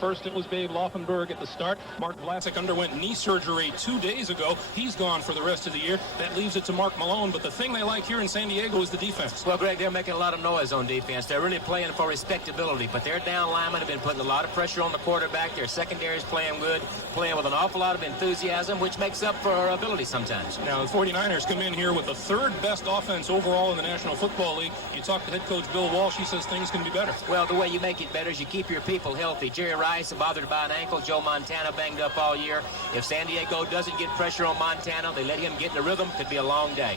First, it was Babe Laufenberg at the start. Mark Vlasic underwent knee surgery 2 days ago. He's gone for the rest of the year. That leaves it to Mark Malone. But the thing they like here in San Diego is the defense. Well, Greg, they're making a lot of noise on defense. They're really playing for respectability. But their down linemen have been putting a lot of pressure on the quarterback. Their secondary is playing good, playing with an awful lot of enthusiasm, which makes up for our ability sometimes. Now, the 49ers come in here with the third best offense overall in the National Football League. You talk to head coach Bill Walsh, he says things can be better. Well, the way you make it better is you keep your people healthy. Jerry Rice bothered by an ankle. Joe Montana banged up all year. If San Diego doesn't get pressure on Montana, they let him get in the rhythm, could be a long day.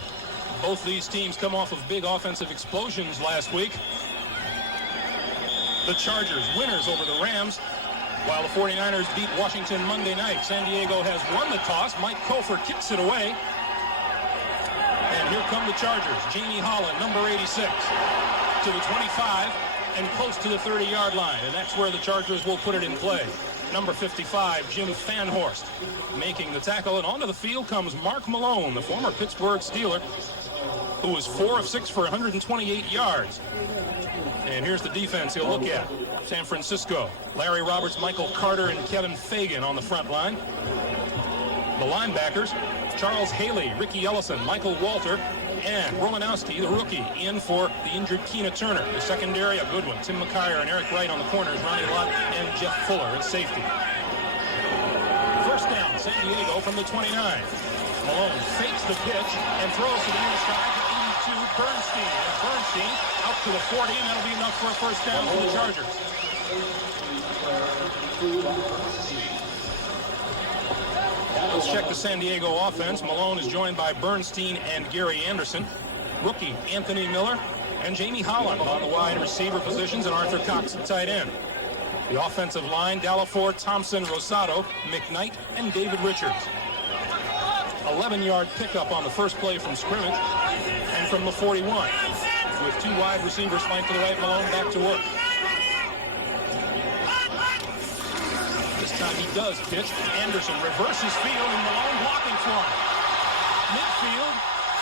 Both these teams come off of big offensive explosions last week. The Chargers, winners over the Rams, while the 49ers beat Washington Monday night. San Diego has won the toss. Mike Kofor kicks it away. And here come the Chargers. Jamie Holland, number 86, to the 25 and close to the 30-yard line. And that's where the Chargers will put it in play. Number 55, Jim Fanhorst, making the tackle. And onto the field comes Mark Malone, the former Pittsburgh Steeler, who was 4 of 6 for 128 yards. And here's the defense he'll look at. San Francisco, Larry Roberts, Michael Carter, and Kevin Fagan on the front line. The linebackers, Charles Haley, Ricky Ellison, Michael Walter, and Romanowski, the rookie, in for the injured Keena Turner. The secondary, a good one. Tim McKyer and Eric Wright on the corners, Ronnie Lott and Jeff Fuller at safety. First down, San Diego from the 29. Malone fakes the pitch and throws to the inside to 82, Bernstein. And Bernstein out to the 40, and that'll be enough for a first down for the Chargers. Let's check the San Diego offense. Malone is joined by Bernstein and Gary Anderson. Rookie Anthony Miller and Jamie Holland on the wide receiver positions, and Arthur Cox at tight end. The offensive line, Dallafor, Thompson, Rosado, McKnight, and David Richards. 11-yard pickup on the first play from scrimmage and from the 41. With two wide receivers flanked to the right, Malone back to work. This time he does pitch. Anderson reverses field and Malone blocking for him. Midfield,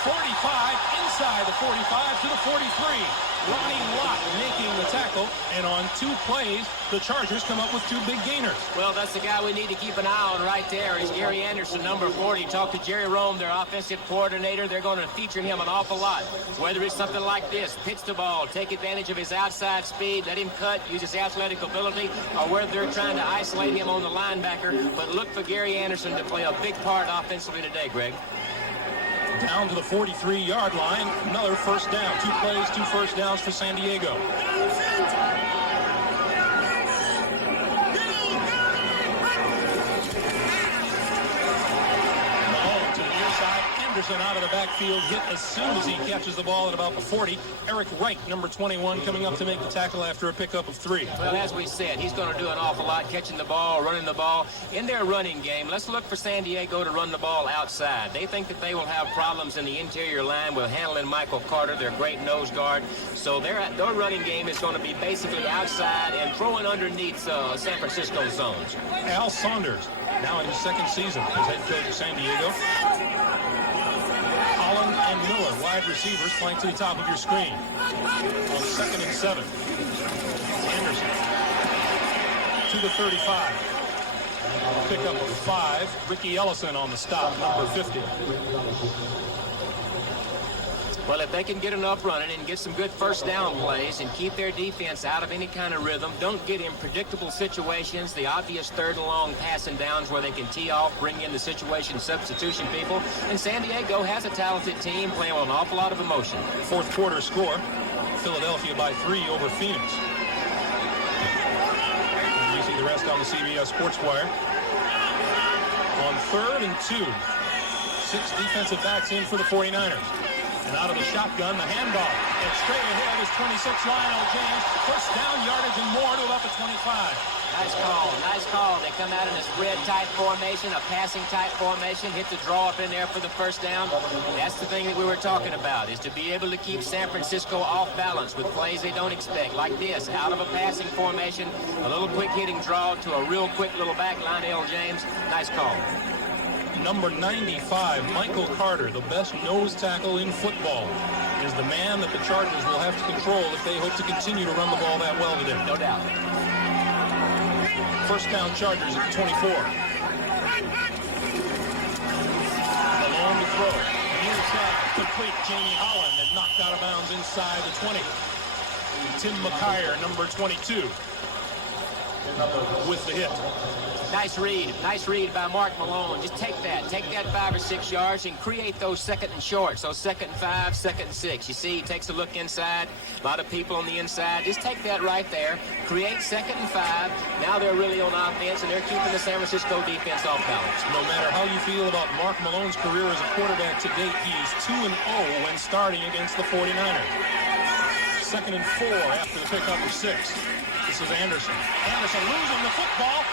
45, inside the 45 to the 43. Ronnie Lott making the tackle, and on 2 plays, the Chargers come up with 2 big gainers. Well, that's the guy we need to keep an eye on right there is Gary Anderson, number 40. Talk to Jerry Rome, their offensive coordinator. They're going to feature him an awful lot. Whether it's something like this, pitch the ball, take advantage of his outside speed, let him cut, use his athletic ability, or whether they're trying to isolate him on the linebacker. But look for Gary Anderson to play a big part offensively today, Greg. Down to the 43-yard line, another first down. 2 plays, 2 first downs for San Diego. Malone to the near side. Anderson out of the backfield, hit as soon as he catches the ball at about the 40. Eric Wright, number 21, coming up to make the tackle after a pickup of 3. Well, as we said, he's going to do an awful lot catching the ball, running the ball. In their running game, let's look for San Diego to run the ball outside. They think that they will have problems in the interior line with handling Michael Carter, their great nose guard. So their running game is going to be basically outside and throwing underneath San Francisco zones. Al Saunders, now in his 2nd season as head coach of San Diego. Holland and Miller, wide receivers, flanked to the top of your screen. On 2nd and 7. Anderson to the 35. Pickup of 5. Ricky Ellison on the stop, number 50. Well, if they can get enough running and get some good first down plays and keep their defense out of any kind of rhythm, don't get in predictable situations, the obvious 3rd and long passing downs where they can tee off, bring in the situation substitution people. And San Diego has a talented team playing with an awful lot of emotion. 4th quarter score, Philadelphia by 3 over Phoenix. And you see the rest on the CBS Sports Wire. On 3rd and 2, 6 defensive backs in for the 49ers. And out of the shotgun, the handoff. And straight ahead is 26 Lionel James. First down, yardage and more to about the 25. Nice call, nice call. They come out in a spread-type formation, a passing-type formation, hit the draw up in there for the first down. That's the thing that we were talking about, is to be able to keep San Francisco off balance with plays they don't expect, like this, out of a passing formation, a little quick hitting draw to a real quick little back, Lionel James. Nice call. Number 95, Michael Carter, the best nose tackle in football, is the man that the Chargers will have to control if they hope to continue to run the ball that well today. No doubt. First down Chargers at the 24. Malone to throw. Near side, complete. Jamie Holland and knocked out of bounds inside the 20. Tim McKyer, number 22, with the hit. Nice read by Mark Malone. Just take that 5 or 6 yards and create those second and short. So 2nd and 5, 2nd and 6. You see, he takes a look inside. A lot of people on the inside. Just take that right there. Create 2nd and 5. Now they're really on offense, and they're keeping the San Francisco defense off balance. No matter how you feel about Mark Malone's career as a quarterback to date, he is 2-0 when starting against the 49ers. 2nd and 4 after the pickup of 6. This is Anderson. Anderson losing the football.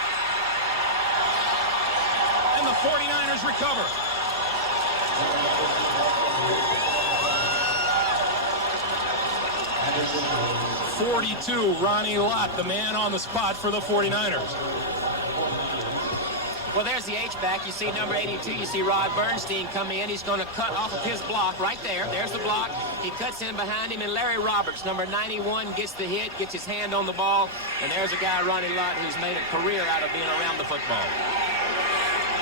And the 49ers recover. .42, Ronnie Lott, the man on the spot for the 49ers. Well, there's the H-back. You see number 82. You see Rod Bernstein come in. He's going to cut off of his block right there. There's the block. He cuts in behind him, and Larry Roberts, number 91, gets the hit, gets his hand on the ball. And there's a guy, Ronnie Lott, who's made a career out of being around the football.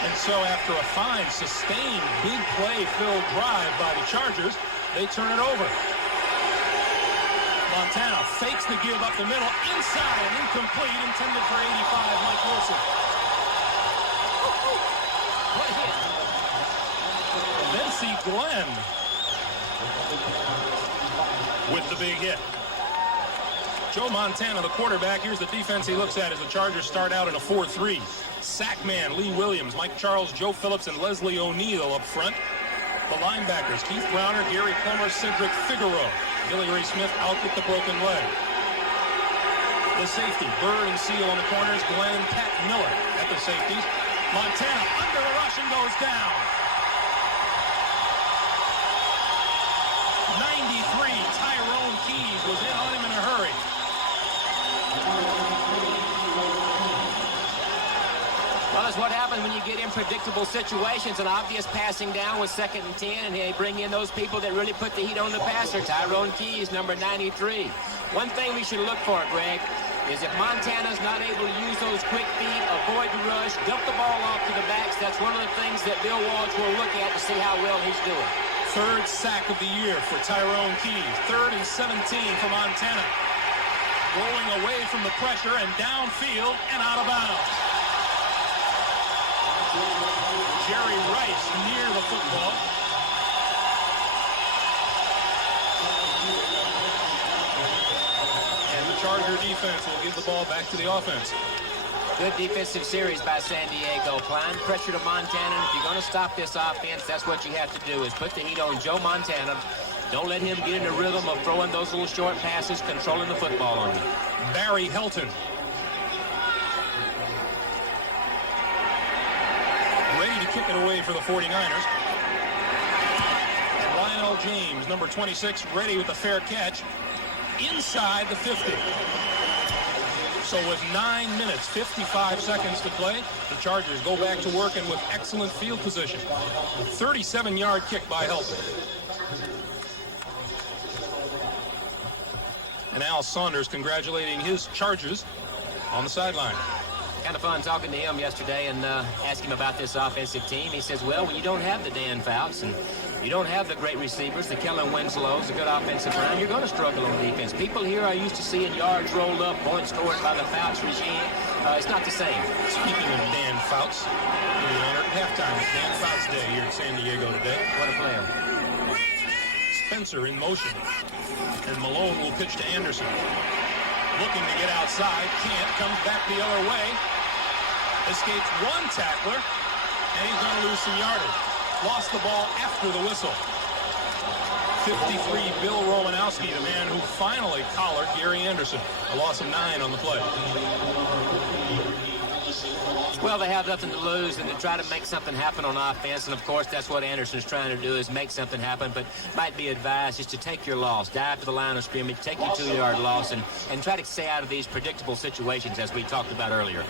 And so after a fine, sustained, big play-filled drive by the Chargers, they turn it over. Montana fakes the give up the middle, inside and incomplete, intended for 85, Mike Wilson. What a hit. Vince Glenn with the big hit. Joe Montana, the quarterback. Here's the defense he looks at as the Chargers start out in a 4-3. Sack man, Lee Williams, Mike Charles, Joe Phillips, and Leslie O'Neal up front. The linebackers, Keith Browner, Gary Plummer, Cedric Figueroa. Billy Ray Smith out with the broken leg. The safety, Bird and Seal on the corners, Glenn and Pat Miller at the safeties. Montana under the rush and goes down. 93, Tyrone Keys was in on him in a hurry. Well, it's what happens when you get in predictable situations. An obvious passing down with 2nd and 10, and they bring in those people that really put the heat on the passer. Tyrone Keys, number 93. One thing we should look for, Greg, is if Montana's not able to use those quick feet, avoid the rush, dump the ball off to the backs, that's one of the things that Bill Walsh will look at to see how well he's doing. 3rd sack of the year for Tyrone Keys. 3rd and 17 for Montana. Rolling away from the pressure and downfield and out of bounds. Jerry Rice near the football. And the Charger defense will give the ball back to the offense. Good defensive series by San Diego. Applying pressure to Montana. If you're going to stop this offense, that's what you have to do, is put the heat on Joe Montana. Don't let him get in the rhythm of throwing those little short passes, controlling the football on you. Barry Helton. Ready to kick it away for the 49ers. And Lionel James, number 26, ready with a fair catch inside the 50. So with 9 minutes, 55 seconds to play, the Chargers go back to work and with excellent field position. 37-yard kick by Helton. And Al Saunders congratulating his Chargers on the sideline. Kind of fun talking to him yesterday and asking him about this offensive team. He says, well, when you don't have the Dan Fouts and you don't have the great receivers, the Kellen Winslows, a good offensive line, you're going to struggle on defense. People here are used to seeing yards rolled up, points scored by the Fouts regime. It's not the same. Speaking of Dan Fouts, the honor at halftime. It's Dan Fouts Day here in San Diego today. What a player. Spencer in motion. And Malone will pitch to Anderson. Looking to get outside, can't, comes back the other way. Escapes one tackler, and he's going to lose some yardage. Lost the ball after the whistle. 53, Bill Romanowski, the man who finally collared Gary Anderson. A loss of 9 on the play. Well, they have nothing to lose, and to try to make something happen on offense, and of course that's what Anderson's trying to do, is make something happen, but might be advised just to take your loss, dive to the line of scrimmage, take your 2-yard loss, and try to stay out of these predictable situations as we talked about earlier.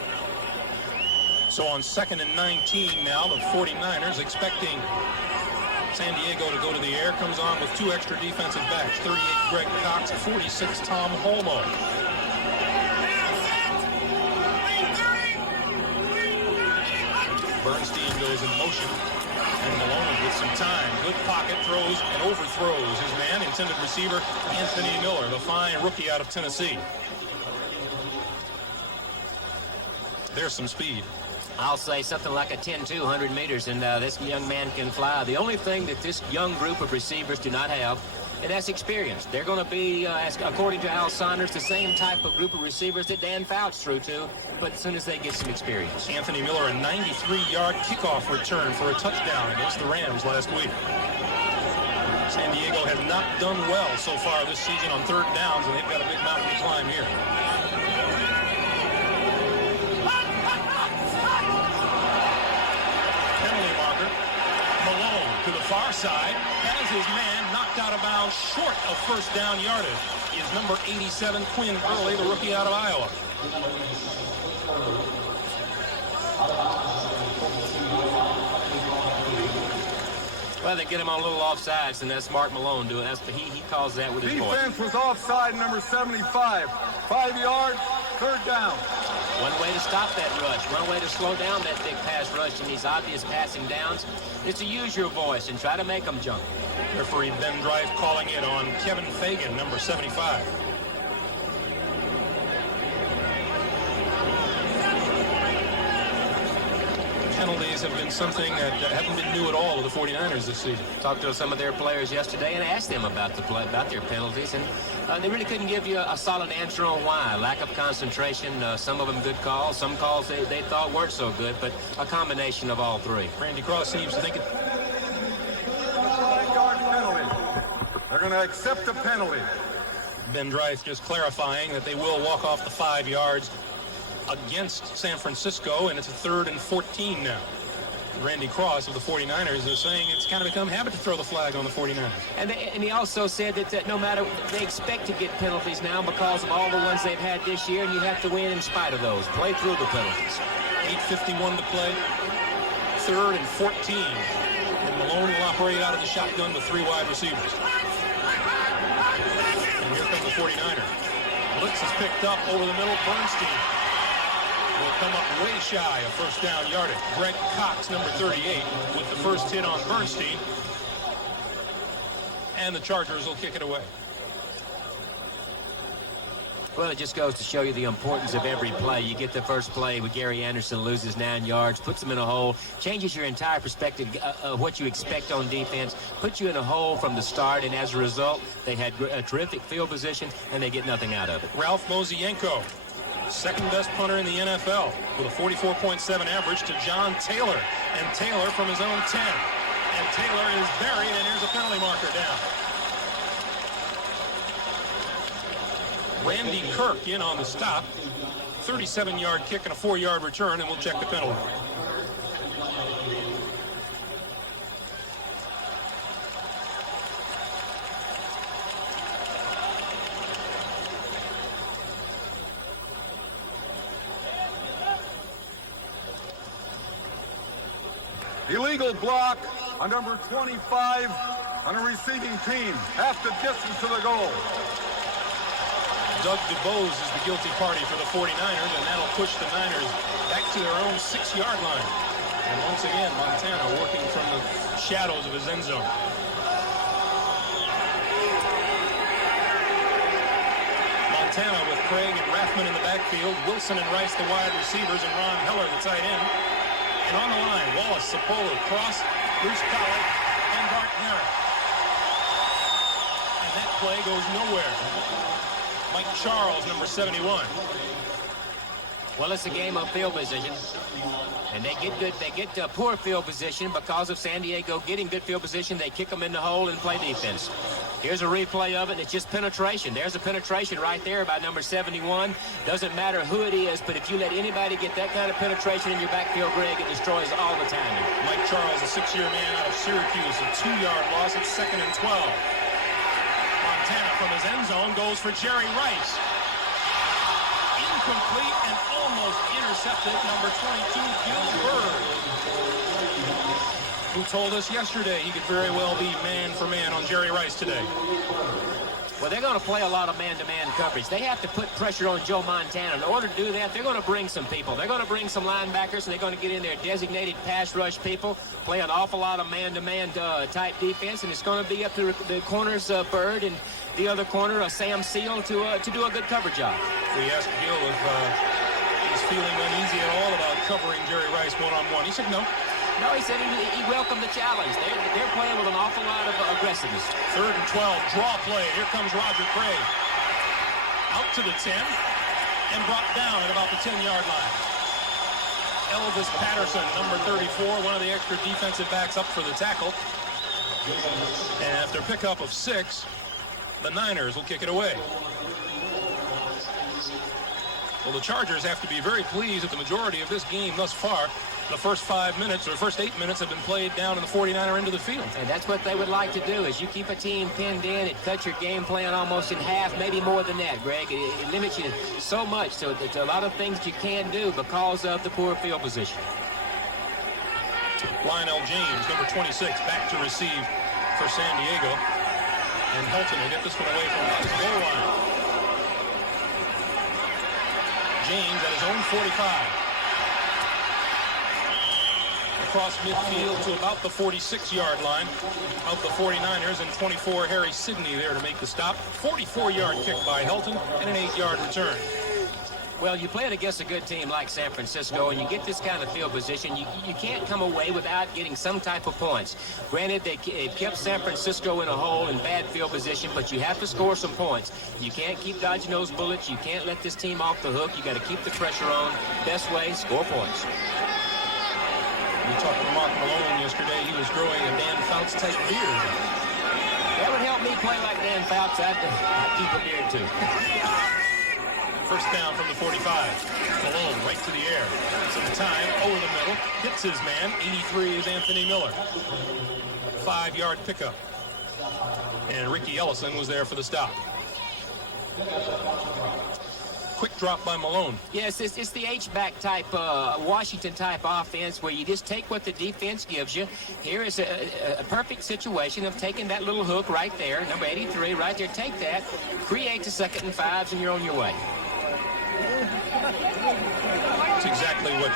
So on 2nd and 19 now, the 49ers expecting San Diego to go to the air, comes on with 2 extra defensive backs, 38 Greg Cox, 46 Tom Holmoe. Bernstein goes in motion. And Malone with some time. Good pocket, throws and overthrows his man, intended receiver, Anthony Miller, the fine rookie out of Tennessee. There's some speed. I'll say something like a 10-2, 100 meters, and this young man can fly. The only thing that this young group of receivers do not have, and that's experience. They're going to be, according to Al Saunders, the same type of group of receivers that Dan Fouts threw to, but as soon as they get some experience. Anthony Miller, a 93-yard kickoff return for a touchdown against the Rams last week. San Diego has not done well so far this season on third downs, and they've got a big mountain to climb here. Penalty marker. Malone to the far side, has his man knocked out of bounds short of first down yardage. Is number 87, Quinn Early, the rookie out of Iowa. Well, they get him on a little offsides, and that's Mark Malone doing. He calls that with his voice. Defense was offside, number 75. 5 yards, third down. One way to stop that rush, one way to slow down that big pass rush in these obvious passing downs is to use your voice and try to make them jump. Referee Ben Drive calling it on Kevin Fagan, number 75. Penalties have been something that haven't been new at all with the 49ers this season. Talked to some of their players yesterday and asked them about their penalties, and they really couldn't give you a solid answer on why. Lack of concentration, some of them good calls, some calls they thought weren't so good, but a combination of all three. Randy Cross seems to think it. 5-yard penalty. They're going to accept the penalty. Ben Drive just clarifying that they will walk off the 5 yards against San Francisco, and it's a 3rd and 14 now. Randy Cross of the 49ers is saying it's kind of become habit to throw the flag on the 49ers. And he also said that no matter, they expect to get penalties now because of all the ones they've had this year, and you have to win in spite of those. Play through the penalties. 8:51 to play. 3rd and 14. And Malone will operate out of the shotgun with 3 wide receivers. And here come the 49ers. Blitz is picked up over the middle. Bernstein will come up way shy of first down yardage. Greg Cox, number 38, with the first hit on Bernstein. And the Chargers will kick it away. Well, it just goes to show you the importance of every play. You get the first play with Gary Anderson, loses 9 yards, puts him in a hole, changes your entire perspective of what you expect on defense, puts you in a hole from the start, and as a result, they had a terrific field position, and they get nothing out of it. Ralph Mosienko, second best punter in the NFL, with a 44.7 average to John Taylor. And Taylor from his own 10. And Taylor is buried, and here's a penalty marker down. Randy Kirk in on the stop. 37-yard kick and a 4-yard return, and we'll check the penalty. Illegal block on number 25 on a receiving team. Half the distance to the goal. Doug DuBose is the guilty party for the 49ers, and that'll push the Niners back to their own 6-yard line. And once again, Montana working from the shadows of his end zone. Montana with Craig and Rathman in the backfield, Wilson and Rice the wide receivers, and Ron Heller the tight end. And on the line, Wallace, Sapolo, Cross, Bruce Colley, and Bart Harris. And that play goes nowhere. Mike Charles, number 71. Well, it's a game of field position, and they get poor field position because of San Diego getting good field position. They kick them in the hole and play defense. Here's a replay of it. It's just penetration. There's a penetration right there by number 71. Doesn't matter who it is, but if you let anybody get that kind of penetration in your backfield, Greg, it destroys all the timing. Mike Charles, a 6-year man out of Syracuse, a 2-yard loss at 2nd and 12. Montana from his end zone goes for Jerry Rice. Incomplete and almost intercepted, number 22, Gil Bird, who told us yesterday he could very well be man for man on Jerry Rice today. Well, they're going to play a lot of man-to-man coverage. They have to put pressure on Joe Montana. In order to do that, they're going to bring some people. They're going to bring some linebackers, and they're going to get in there designated pass rush people, play an awful lot of man-to-man type defense, and it's going to be up to the corners, Bird, and the other corner, Sam Seal, to do a good cover job. We asked Gil if he's feeling uneasy at all about covering Jerry Rice one-on-one. He said no. No, he said he welcomed the challenge. They're playing with an awful lot of aggressiveness. 3rd and 12, draw play. Here comes Roger Craig. Out to the 10 and brought down at about the 10-yard line. Elvis Patterson, number 34, one of the extra defensive backs up for the tackle. And after pickup of 6, the Niners will kick it away. Well, the Chargers have to be very pleased with the majority of this game thus far. The first 5 minutes, or first 8 minutes, have been played down in the 49er end of the field. And that's what they would like to do, is you keep a team pinned in, it cuts your game plan almost in half, maybe more than that, Greg. It limits you so much, so there's a lot of things you can't do because of the poor field position. Lionel James, number 26, back to receive for San Diego. And Helton will get this one away from his goal line. James at his own 45. Across midfield to about the 46-yard line of the 49ers, and 24, Harry Sidney there to make the stop. 44-yard kick by Helton and an 8-yard return. Well, you play it against a good team like San Francisco, and you get this kind of field position, you can't come away without getting some type of points. Granted, they've kept San Francisco in a hole in bad field position, but you have to score some points. You can't keep dodging those bullets. You can't let this team off the hook. You got to keep the pressure on. Best way, score points. We talked to Mark Malone yesterday. He was growing a Dan Fouts-type beard. That would help me play like Dan Fouts. I'd keep a beard, too. First down from the 45. Malone right to the air. Some time over the middle. Hits his man. 83 is Anthony Miller. 5-yard pickup. And Ricky Ellison was there for the stop. Quick drop by Malone. Yes, it's the H-back type, Washington type offense where you just take what the defense gives you. Here is a perfect situation of taking that little hook right there, number 83 right there. Take that, create the 2nd and 5s, and you're on your way. That's exactly what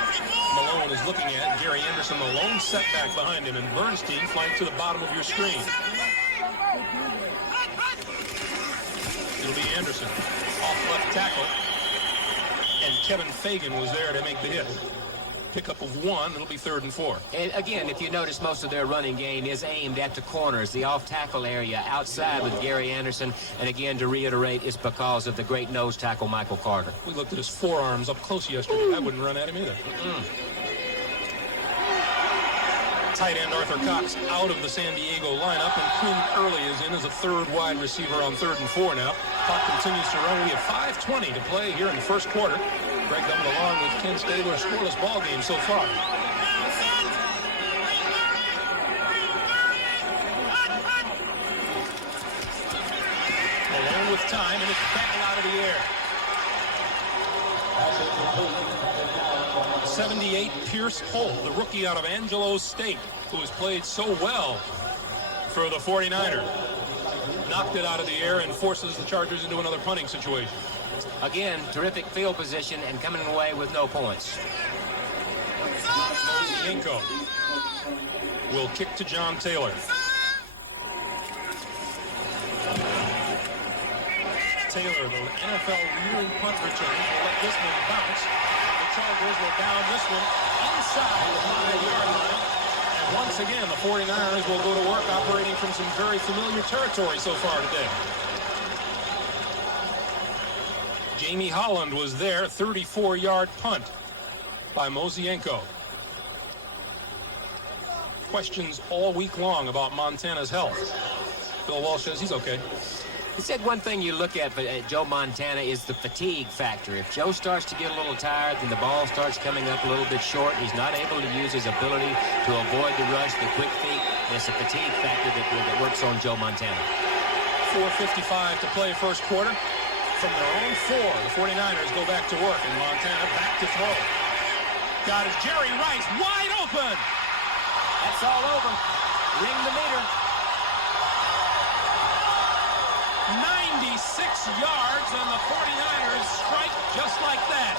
Malone is looking at. Gary Anderson, the lone setback behind him, and Bernstein flanked to the bottom of your screen. It'll be Anderson off left tackle. And Kevin Fagan was there to make the hit. Pickup of 1, it'll be 3rd and 4. And again, if you notice, most of their running game is aimed at the corners, the off-tackle area outside with Gary Anderson. And again, to reiterate, it's because of the great nose tackle, Michael Carter. We looked at his forearms up close yesterday. I wouldn't run at him either. Tight end Arthur Cox out of the San Diego lineup, and Quinn Early is in as a 3rd wide receiver on 3rd and 4 now. Clock continues to run. We have 5:20 to play here in the first quarter. Greg Gumbel along with Ken Stabler, scoreless ball game so far. Malone with time, and it's batted out of the air. 78, Pierce Holt, the rookie out of Angelo State, who has played so well for the 49ers. Knocked it out of the air and forces the Chargers into another punting situation. Again, terrific field position and coming away with no points. Mozienko will kick to John Taylor. Taylor, the NFL ruling punt return, will let this one bounce. The Chargers will down this one inside the 5-yard line. And once again, the 49ers will go to work operating from some very familiar territory so far today. Jamie Holland was there, 34-yard punt by Mozienko. Questions all week long about Montana's health. Bill Walsh says he's okay. He said one thing you look at Joe Montana is the fatigue factor. If Joe starts to get a little tired, then the ball starts coming up a little bit short. He's not able to use his ability to avoid the rush, the quick feet. It's a fatigue factor that works on Joe Montana. 4:55 to play first quarter. From their own 4, the 49ers go back to work, and Montana back to throw. Got it, Jerry Rice wide open. That's all over. Ring the meter. 90 yards, and the 49ers strike just like that.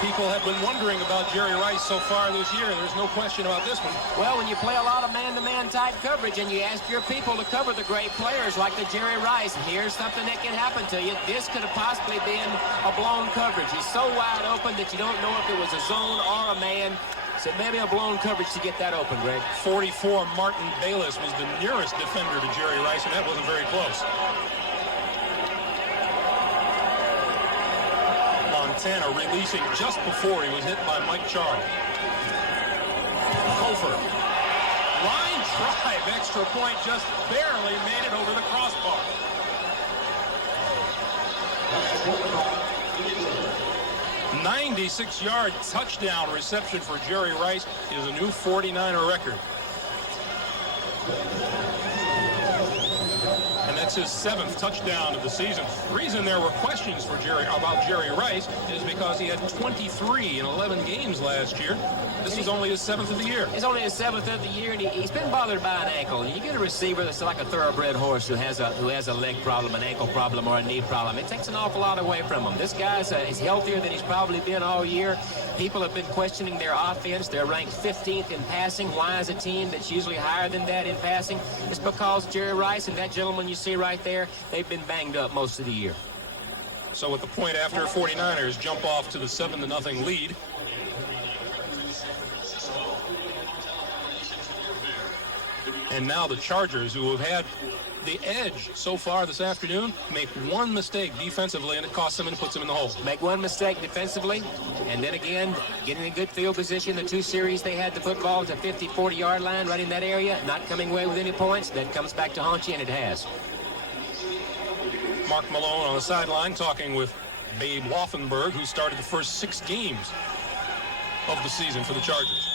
People have been wondering about Jerry Rice so far this year. There's no question about this one. Well, when you play a lot of man-to-man type coverage and you ask your people to cover the great players like the Jerry Rice, here's something that can happen to you. This could have possibly been a blown coverage. He's so wide open that you don't know if it was a zone or a man. So maybe a blown coverage to get that open, Greg. 44, Martin Bayless was the nearest defender to Jerry Rice, and that wasn't very close. Montana releasing just before he was hit by Mike Charles. Kofor. Line drive, extra point, just barely made it over the crossbar. A 96-yard touchdown reception for Jerry Rice is a new 49er record. And that's his 7th touchdown of the season. The reason there were questions for about Jerry Rice is because he had 23 in 11 games last year. This is only his 7th of the year. It's only his 7th of the year, and he's been bothered by an ankle. You get a receiver that's like a thoroughbred horse who has a leg problem, an ankle problem, or a knee problem. It takes an awful lot away from him. This guy's is healthier than he's probably been all year. People have been questioning their offense. They're ranked 15th in passing. Why is a team that's usually higher than that in passing? It's because Jerry Rice and that gentleman you see right there, they've been banged up most of the year. So with the point after, 49ers jump off to the 7-0 lead. And now the Chargers, who have had the edge so far this afternoon, make one mistake defensively, and it costs them and puts them in the hole. Make one mistake defensively, and then again, getting a good field position. The 2 series they had the football to 50, 40-yard line right in that area, not coming away with any points. That comes back to haunt you, and it has. Mark Malone on the sideline talking with Babe Laufenberg, who started the first 6 games of the season for the Chargers.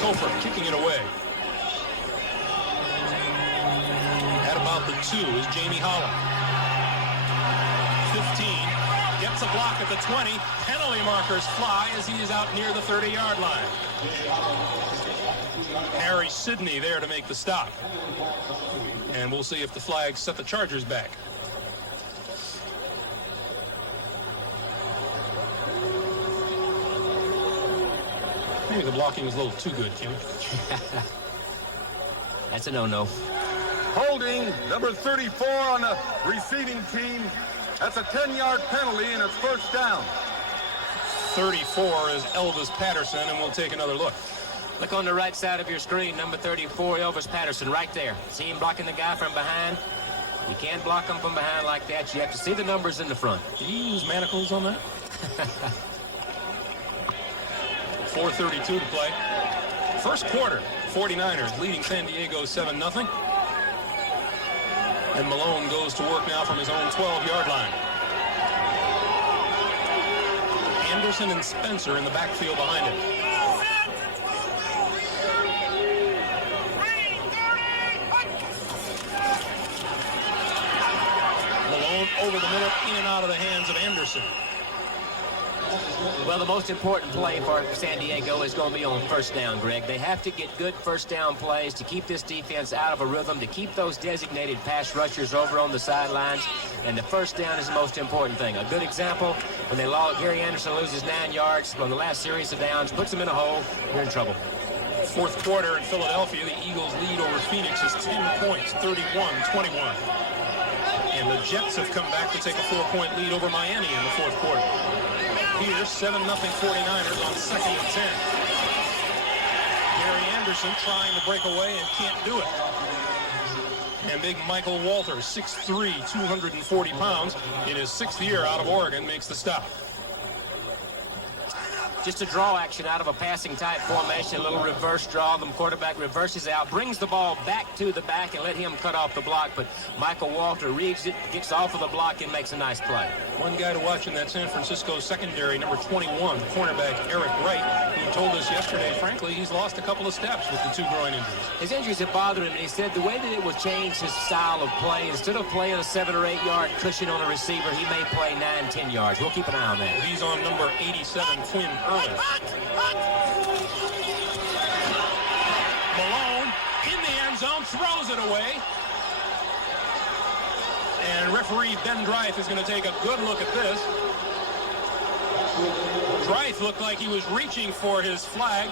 Kofor kicking it away. At about the 2 is Jamie Holland. 15, gets a block at the 20. Penalty markers fly as he is out near the 30-yard line. Harry Sidney there to make the stop. And we'll see if the flags set the Chargers back. Maybe the blocking was a little too good, Kim. That's a no-no. Holding number 34 on the receiving team. That's a 10-yard penalty, and it's first down. 34 is Elvis Patterson, and we'll take another look. Look on the right side of your screen, number 34, Elvis Patterson, right there. See him blocking the guy from behind? You can't block him from behind like that. You have to see the numbers in the front. Did you use manacles on that? 4:32 to play. First quarter, 49ers leading San Diego 7-0. And Malone goes to work now from his own 12-yard line. Anderson and Spencer in the backfield behind him. Malone over the middle, in and out of the hands of Anderson. Well, the most important play for San Diego is going to be on first down, Greg. They have to get good first down plays to keep this defense out of a rhythm, to keep those designated pass rushers over on the sidelines, and the first down is the most important thing. A good example, when Gary Anderson loses 9 yards on the last series of downs, puts them in a hole, you're in trouble. Fourth quarter in Philadelphia, the Eagles lead over Phoenix is 10 points, 31-21. And the Jets have come back to take a 4-point lead over Miami in the fourth quarter. Here, 7-0 49ers on 2nd and 10. Gary Anderson trying to break away and can't do it. And big Michael Walters, 6'3", 240 pounds, in his 6th year out of Oregon, makes the stop. just a draw action out of a passing type formation, a little reverse draw. The quarterback reverses out, brings the ball back to the back and let him cut off the block. But Michael Walter reads it, gets off of the block and makes a nice play. One guy to watch in that San Francisco secondary, number 21, cornerback Eric Wright, who told us yesterday, frankly, he's lost a couple of steps with the 2 groin injuries. His injuries have bothered him, and he said the way that it will change his style of play, instead of playing a 7 or 8 yard cushion on a receiver, he may play 9, 10 yards. We'll keep an eye on that. He's on number 87, Quinn Early. Malone in the end zone, throws it away. And referee Ben Dreith is going to take a good look at this. Dreith looked like he was reaching for his flag,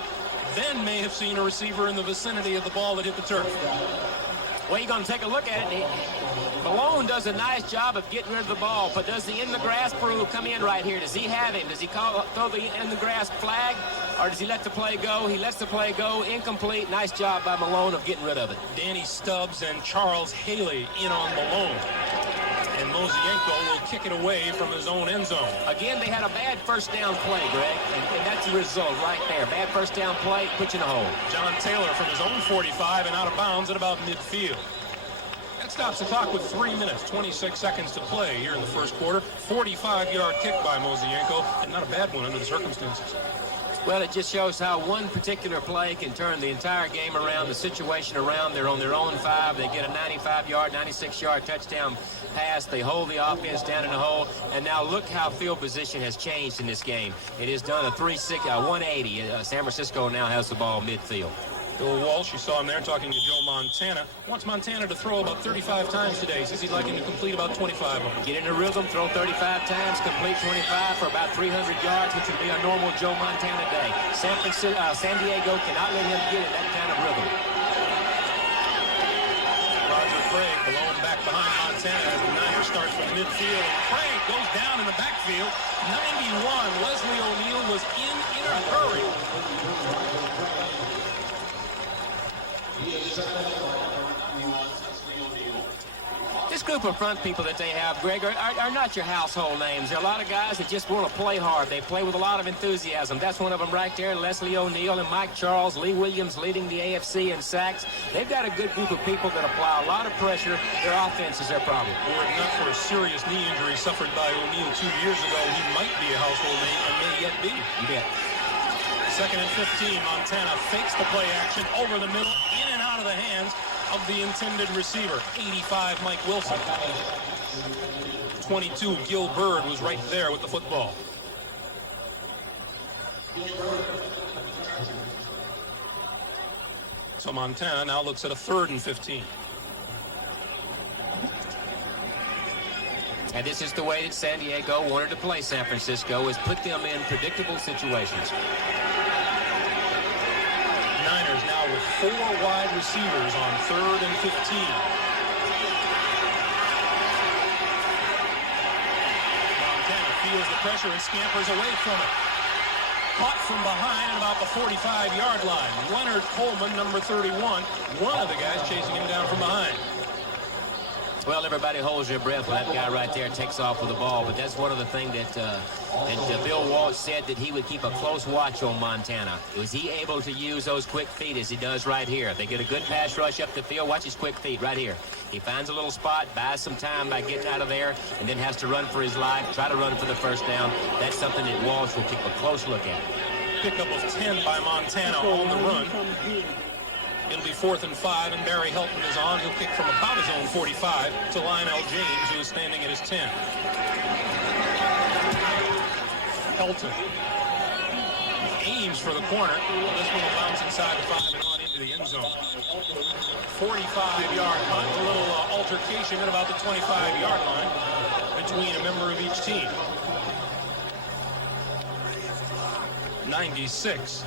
then may have seen a receiver in the vicinity of the ball that hit the turf. Well, you're going to take a look at it. Malone does a nice job of getting rid of the ball, but does the in-the-grass rule come in right here? Does he have him? Does he throw the in-the-grass flag, or does he let the play go? He lets the play go. Incomplete. Nice job by Malone of getting rid of it. Danny Stubbs and Charles Haley in on Malone. And Mosienko will kick it away from his own end zone. Again, they had a bad first down play, Greg, and that's the result right there. Bad first down play, put you in a hole. John Taylor from his own 45 and out of bounds at about midfield. That stops the clock with 3 minutes, 26 seconds to play here in the first quarter. 45-yard kick by Mosienko, and not a bad one under the circumstances. Well, it just shows how one particular play can turn the entire game around, the situation around. They're on their own 5. They get a 95-yard, 96-yard touchdown pass. They hold the offense down in the hole. And now look how field position has changed in this game. It has done a 180. San Francisco now has the ball midfield. Bill Walsh, you saw him there talking to Joe Montana. Wants Montana to throw about 35 times today. Says he'd like him to complete about 25 of them. Get in a rhythm, throw 35 times, complete 25 for about 300 yards, which would be a normal Joe Montana day. San Diego cannot let him get in that kind of rhythm. Roger Craig, Malone back behind Montana as the Niners start from midfield. And Craig goes down in the backfield. 91, Leslie O'Neal was in a hurry. This group of front people that they have, Greg, are not your household names. There are a lot of guys that just want to play hard. They play with a lot of enthusiasm. That's one of them right there, Leslie O'Neal and Mike Charles. Lee Williams leading the AFC in sacks. They've got a good group of people that apply a lot of pressure. Their offense is their problem. Were it not for a serious knee injury suffered by O'Neal 2 years ago, he might be a household name and may yet be. You bet. 2nd and 15, Montana fakes the play action over the middle, in and out of the hands of the intended receiver. 85, Mike Wilson. 22, Gil Bird was right there with the football. So Montana now looks at a 3rd and 15. And this is the way that San Diego wanted to play San Francisco, is put them in predictable situations. Niners now with 4 wide receivers on 3rd and 15. Montana feels the pressure and scampers away from it. Caught from behind at about the 45-yard line. Leonard Coleman, number 31, one of the guys chasing him down from behind. Well, everybody holds their breath when that guy right there takes off with the ball, but that's one of the things that Bill Walsh said, that he would keep a close watch on Montana. Was he able to use those quick feet as he does right here? They get a good pass rush up the field. Watch his quick feet right here. He finds a little spot, buys some time by getting out of there, and then has to run for his life, try to run for the first down. That's something that Walsh will keep a close look at. Pickup of 10 by Montana on the run. It'll be 4th and 5, and Barry Helton is on. He'll kick from about his own 45 to Lionel James, who is standing at his 10. Helton aims for the corner. This one will bounce inside the 5 and on into the end zone. 45-yard punt, a little altercation at about the 25-yard line between a member of each team. 96.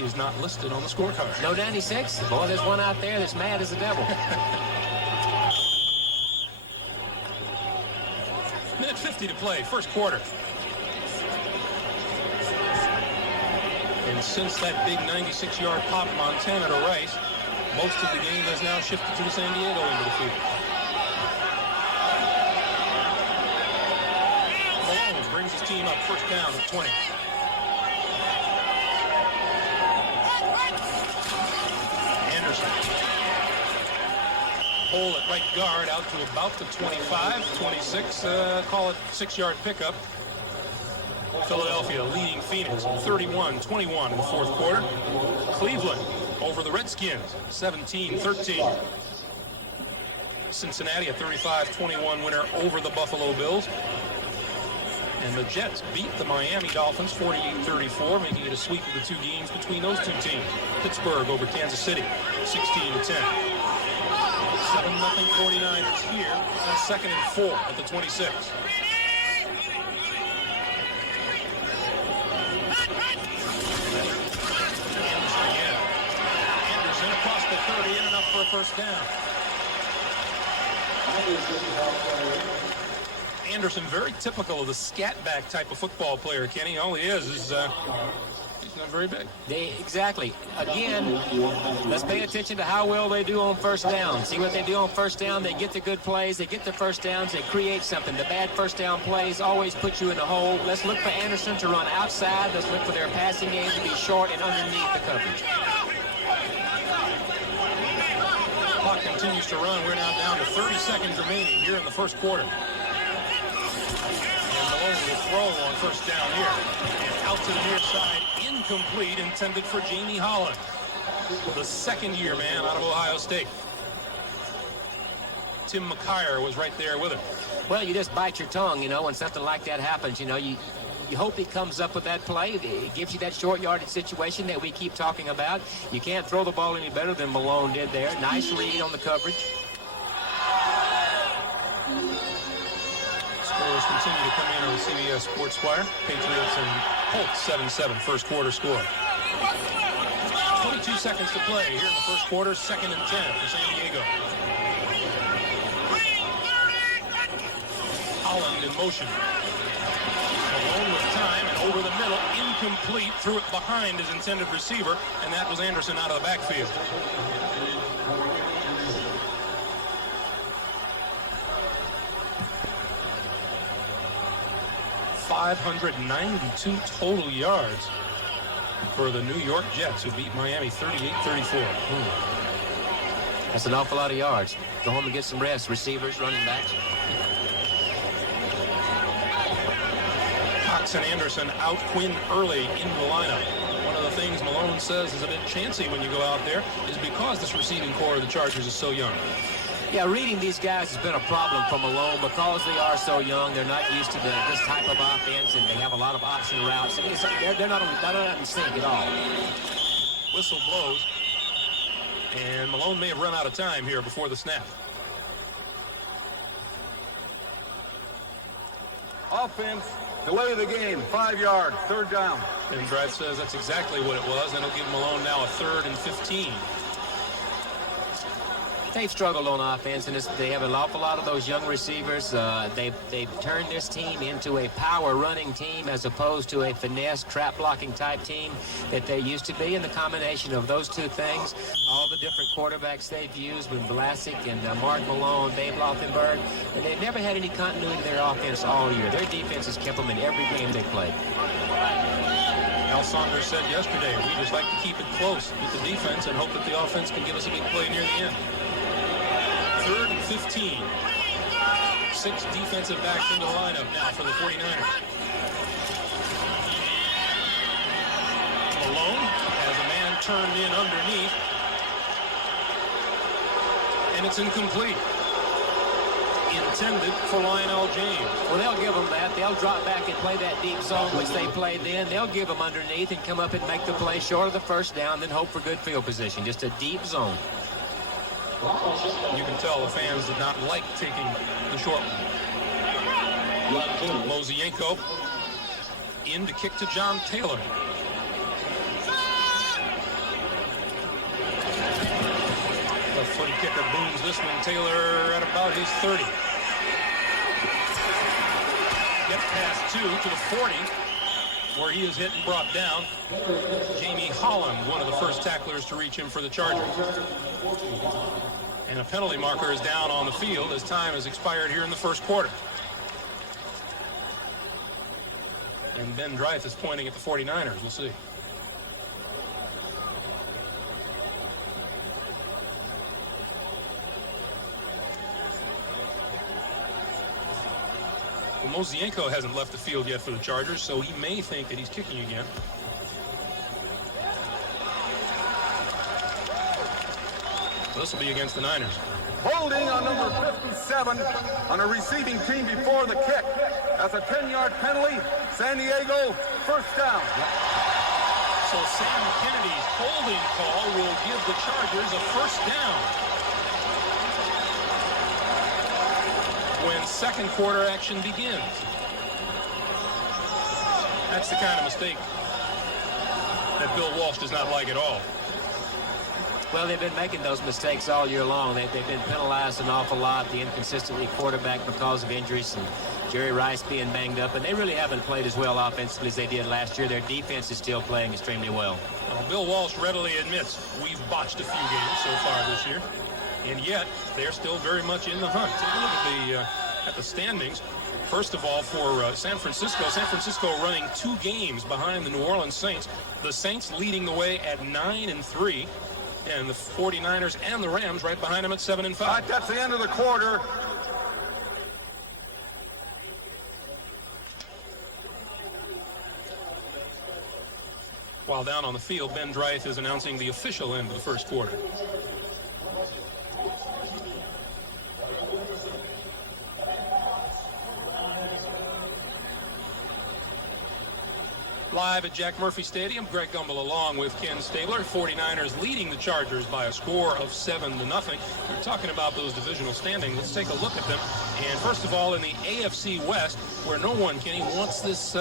Is not listed on the scorecard. No 96? Boy, there's one out there that's mad as the devil. Minute 50 to play, first quarter. And since that big 96-yard pop Montana to Rice, most of the game has now shifted to the San Diego end of the field. brings his team up first down at 20. Anderson. Hole at right guard out to about the 25, 26, call it 6-yard pickup. Philadelphia leading Phoenix 31-21 in the fourth quarter. Cleveland over the Redskins 17-13. Cincinnati a 35-21 winner over the Buffalo Bills. And the Jets beat the Miami Dolphins 48-34, making it a sweep of the two games between those two teams. Pittsburgh over Kansas City 16-10. 7-0 49ers here on 2nd and 4 at the 26. Anderson across the 30 and enough for a first down. Anderson, very typical of the scat back type of football player, Kenny. All he is he's not very big. Exactly. Again, let's pay attention to how well they do on first down. See what they do on first down. They get the good plays. They get the first downs. They create something. The bad first down plays always put you in a hole. Let's look for Anderson to run outside. Let's look for their passing game to be short and underneath the coverage. Clock continues to run. We're now down to 30 seconds remaining here in the first quarter. Malone will throw on first down here. And out to the near side, incomplete, intended for Jamie Holland, the second-year man out of Ohio State. Tim McKyer was right there with him. Well, you just bite your tongue, you know, when something like that happens. You know, you hope he comes up with that play. It gives you that short yardage situation that we keep talking about. You can't throw the ball any better than Malone did there. Nice read on the coverage. Scores continue to come in on the CBS Sports Wire. Patriots and Colts 7-7 first quarter score. 22 seconds to play here in the first quarter, 2nd and 10 for San Diego. Holland in motion. Malone with time and over the middle, incomplete, threw it behind his intended receiver, and that was Anderson out of the backfield. .592 total yards for the New York Jets, who beat Miami 38-34. That's an awful lot of yards. Go home and get some rest. Receivers, running backs. Cox and Anderson out Quinn early in the lineup. One of the things Malone says is a bit chancy when you go out there is because this receiving core of the Chargers is so young. Yeah, reading these guys has been a problem for Malone because they are so young. They're not used to this type of offense, and they have a lot of option routes. They're not in sync at all. Whistle blows, and Malone may have run out of time here before the snap. Offense, delay the game, 5 yards, 3rd down. And Brad says that's exactly what it was, and it'll give Malone now a 3rd and 15. They've struggled on offense, and they have an awful lot of those young receivers. They've turned this team into a power running team as opposed to a finesse trap blocking type team that they used to be. And the combination of those two things, all the different quarterbacks they've used with Vlasic and Mark Malone, Dave Lothenberg, and they've never had any continuity in their offense all year. Their defense has kept them in every game they played. Al Saunders said yesterday, we just like to keep it close with the defense and hope that the offense can give us a big play near the end. 3rd and 15. 6 defensive backs into the lineup now for the 49ers. Malone has a man turned in underneath. And it's incomplete. Intended for Lionel James. Well, they'll give them that. They'll drop back and play that deep zone, which they played then. They'll give them underneath and come up and make the play short of the first down, then hope for good field position. Just a deep zone. You can tell the fans did not like taking the short one. Mozienko in to kick to John Taylor. The footy kicker booms this one. Taylor at about his 30. Gets past 2 to the 40, where he is hit and brought down. Jamie Holland, one of the first tacklers to reach him for the Chargers. And a penalty marker is down on the field as time has expired here in the first quarter. And Ben Dreith is pointing at the 49ers. We'll see. Well, Mozienko hasn't left the field yet for the Chargers, so he may think that he's kicking again. This will be against the Niners. Holding on number 57 on a receiving team before the kick. That's a 10-yard penalty. San Diego, first down. So Sam Kennedy's holding call will give the Chargers a first down. When second quarter action begins. That's the kind of mistake that Bill Walsh does not like at all. Well, they've been making those mistakes all year long. They've been penalized an awful lot, the inconsistently quarterback because of injuries and Jerry Rice being banged up. And they really haven't played as well offensively as they did last year. Their defense is still playing extremely well. Well, Bill Walsh readily admits we've botched a few games so far this year. And yet, they're still very much in the hunt. Take a look at the standings. First of all, for San Francisco running 2 games behind the New Orleans Saints. The Saints leading the way at 9-3. And the 49ers and the Rams right behind them at 7-5. All right, that's the end of the quarter. While down on the field, Ben Dreith is announcing the official end of the first quarter. Live at Jack Murphy Stadium, Greg Gumbel along with Ken Stabler. 49ers leading the Chargers by a score of 7-0. We're talking about those divisional standings. Let's take a look at them. And first of all, in the AFC West, where no one, Kenny, wants this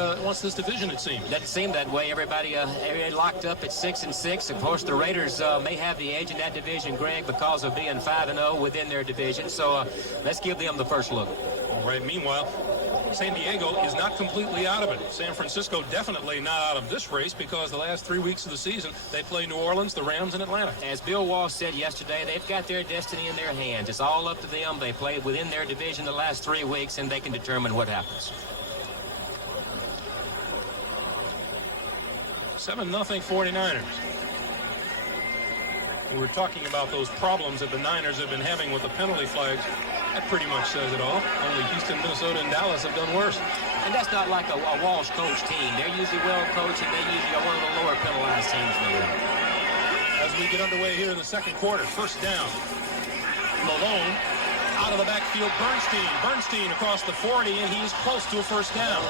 division, it seems. Doesn't seem that way. Everybody locked up at 6-6. Of course, the Raiders may have the edge in that division, Greg, because of being 5-0 within their division. So let's give them the first look. All right. Meanwhile, San Diego is not completely out of it. San Francisco definitely not out of this race because the last 3 weeks of the season, they play New Orleans, the Rams, and Atlanta. As Bill Walsh said yesterday, they've got their destiny in their hands. It's all up to them. They played within their division the last 3 weeks, and they can determine what happens. 7-0 49ers. We were talking about those problems that the Niners have been having with the penalty flags. That pretty much says it all. Only Houston, Minnesota, and Dallas have done worse. And that's not like a Walsh coach team. They're usually well coached, and they usually are one of the lower penalized teams in the league. As we get underway here in the second quarter, first down. Malone out of the backfield. Bernstein across the 40, and he's close to a first down.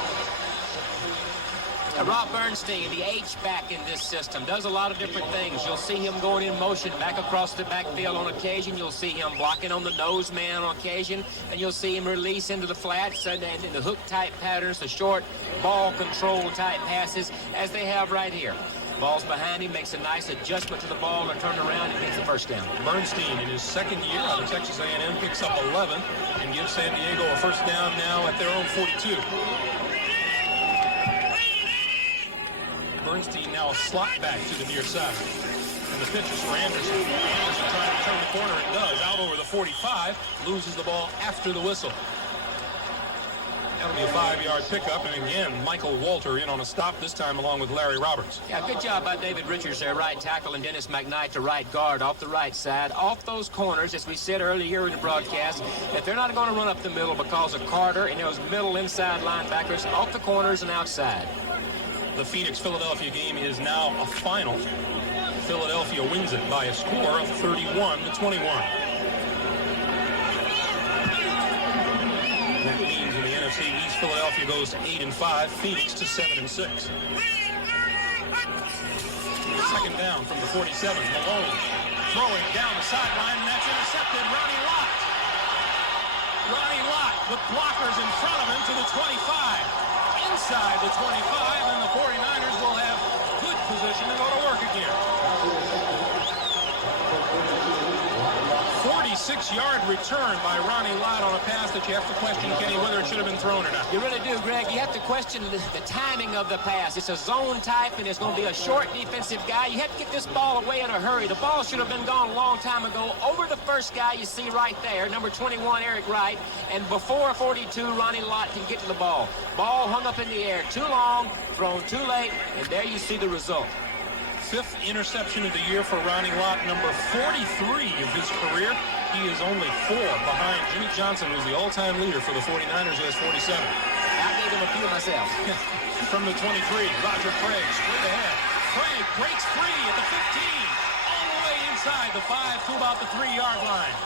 Rob Bernstein, the H-back in this system, does a lot of different things. You'll see him going in motion back across the backfield on occasion. You'll see him blocking on the nose man on occasion. And you'll see him release into the flats and in the hook-type patterns, the short ball control-type passes, as they have right here. Ball's behind him, makes a nice adjustment to the ball and turn around and gets the first down. Bernstein, in his second year out of Texas A&M, picks up 11 and gives San Diego a first down now at their own 42. Bernstein now a slot back to the near side. And the pitch is for Anderson. Anderson trying to turn the corner and does. Out over the 45. Loses the ball after the whistle. That'll be a 5-yard pickup. And again, Michael Walter in on a stop, this time along with Larry Roberts. Yeah, good job by David Richards there, right tackle, and Dennis McKnight to right guard off the right side. Off those corners, as we said earlier in the broadcast, that they're not going to run up the middle because of Carter and those middle inside linebackers off the corners and outside. The Phoenix-Philadelphia game is now a final. Philadelphia wins it by a score of 31-21. That means in the NFC East, Philadelphia goes to 8-5, Phoenix to 7-6. Second down from the 47. Malone throwing down the sideline, and that's intercepted. Ronnie Lott with blockers in front of him to the 25. Inside the 25, and the 49ers will have good position to go to work again. 46 96-yard return by Ronnie Lott on a pass that you have to question, Kenny, whether it should have been thrown or not. You really do, Greg. You have to question the timing of the pass. It's a zone type, and it's going to be a short defensive guy. You have to get this ball away in a hurry. The ball should have been gone a long time ago over the first guy you see right there, number 21, Eric Wright, and before 42, Ronnie Lott can get to the ball. Ball hung up in the air too long, thrown too late, and there you see the result. 5th interception of the year for Ronnie Lott, number 43 of his career. He is only 4 behind Jimmy Johnson, who's the all-time leader for the 49ers, who has 47. I gave him a few myself. From the 23, Roger Craig, straight ahead. Craig breaks free at the 15, all the way inside the 5 to about the 3-yard line.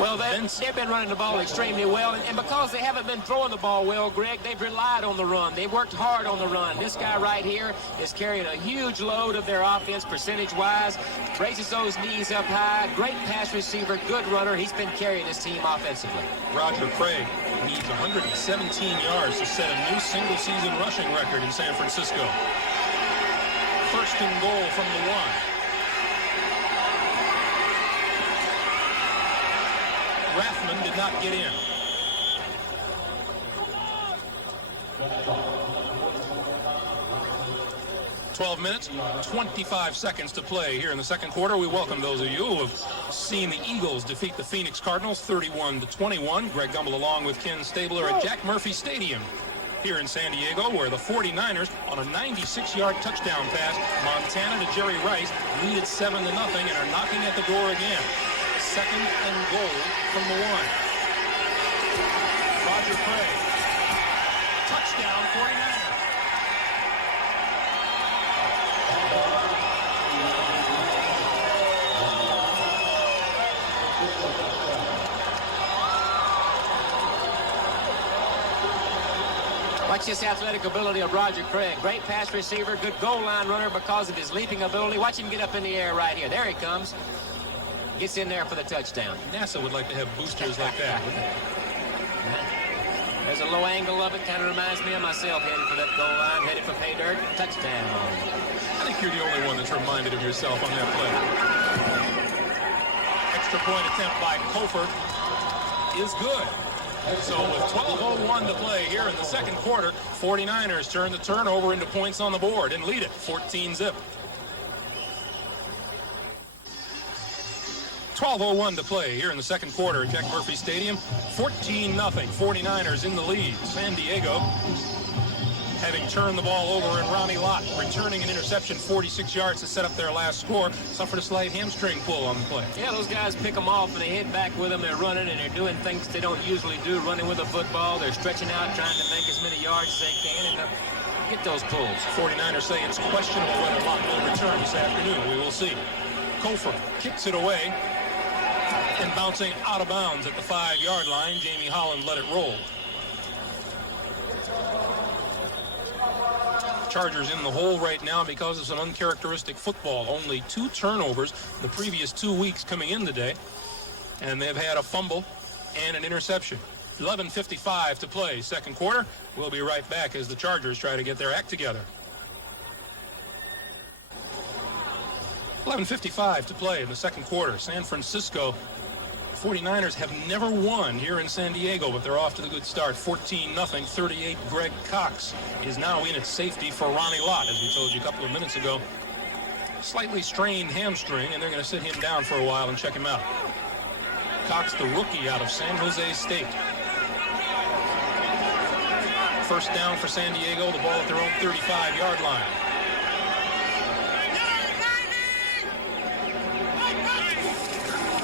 Well, they've been running the ball extremely well, and because they haven't been throwing the ball well, Greg, they've relied on the run. They've worked hard on the run. This guy right here is carrying a huge load of their offense percentage-wise, raises those knees up high, great pass receiver, good runner. He's been carrying his team offensively. Roger Craig needs 117 yards to set a new single-season rushing record in San Francisco. 1st and goal from the 1. Rathman did not get in. "12 minutes, 25 seconds to play here in the second quarter." We welcome those of you who have seen the Eagles defeat the Phoenix Cardinals 31-21. Greg Gumbel along with Ken Stabler at Jack Murphy Stadium here in San Diego, where the 49ers, on a 96-yard touchdown pass, Montana to Jerry Rice, lead it 7-0 and are knocking at the door again. 2nd and goal from the 1. Roger Craig. Touchdown, 49ers. Watch this athletic ability of Roger Craig. Great pass receiver, good goal line runner because of his leaping ability. Watch him get up in the air right here. There he comes. Gets in there for the touchdown. NASA would like to have boosters like that. There's a low angle of it. Kind of reminds me of myself headed for that goal line, headed for pay dirt. Touchdown. I think you're the only one that's reminded of yourself on that play. Extra point attempt by Kofor is good. So with 12:01 to play here in the second quarter, 49ers turn the turnover into points on the board and lead it 14-zip. 12:01 to play here in the second quarter at Jack Murphy Stadium. 14-0, 49ers in the lead. San Diego, having turned the ball over, and Ronnie Lott returning an interception 46 yards to set up their last score, suffered a slight hamstring pull on the play. Yeah, those guys pick them off and they head back with them. They're running and they're doing things they don't usually do, running with the football. They're stretching out, trying to make as many yards as they can and get those pulls. 49ers say it's questionable whether Lott will return this afternoon. We will see. Kofor kicks it away, and bouncing out of bounds at the 5-yard line, Jamie Holland let it roll. Chargers in the hole right now because of some uncharacteristic football. Only 2 turnovers the previous 2 weeks coming in today, and they've had a fumble and an interception. 11:55 to play, second quarter. We'll be right back as the Chargers try to get their act together. 11:55 to play in the second quarter. San Francisco 49ers have never won here in San Diego, but they're off to the good start. 14-0, 38. Greg Cox is now in at safety for Ronnie Lott, as we told you a couple of minutes ago. Slightly strained hamstring, and they're going to sit him down for a while and check him out. Cox, the rookie out of San Jose State. First down for San Diego, the ball at their own 35-yard line.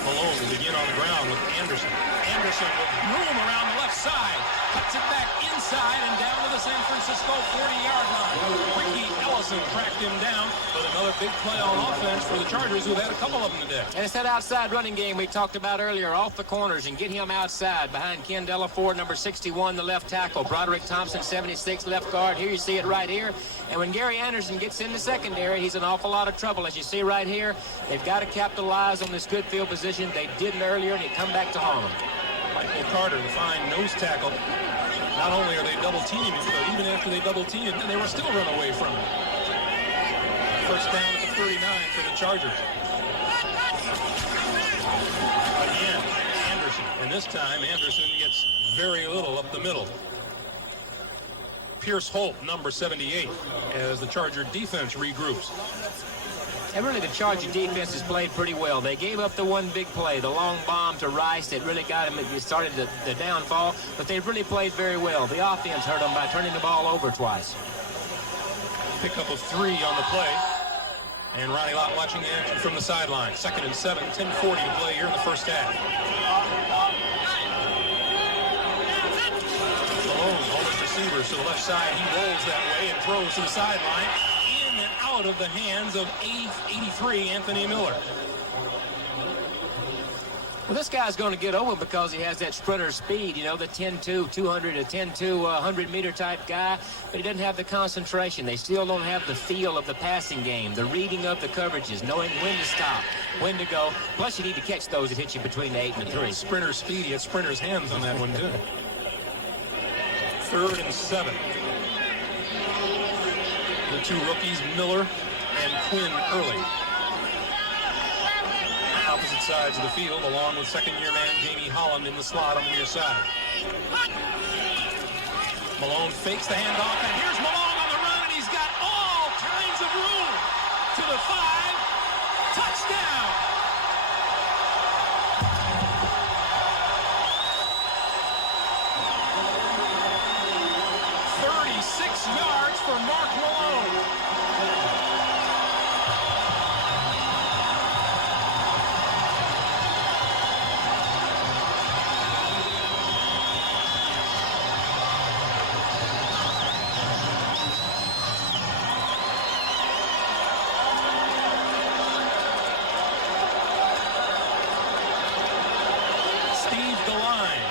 Malone will begin on the ground with Anderson. Anderson with room around the left side. Cuts it back inside and down to the San Francisco 40-yard line. Ricky Ellison tracked him down, but another big play on offense for the Chargers, who've had a couple of them today. And it's that outside running game we talked about earlier, off the corners, and get him outside behind Ken Delaford, number 61, the left tackle. Broderick Thompson, 76, left guard. Here you see it right here. And when Gary Anderson gets in the secondary, he's in an awful lot of trouble. As you see right here, they've got to capitalize on this good field position. They didn't earlier, and he come back to harm them. Michael Carter, the fine nose tackle Not only are they double teaming him, but even after they double teamed him, they were still run away from him. First down at the 39 for the Chargers. Again, Anderson. And this time, Anderson gets very little up the middle. Pierce Holt, number 78, as the Charger defense regroups. And really, the Charger defense has played pretty well. They gave up the one big play, the long bomb to Rice that really got him. It started the downfall, but they've really played very well. The offense hurt them by turning the ball over twice. Pickup of 3 on the play. And Ronnie Lott watching the action from the sideline. 2nd and 7, 10:40 to play here in the first half. Malone, holding receivers to the left side. He rolls that way and throws to the sideline. In and out of the hands of 83, Anthony Miller. Well, this guy's going to get over because he has that sprinter speed, you know, the 10-2, 200 to 10-2, 100-meter type guy, but he doesn't have the concentration. They still don't have the feel of the passing game, the reading of the coverages, knowing when to stop, when to go. Plus, you need to catch those that hit you between the 8 and the 3. Sprinter speed. He had sprinter's hands on that one, too. 3rd and 7. The 2 rookies, Miller and Quinn Early. Opposite sides of the field, along with second-year man Jamie Holland in the slot on the near side. Malone fakes the handoff, and here's Malone on the run, and he's got all kinds of room to the 5. Touchdown! Yards for Mark Malone. Steve DeLine.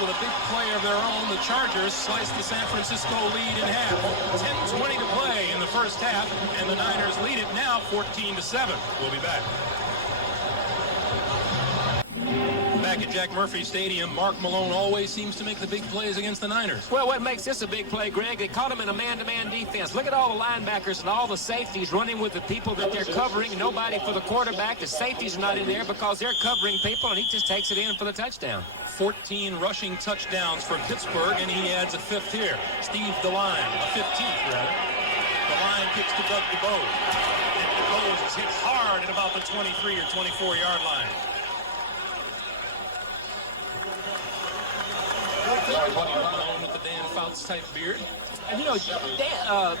With a big play of their own, the Chargers sliced the San Francisco lead in half. 10:20 to play in the first half, and the Niners lead it now 14-7. We'll be back. Back at Jack Murphy Stadium, Mark Malone always seems to make the big plays against the Niners. Well, what makes this a big play, Greg, they caught him in a man-to-man defense. Look at all the linebackers and all the safeties running with the people that they're covering. Nobody for the quarterback. The safeties are not in there because they're covering people, and he just takes it in for the touchdown. 14 rushing touchdowns for Pittsburgh, and he adds a 5th here. Steve DeLine, a 15th, rather. DeLine kicks to Doug DeBose. And DeBose is hit hard at about the 23 or 24-yard line. Malone with the Dan Fouts type beard. And you know,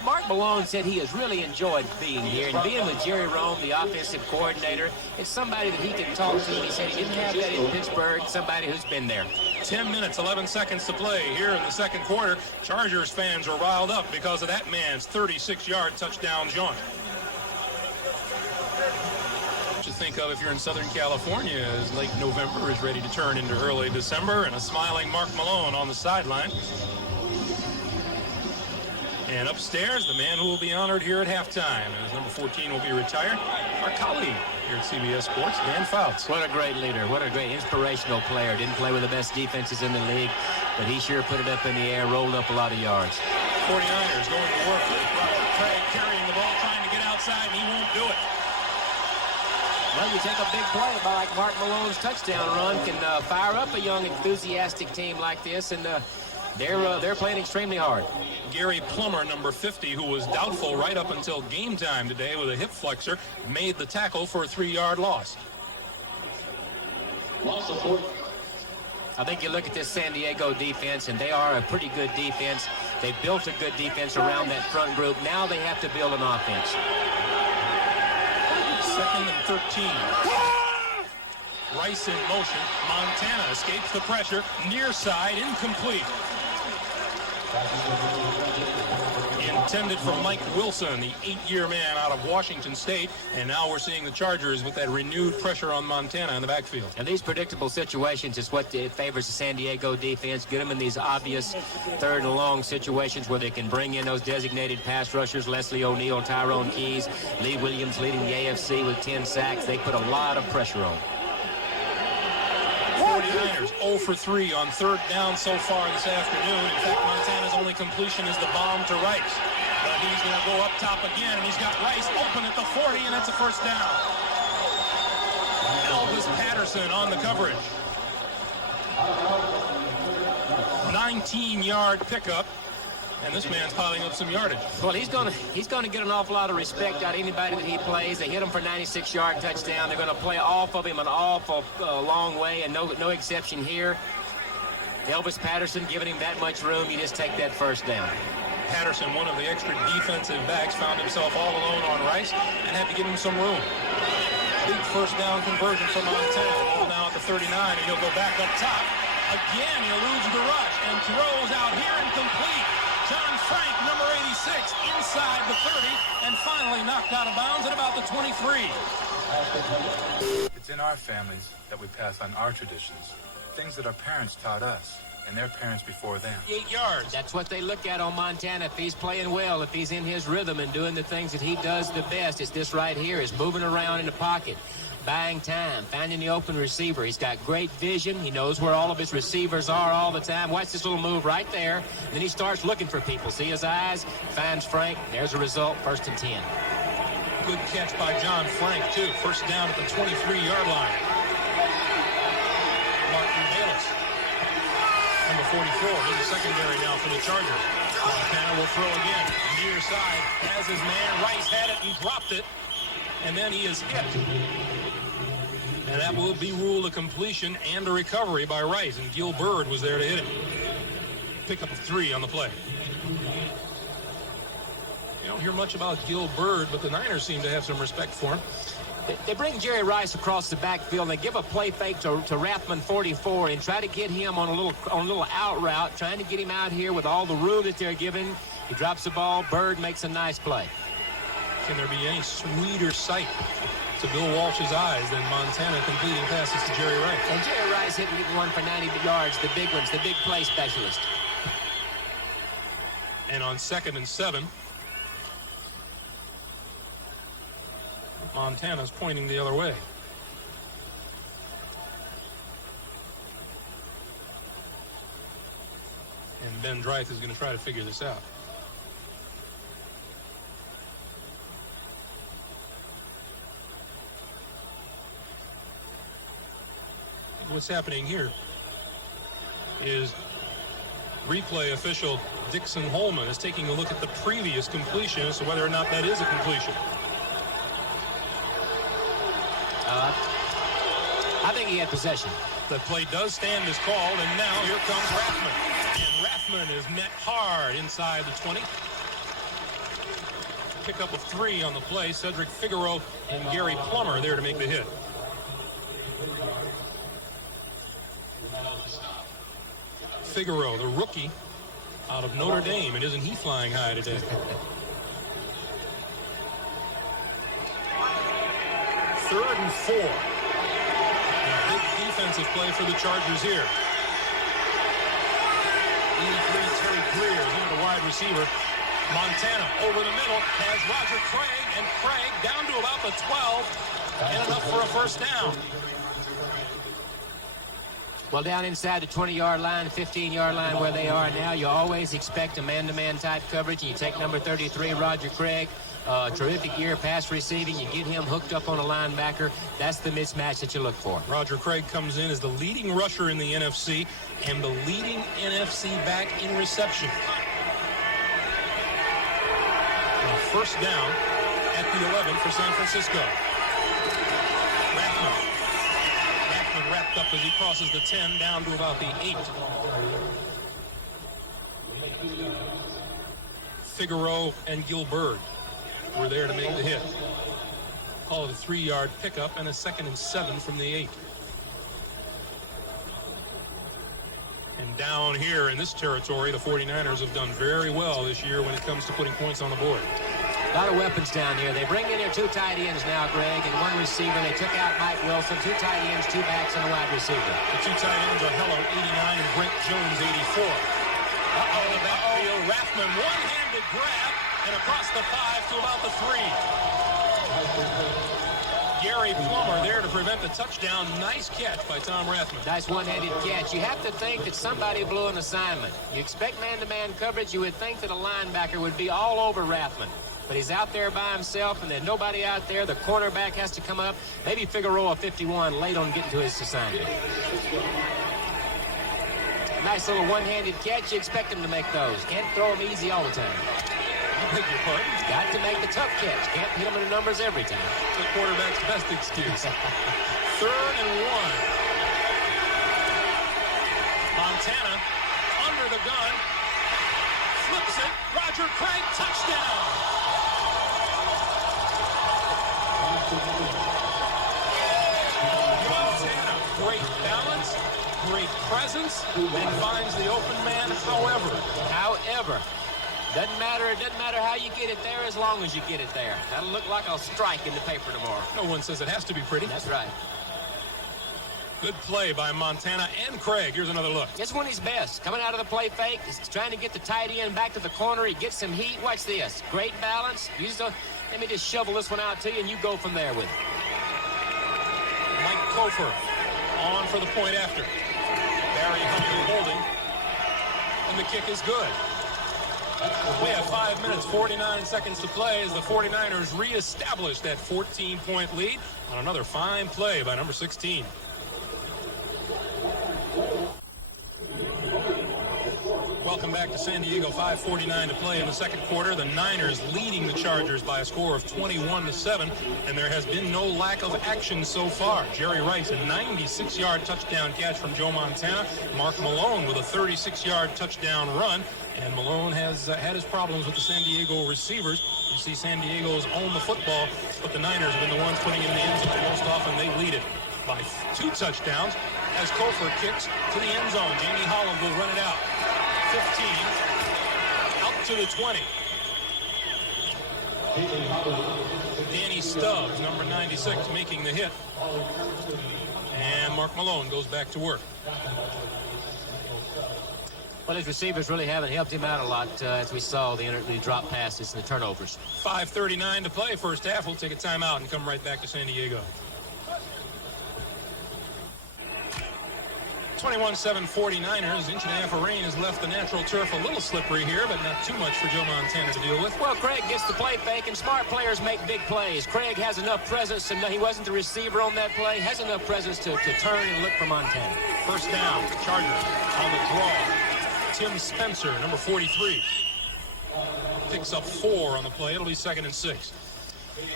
Mark Malone said he has really enjoyed being here and being with Jerry Rome, the offensive coordinator. It's somebody that he can talk to. He said he didn't have that in Pittsburgh, somebody who's been there. 10 minutes, 11 seconds to play here in the second quarter. Chargers fans are riled up because of that man's 36-yard touchdown jaunt. What you think of if you're in Southern California as late November is ready to turn into early December, and a smiling Mark Malone on the sideline. And upstairs, the man who will be honored here at halftime, as number 14 will be retired, our colleague here at CBS Sports, Dan Fouts. What a great leader. What a great inspirational player. Didn't play with the best defenses in the league, but he sure put it up in the air, rolled up a lot of yards. 49ers going to work with Roger Craig carrying the ball, trying to get outside, and he won't do it. Well, you take a big play like Mark Malone's touchdown run can fire up a young, enthusiastic team like this, and they're playing extremely hard. Gary Plummer, number 50, who was doubtful right up until game time today with a hip flexor, made the tackle for a 3-yard loss. I think you look at this San Diego defense, and they are a pretty good defense. They built a good defense around that front group. Now they have to build an offense. 2nd and 13. Rice in motion. Montana escapes the pressure. Near side, incomplete. Intended for Mike Wilson, the 8-year man out of Washington State. And now we're seeing the Chargers with that renewed pressure on Montana in the backfield. And these predictable situations is what favors the San Diego defense. Get them in these obvious 3rd and long situations where they can bring in those designated pass rushers, Leslie O'Neal, Tyrone Keys, Lee Williams leading the AFC with 10 sacks. They put a lot of pressure on. 49ers 0 for 3 on third down so far this afternoon. In fact, Montana's only completion is the bomb to Rice. But he's going to go up top again, and he's got Rice open at the 40, and that's a first down. Elvis Patterson on the coverage. 19-yard pickup, and this man's piling up some yardage. Well, he's gonna get an awful lot of respect out of anybody that he plays. They hit him for 96-yard touchdown. They're gonna play off of him an awful long way, and no exception here. Elvis Patterson giving him that much room, you just take that first down. Patterson, one of the extra defensive backs, found himself all alone on Rice and had to give him some room. Big first down conversion from Montana. Ball now at the 39, and he'll go back up top. Again, he eludes the rush and throws out here incomplete. John Frank, number 86, inside the 30, and finally knocked out of bounds at about the 23. It's in our families that we pass on our traditions, things that our parents taught us and their parents before them. 8 yards. That's what they look at on Montana. If he's playing well, if he's in his rhythm and doing the things that he does the best, it's this right here. Is moving around in the pocket, buying time, finding the open receiver. He's got great vision. He knows where all of his receivers are all the time. Watch this little move right there. And then he starts looking for people. See his eyes? Finds Frank. There's a result. 1st and 10. Good catch by John Frank, too. First down at the 23-yard line. Martin Bayless, number 44, in the secondary now for the Chargers. Montana will throw again. Near side has his man. Rice had it and dropped it. And then he is hit. And that will be ruled a completion and a recovery by Rice. And Gil Bird was there to hit it. Pick up a 3 on the play. You don't hear much about Gil Bird, but the Niners seem to have some respect for him. They bring Jerry Rice across the backfield. And they give a play fake to Rathman 44 and try to get him on a little out route, trying to get him out here with all the room that they're giving. He drops the ball. Bird makes a nice play. Can there be any sweeter sight to Bill Walsh's eyes than Montana completing passes to Jerry Rice? And Jerry Rice hitting one for 90 yards, the big ones, the big play specialist. And on 2nd and 7, Montana's pointing the other way. And Ben Dreith is going to try to figure this out. What's happening here is replay official Dixon Holman is taking a look at the previous completion as to whether or not that is a completion. I think he had possession. The play does stand as called, and now here comes Rathman. And Rathman is met hard inside the 20. Pick up a 3 on the play. Cedric Figueroa and Gary Plummer there to make the hit. Figueroa, the rookie out of Notre Dame, and isn't he flying high today? Third and 4. A big defensive play for the Chargers here. 83 Terry Greer is into the wide receiver. Montana over the middle has Roger Craig, and Craig down to about the 12, and enough for a first down. Well, down inside the 20-yard line, 15-yard line where they are now, you always expect a man-to-man type coverage. And you take number 33, Roger Craig, terrific year pass receiving. You get him hooked up on a linebacker. That's the mismatch that you look for. Roger Craig comes in as the leading rusher in the NFC and the leading NFC back in reception. Now, first down at the 11 for San Francisco. Rathman wrapped up as he crosses the 10 down to about the 8. Figueroa and Gil Bird were there to make the hit. Call it a 3-yard pickup and a 2nd and 7 from the 8. And down here in this territory, the 49ers have done very well this year when it comes to putting points on the board. A lot of weapons down here. They bring in their 2 tight ends now, Greg, and 1 receiver. They took out Mike Wilson, 2 tight ends, 2 backs, and a wide receiver. The 2 tight ends are Hello, 89, and Brent Jones, 84. In the backfield, Rathman, one-handed grab, and across the 5 to about the 3. Gary Plummer there to prevent the touchdown. Nice catch by Tom Rathman. Nice one-handed catch. You have to think that somebody blew an assignment. You expect man-to-man coverage. You would think that a linebacker would be all over Rathman. But he's out there by himself, and there's nobody out there. The cornerback has to come up. Maybe Figueroa, 51, late on getting to his assignment. Nice little one-handed catch. You expect him to make those. Can't throw them easy all the time. I beg your pardon? He's got to make the tough catch. Can't hit him in the numbers every time. The quarterback's best excuse. 3rd and 1. Montana under the gun. Flips it. Roger Craig, touchdown. Montana, great balance, great presence, and finds the open man. However, Doesn't matter. It doesn't matter how you get it there as long as you get it there. That'll look like a strike in the paper tomorrow. no one says it has to be pretty. That's right. Good play by Montana and Craig. Here's another look. This is when he's best. Coming out of the play fake. He's trying to get the tight end back to the corner. He gets some heat. Watch this. Great balance. Let me just shovel this one out to you, and you go from there with it. Mike Kofor on for the point after. Barry Huntley holding. And the kick is good. We have 5 minutes, 49 seconds to play as the 49ers reestablish that 14-point lead on another fine play by number 16. Welcome back to San Diego. 5:49 to play in the second quarter. The Niners leading the Chargers by a score of 21-7, and there has been no lack of action so far. Jerry Rice, a 96-yard touchdown catch from Joe Montana. Mark Malone with a 36-yard touchdown run. And Malone has had his problems with the San Diego receivers. You see San Diego's own the football, but the Niners have been the ones putting it in the end zone most often. They lead it by 2 touchdowns as Kofor kicks to the end zone. Jamie Holland will run it out. 15, out to the 20. Danny Stubbs, number 96, making the hit. And Mark Malone goes back to work. Well, his receivers really haven't helped him out a lot as we saw the drop passes and the turnovers. 5:39 to play, first half. We'll take a timeout and come right back to San Diego. 21-7 49ers. Inch and a half of rain has left the natural turf a little slippery here, but not too much for Joe Montana to deal with. Well, Craig gets the play fake, and smart players make big plays. Craig has enough presence, and he wasn't the receiver on that play, has enough presence to turn and look for Montana. First down, Chargers on the draw. Tim Spencer, number 43, picks up 4 on the play. It'll be 2nd and 6.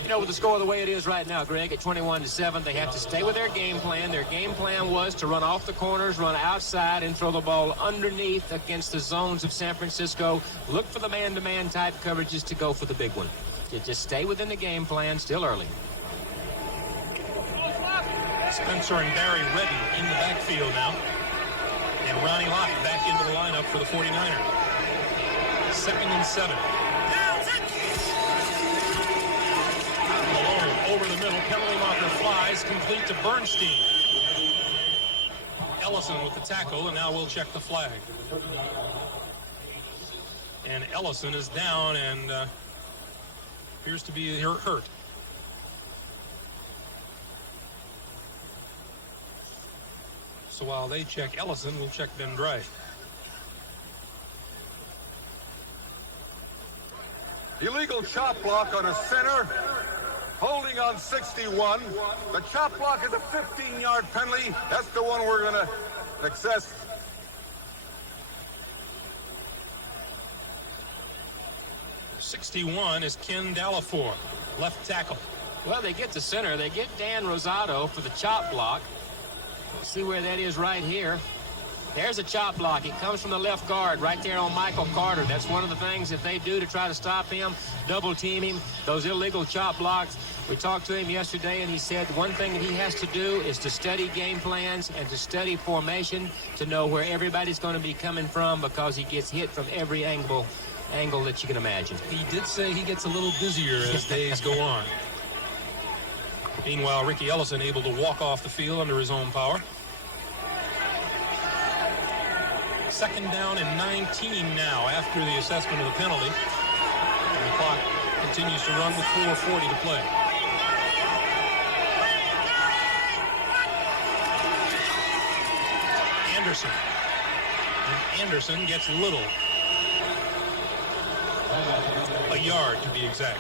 You know, with the score the way it is right now, Greg, at 21-7, they have to stay with their game plan. Their game plan was to run off the corners, run outside, and throw the ball underneath against the zones of San Francisco. Look for the man-to-man type coverages to go for the big one. Just stay within the game plan, still early. Spencer and Barry Redden in the backfield now. And Ronnie Lott back into the lineup for the 49ers. 2nd and 7. Malone over the middle. Penalty marker flies. Complete to Bernstein. Ellison with the tackle, and now we'll check the flag. And Ellison is down and appears to be hurt. So while they check Ellison, we'll check Ben Dry. Illegal chop block on a center. Holding on 61. The chop block is a 15-yard penalty. That's the one we're going to access. '61 is Ken Dallafor, left tackle. Well, they get the center. They get Dan Rosado for the chop block. See where that is right here. There's a chop block. It comes from the left guard right there on Michael Carter. That's one of the things that they do to try to stop him, double team him, those illegal chop blocks. We talked to him yesterday, and he said one thing that he has to do is to study game plans and to study formation to know where everybody's going to be coming from, because he gets hit from every angle that you can imagine. He did say he gets a little busier as days go on. Meanwhile, Ricky Ellison able to walk off the field under his own power. 2nd down and 19 now after the assessment of the penalty. And the clock continues to run with 4:40 to play. Anderson. And Anderson gets little. A yard, to be exact.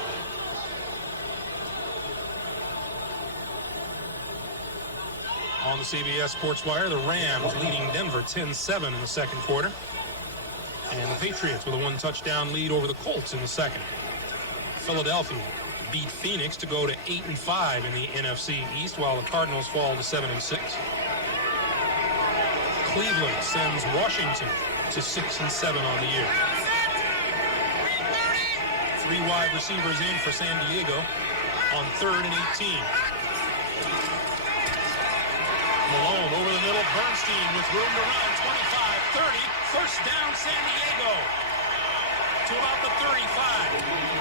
On the CBS Sports Wire, the Rams leading Denver 10-7 in the second quarter. And the Patriots with a one-touchdown lead over the Colts in the second. Philadelphia beat Phoenix to go to 8-5 in the NFC East, while the Cardinals fall to 7-6. Cleveland sends Washington to 6-7 on the year. 3 wide receivers in for San Diego on 3rd and 18. Malone over the middle. Bernstein with room to run. 25-30. First down, San Diego. To about the 35.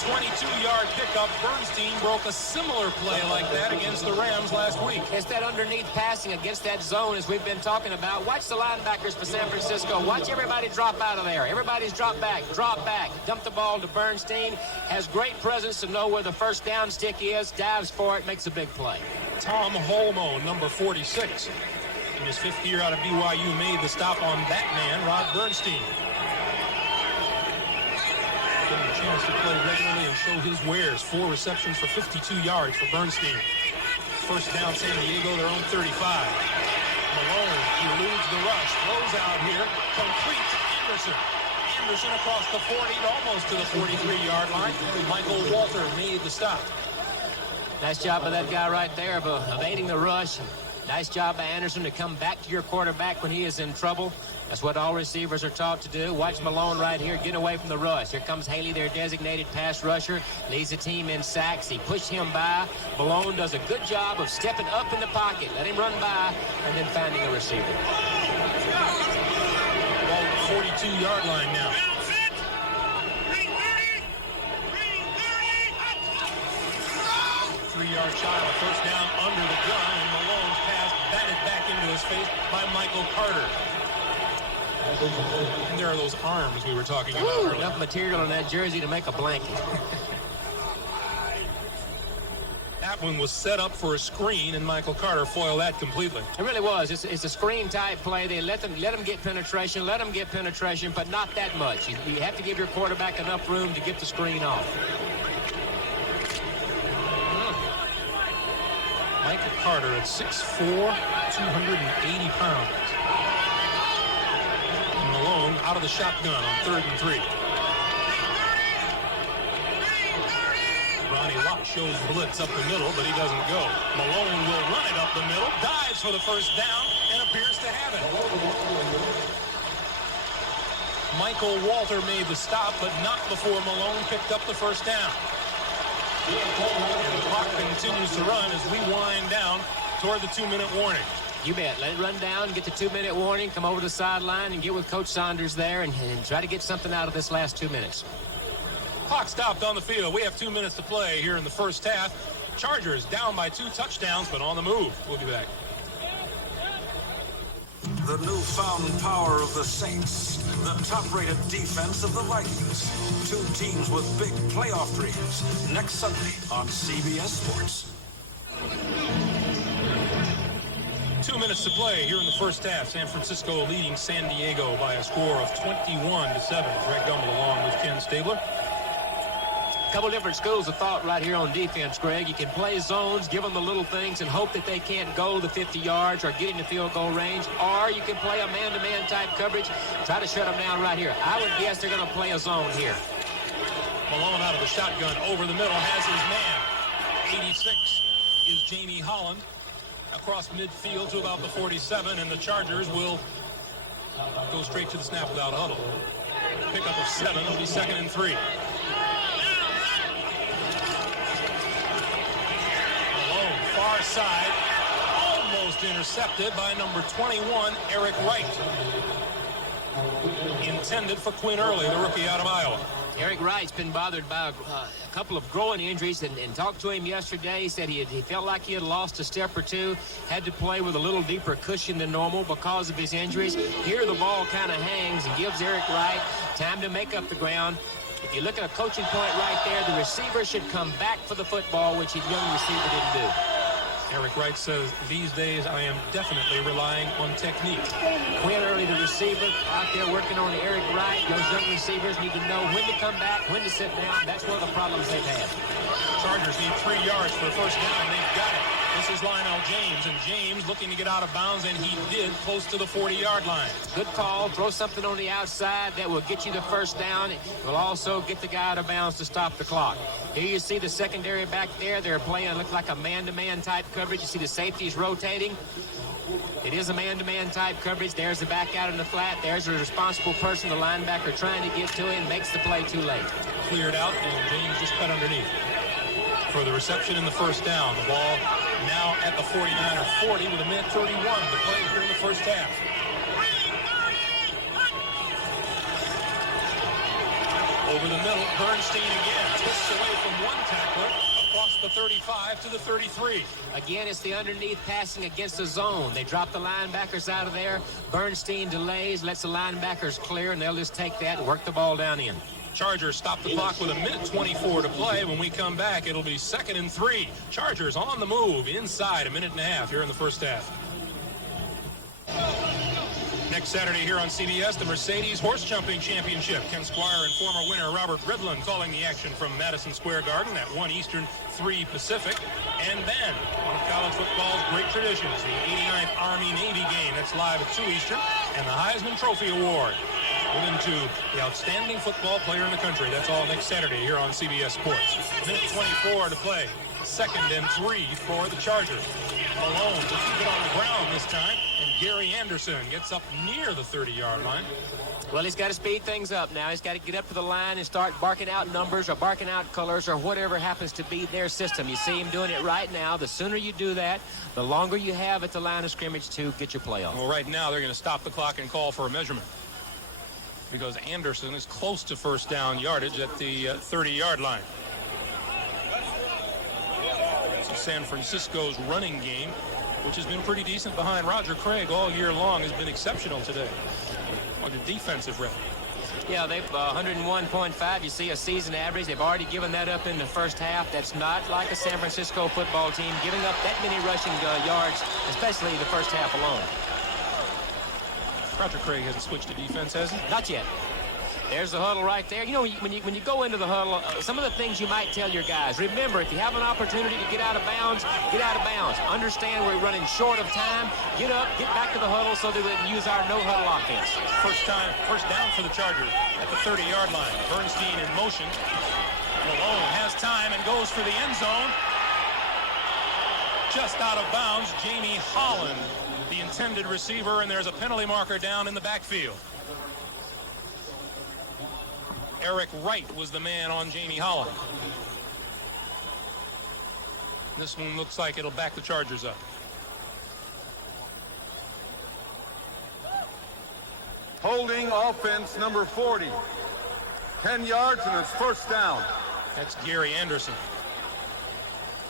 22-yard pickup. Bernstein broke a similar play like that against the Rams last week. It's that underneath passing against that zone, as we've been talking about. Watch the linebackers for San Francisco. Watch everybody drop out of there. Everybody's drop back. Dump the ball to Bernstein. Has great presence to know where the first down stick is. Dives for it. Makes a big play. Tom Holmoe, number 46. In his 5th year out of BYU, made the stop on that man, Rod Bernstein. Getting a chance to play regularly and show his wares. 4 receptions for 52 yards for Bernstein. First down, San Diego, their own 35. Malone eludes the rush, throws out here, complete to Anderson. Anderson across the 40, almost to the 43-yard line. Michael Walter made the stop. Nice job of that guy right there of evading the rush. Nice job by Anderson to come back to your quarterback when he is in trouble. That's what all receivers are taught to do. Watch Malone right here get away from the rush. Here comes Haley, their designated pass rusher. Leads the team in sacks. He pushed him by. Malone does a good job of stepping up in the pocket. Let him run by and then finding a receiver. Ball at the 42-yard line now. Three-yard shot, a first down under the gun, and Malone's pass batted back into his face by Michael Carter. And there are those arms we were talking about earlier. Enough material in that jersey to make a blanket. That one was set up for a screen, and Michael Carter foiled that completely. It really was. It's a screen-type play. They let them get penetration, but not that much. You have to give your quarterback enough room to get the screen off. Michael Carter at 6'4", 280 pounds. And Malone out of the shotgun on 3rd and 3. Ronnie Lott shows blitz up the middle, but he doesn't go. Malone will run it up the middle, dives for the first down, and appears to have it. Michael Walter made the stop, but not before Malone picked up the first down. And the clock continues to run as we wind down toward the 2-minute warning. You bet. Let it run down, get the 2-minute warning, come over to the sideline and get with Coach Saunders there and try to get something out of this last 2 minutes. Clock stopped on the field. We have 2 minutes to play here in the first half. Chargers down by 2 touchdowns, but on the move. We'll be back. The newfound power of the Saints. The top-rated defense of the Vikings. 2 teams with big playoff dreams. Next Sunday on CBS Sports. 2 minutes to play here in the first half. San Francisco leading San Diego by a score of 21-7. Greg Gumbel along with Ken Stabler. A couple different schools of thought right here on defense, Greg. You can play zones, give them the little things, and hope that they can't go the 50 yards or get into field goal range. Or you can play a man-to-man type coverage, try to shut them down right here. I would guess they're going to play a zone here. Malone out of the shotgun over the middle has his man. 86 is Jamie Holland. Across midfield to about the 47, and the Chargers will go straight to the snap without a huddle. Pickup of 7. It'll be 2nd and 3. Far side, almost intercepted by number 21, Eric Wright. Intended for Quinn Early, the rookie out of Iowa. Eric Wright's been bothered by a couple of growing injuries, and talked to him yesterday. He said he felt like he had lost a step or two, had to play with a little deeper cushion than normal because of his injuries. Here the ball kind of hangs and gives Eric Wright time to make up the ground. If you look at a coaching point right there, the receiver should come back for the football, which the young receiver didn't do. Eric Wright says, these days I am definitely relying on technique. Quinn Early, the receiver, out there working on Eric Wright. Those young receivers need to know when to come back, when to sit down. That's one of the problems they've had. Chargers need 3 yards for a first down. They've got it. This is Lionel James, and James looking to get out of bounds, and he did, close to the 40-yard line. Good call. Throw something on the outside that will get you the first down. It will also get the guy out of bounds to stop the clock. Here you see the secondary back there. They're playing, look like a man-to-man type coverage. You see the safeties rotating. It is a man-to-man type coverage. There's the back out in the flat. There's a responsible person, the linebacker, trying to get to him. Makes the play too late. Cleared out, and James just cut underneath for the reception in the first down. The ball now at the 49er 40 with a minute 31 to play here in the first half. Over the middle, Bernstein again twists away from one tackler across the 35 to the 33. Again, it's the underneath passing against the zone. They drop the linebackers out of there. Bernstein delays, lets the linebackers clear, and they'll just take that and work the ball down in. Chargers stop the clock with a minute 24 to play. When we come back, it'll be 2nd and 3. Chargers on the move inside a minute and a half here in the first half. Next Saturday here on CBS, the Mercedes Horse Jumping Championship. Ken Squire and former winner Robert Redlund calling the action from Madison Square Garden at 1 Eastern, 3 Pacific. And then, one of college football's great traditions, the 89th Army-Navy game. That's live at 2 Eastern. And the Heisman Trophy Award given to the outstanding football player in the country. That's all next Saturday here on CBS Sports. Minute 24 to play. 2nd and 3 for the Chargers. Malone will keep it on the ground this time, and Gary Anderson gets up near the 30-yard line. Well, he's got to speed things up now. He's got to get up to the line and start barking out numbers or barking out colors or whatever happens to be their system. You see him doing it right now. The sooner you do that, the longer you have at the line of scrimmage to get your play off. Well, right now they're going to stop the clock and call for a measurement because Anderson is close to first down yardage at the 30-yard line. San Francisco's running game, which has been pretty decent behind Roger Craig all year long, has been exceptional today. Or the defensive rep. Yeah, they've 101.5. You see a season average. They've already given that up in the first half. That's not like a San Francisco football team giving up that many rushing yards, especially the first half alone. Roger Craig hasn't switched to defense, has he? Not yet. There's the huddle right there. You know, when you go into the huddle, some of the things you might tell your guys. Remember, if you have an opportunity to get out of bounds, get out of bounds. Understand we're running short of time. Get up, get back to the huddle so that we can use our no-huddle offense. First down for the Chargers at the 30-yard line. Bernstein in motion. Malone has time and goes for the end zone. Just out of bounds, Jamie Holland, the intended receiver, and there's a penalty marker down in the backfield. Eric Wright was the man on Jamie Holland. This one looks like it'll back the Chargers up. Holding offense number 40. 10 yards and it's first down. That's Gary Anderson,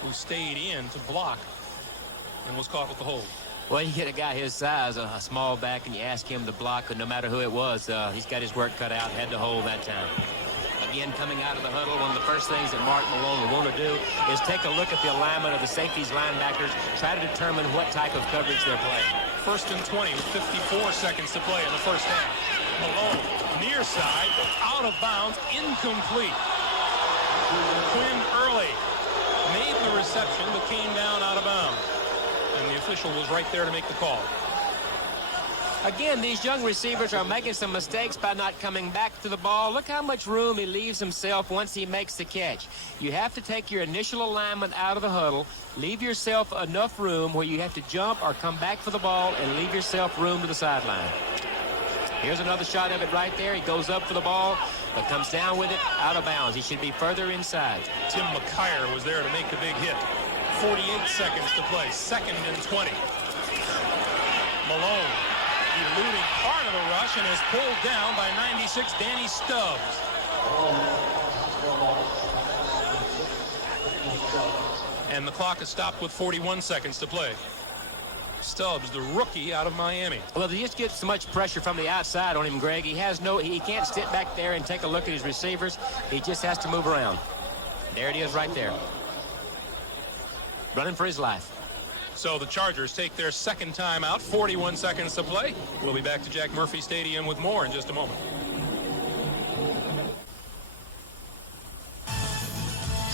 who stayed in to block and was caught with the hold. Well, you get a guy his size, a small back, and you ask him to block, and no matter who it was, he's got his work cut out, had to hold that time. Again, coming out of the huddle, one of the first things that Mark Malone will want to do is take a look at the alignment of the safeties, linebackers, try to determine what type of coverage they're playing. 1st and 20 with 54 seconds to play in the first half. Malone, near side, out of bounds, incomplete. Quinn Early made the reception, but came down out of bounds. And the official was right there to make the call. Again, these young receivers are making some mistakes by not coming back to the ball. Look how much room he leaves himself once he makes the catch. You have to take your initial alignment out of the huddle, leave yourself enough room where you have to jump or come back for the ball, and leave yourself room to the sideline. Here's another shot of it right there. He goes up for the ball, but comes down with it out of bounds. He should be further inside. Tim McKyer was there to make the big hit. 48 seconds to play, 2nd and 20. Malone eluding part of the rush and is pulled down by 96 Danny Stubbs. And the clock is stopped with 41 seconds to play. Stubbs, the rookie out of Miami. Well, he just gets so much pressure from the outside on him, Greg. He can't sit back there and take a look at his receivers. He just has to move around. There it is right there. Running for his life. So the Chargers take their second time out, 41 seconds to play. We'll be back to Jack Murphy Stadium with more in just a moment.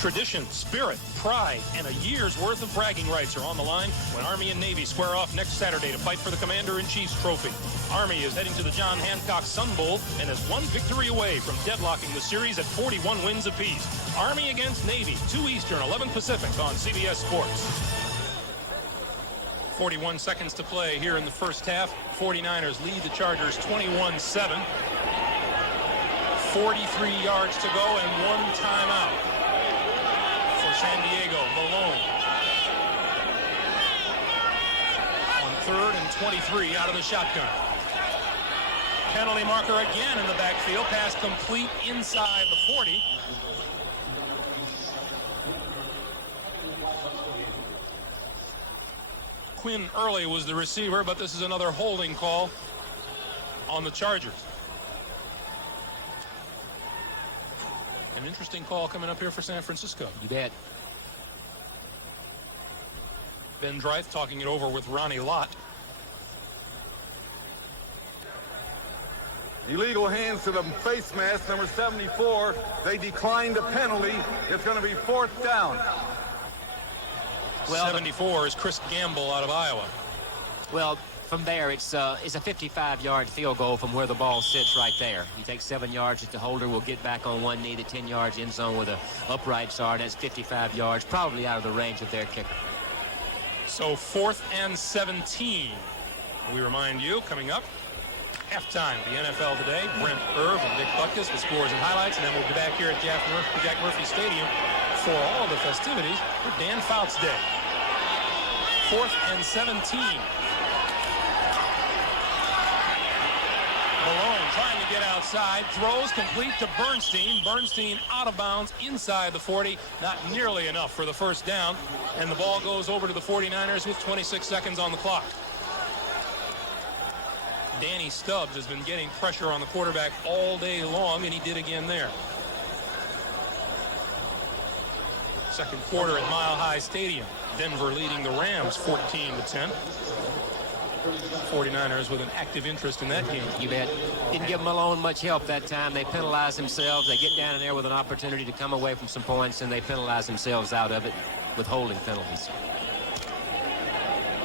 Tradition, spirit, pride, and a year's worth of bragging rights are on the line when Army and Navy square off next Saturday to fight for the Commander-in-Chief's trophy. Army is heading to the John Hancock Sun Bowl and is one victory away from deadlocking the series at 41 wins apiece. Army against Navy, 2 Eastern, 11 Pacific on CBS Sports. 41 seconds to play here in the first half. 49ers lead the Chargers 21-7. 43 yards to go and 1 timeout for San Diego. Malone on 3rd and 23 out of the shotgun. Penalty marker again in the backfield. Pass complete inside the 40. Quinn Early was the receiver, but this is another holding call on the Chargers. An interesting call coming up here for San Francisco. You bet. Ben Dreith talking it over with Ronnie Lott. Illegal hands to the face mask, number 74. They declined a penalty. It's going to be 4th down. Well, 74 is Chris Gamble out of Iowa. Well, from there, it's a 55-yard field goal from where the ball sits right there. You take 7 yards, the holder will get back on one knee to 10 yards end zone with a upright start. That's 55 yards, probably out of the range of their kicker. So 4th and 17. We remind you, coming up, halftime, the NFL Today. Brent Irv and Dick Butkus with scores and highlights, and then we'll be back here at Jack Murphy Stadium for all of the festivities for Dan Fouts Day. 4th and 17. Malone trying to get outside, throws complete to Bernstein. Bernstein out of bounds inside the 40, not nearly enough for the first down, and the ball goes over to the 49ers with 26 seconds on the clock. Danny Stubbs has been getting pressure on the quarterback all day long, and he did again there. Second quarter at Mile High Stadium. Denver leading the Rams 14-10. 49ers with an active interest in that game. You bet. Didn't give Malone much help that time. They penalized themselves. They get down in there with an opportunity to come away from some points, and they penalize themselves out of it with holding penalties.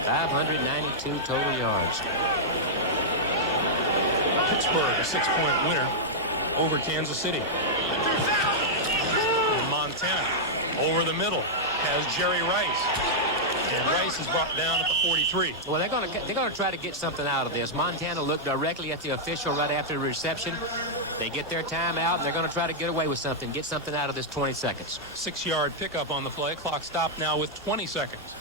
592 total yards. Pittsburgh, a 6-point winner over Kansas City. And Montana, over the middle, has Jerry Rice. And Rice is brought down at the 43. Well, they're going to try to get something out of this. Montana looked directly at the official right after the reception. They get their time out, and they're going to try to get away with something, get something out of this 20 seconds. 6-yard pickup on the play. Clock stopped now with 20 seconds.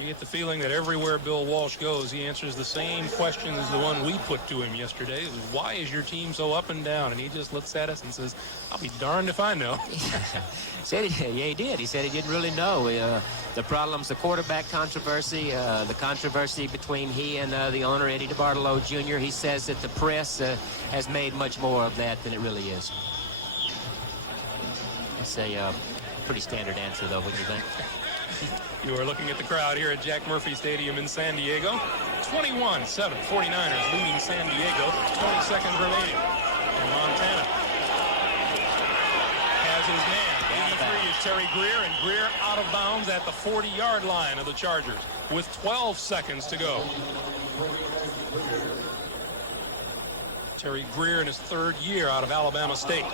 You get the feeling that everywhere Bill Walsh goes, he answers the same question as the one we put to him yesterday. It was, why is your team so up and down? And he just looks at us and says, I'll be darned if I know. Yeah, he did. He said he didn't really know. The problems, the quarterback controversy, the controversy between he and the owner, Eddie DeBartolo Jr., he says that the press has made much more of that than it really is. It's a pretty standard answer, though, wouldn't you think? You are looking at the crowd here at Jack Murphy Stadium in San Diego. 21-7, 49ers leading San Diego. 20 seconds remaining. And Montana has his man. 83 is Terry Greer, and Greer out of bounds at the 40-yard line of the Chargers with 12 seconds to go. Terry Greer in his 3rd year out of Alabama State.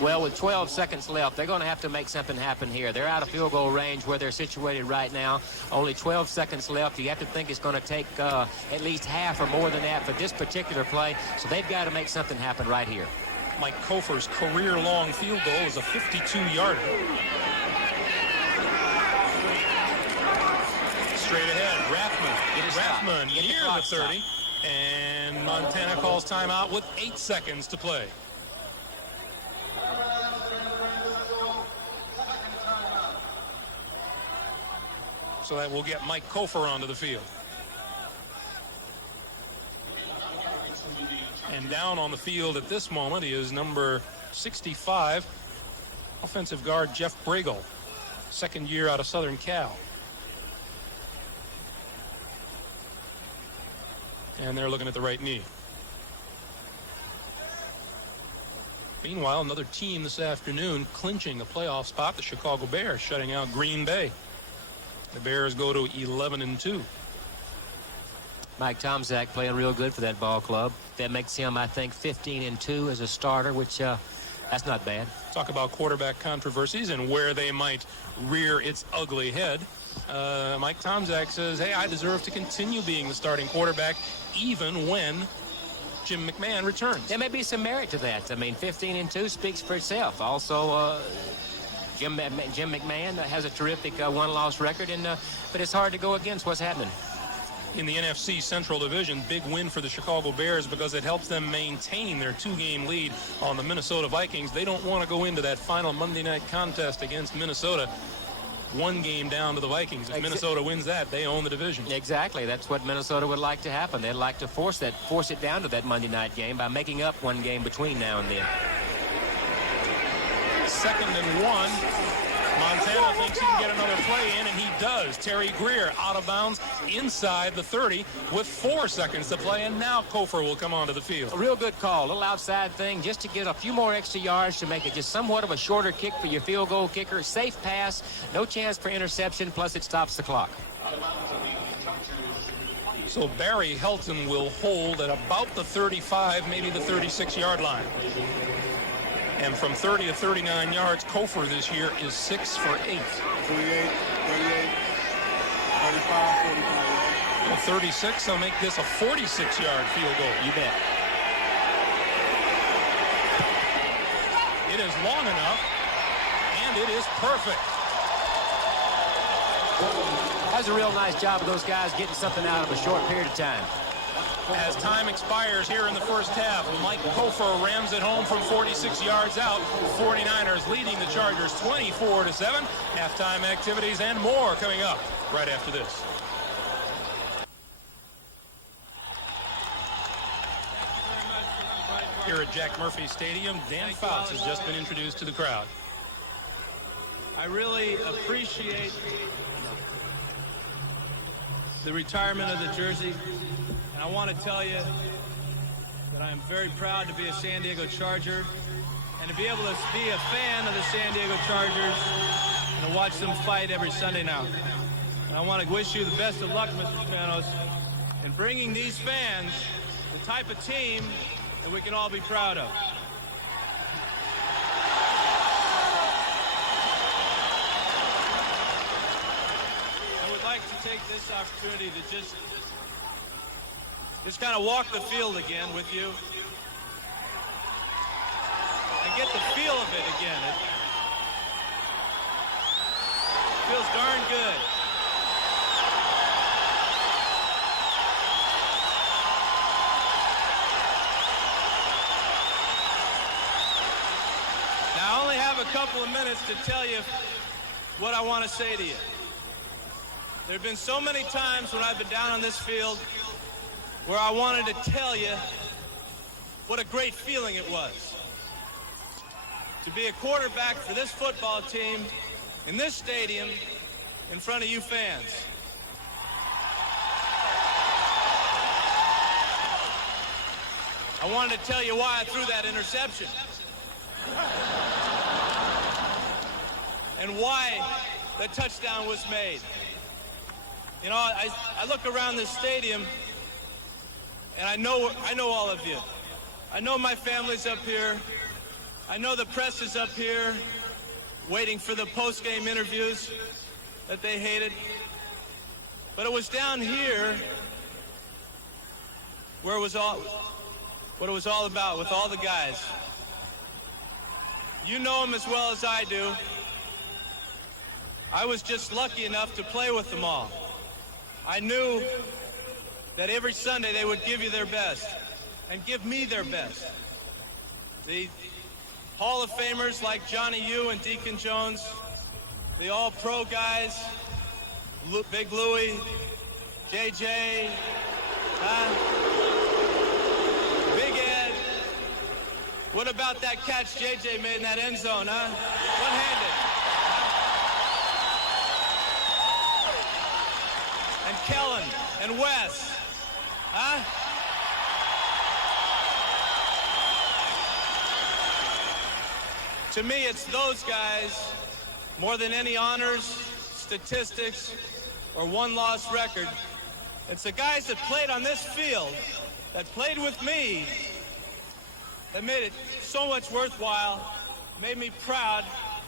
Well, with 12 seconds left, they're going to have to make something happen here. They're out of field goal range where they're situated right now. Only 12 seconds left. You have to think it's going to take at least half or more than that for this particular play. So they've got to make something happen right here. Mike Kofer's career-long field goal is a 52-yarder. Straight ahead, Rathman near the 30. And Montana calls timeout with 8 seconds to play. So that will get Mike Kofer onto the field. And down on the field at this moment is number 65, offensive guard Jeff Bregel, second year out of Southern Cal. And they're looking at the right knee. Meanwhile, another team this afternoon clinching a playoff spot, the Chicago Bears, shutting out Green Bay. The Bears go to 11-2. Mike Tomczak playing real good for that ball club. That makes him, I think, 15-2 as a starter, which that's not bad. Talk about quarterback controversies and where they might rear its ugly head. Mike Tomczak says, hey, I deserve to continue being the starting quarterback even when Jim McMahon returns. There may be some merit to that. I mean, 15-2 speaks for itself. Also, Jim McMahon has a terrific one-loss record, but it's hard to go against what's happening. In the NFC Central Division, big win for the Chicago Bears because it helps them maintain their 2-game lead on the Minnesota Vikings. They don't want to go into that final Monday night contest against Minnesota 1 game down to the Vikings. If Minnesota wins that, they own the division. Exactly. That's what Minnesota would like to happen. They'd like to force it down to that Monday night game by making up 1 game between now and then. 2nd and 1. Montana thinks he can get another play in, and he does. Terry Greer out of bounds inside the 30 with 4 seconds to play, and now Kofor will come onto the field. A real good call, a little outside thing, just to get a few more extra yards to make it just somewhat of a shorter kick for your field goal kicker. Safe pass, no chance for interception, plus it stops the clock. So Barry Helton will hold at about the 35, maybe the 36-yard line. And from 30 to 39 yards, Kofor this year is 6 for 8. 28, 38, 35, 45. Well, 36, they'll make this a 46-yard field goal. You bet. It is long enough, and it is perfect. That's a real nice job of those guys getting something out of a short period of time. As time expires here in the first half, Mike Kofor rams it home from 46 yards out. 49ers leading the Chargers 24-7. Halftime activities and more coming up right after this. Here at Jack Murphy Stadium, Dan Fouts has just been introduced to the crowd. I really appreciate the retirement of the jersey. I want to tell you that I am very proud to be a San Diego Charger and to be able to be a fan of the San Diego Chargers and to watch them fight every Sunday now. And I want to wish you the best of luck, Mr. Spanos, in bringing these fans the type of team that we can all be proud of. I would like to take this opportunity to just kind of walk the field again with you and get the feel of it again. It feels darn good. Now, I only have a couple of minutes to tell you what I want to say to you. There have been so many times when I've been down on this field where I wanted to tell you what a great feeling it was to be a quarterback for this football team in this stadium in front of you fans. I wanted to tell you why I threw that interception and why the touchdown was made. You know, I look around this stadium and I know all of you. I know my family's up here. I know the press is up here waiting for the post-game interviews that they hated. But it was down here where what it was all about with all the guys. You know them as well as I do. I was just lucky enough to play with them all. I knew that every Sunday they would give you their best and give me their best. The Hall of Famers like Johnny U and Deacon Jones, the all-pro guys, Big Louie, JJ, Big Ed, What about that catch JJ made in that end zone, huh? One-handed. And Kellen and Wes, huh? To me, it's those guys, more than any honors, statistics, or one-loss record. It's the guys that played on this field, that played with me, that made it so much worthwhile, made me proud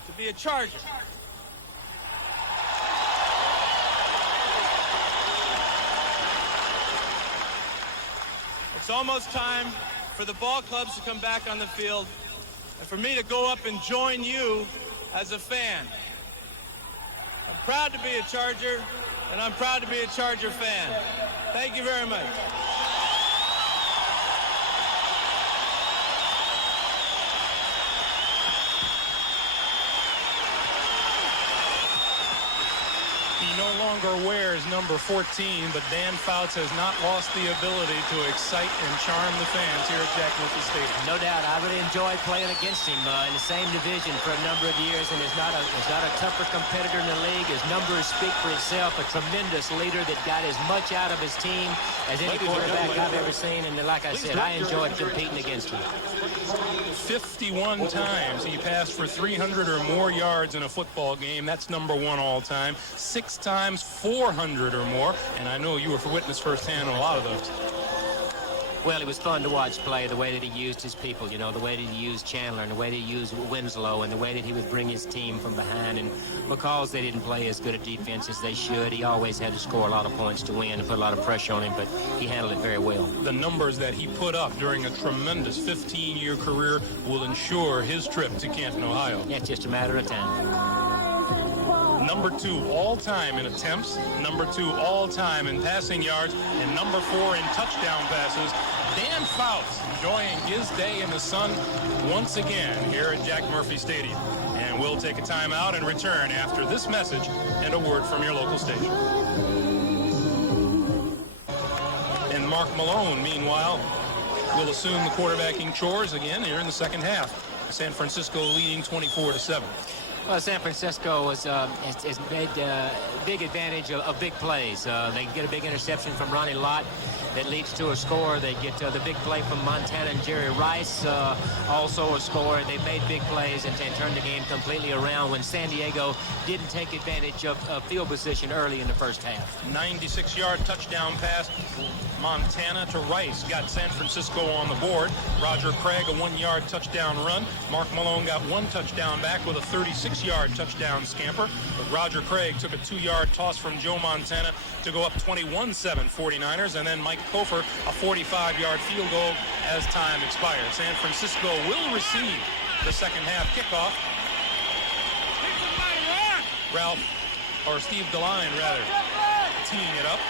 to be a Charger. It's almost time for the ball clubs to come back on the field and for me to go up and join you as a fan. I'm proud to be a Charger, and I'm proud to be a Charger fan. Thank you very much. He no longer wears number 14, but Dan Fouts has not lost the ability to excite and charm the fans here at Jack Murphy Stadium. No doubt, I really enjoyed playing against him in the same division for a number of years, and there's not a tougher competitor in the league. His numbers speak for itself. A tremendous leader that got as much out of his team as any quarterback I've ever seen, and like I said, I enjoyed competing against him. 51 times he passed for 300 or more yards in a football game. That's number one all time. 6 times 400 or more, and I know you were witness firsthand on a lot of those. Well, it was fun to watch play, the way that he used his people, you know, the way that he used Chandler and the way that he used Winslow and the way that he would bring his team from behind. And because they didn't play as good a defense as they should, he always had to score a lot of points to win and put a lot of pressure on him, but he handled it very well. The numbers that he put up during a tremendous 15-year career will ensure his trip to Canton, Ohio. Yeah, it's just a matter of time. Number 2 all-time in attempts, number 2 all-time in passing yards, and number 4 in touchdown passes. Dan Fouts enjoying his day in the sun once again here at Jack Murphy Stadium. And we'll take a timeout and return after this message and a word from your local station. And Mark Malone, meanwhile, will assume the quarterbacking chores again here in the second half. San Francisco leading 24-7. Well, San Francisco has made big advantage of big plays. They get a big interception from Ronnie Lott that leads to a score. They get the big play from Montana and Jerry Rice, also a score. They made big plays and turned the game completely around when San Diego didn't take advantage of field position early in the first half. 96-yard touchdown pass. Montana to Rice got San Francisco on the board. Roger Craig, a 1-yard touchdown run. Mark Malone got 1 touchdown back with a 36-yard touchdown scamper. But Roger Craig took a 2-yard toss from Joe Montana to go up 21-7 49ers. And then Mike Kofer, a 45-yard field goal as time expired. San Francisco will receive the second half kickoff. Steve DeLine, rather, teeing it up.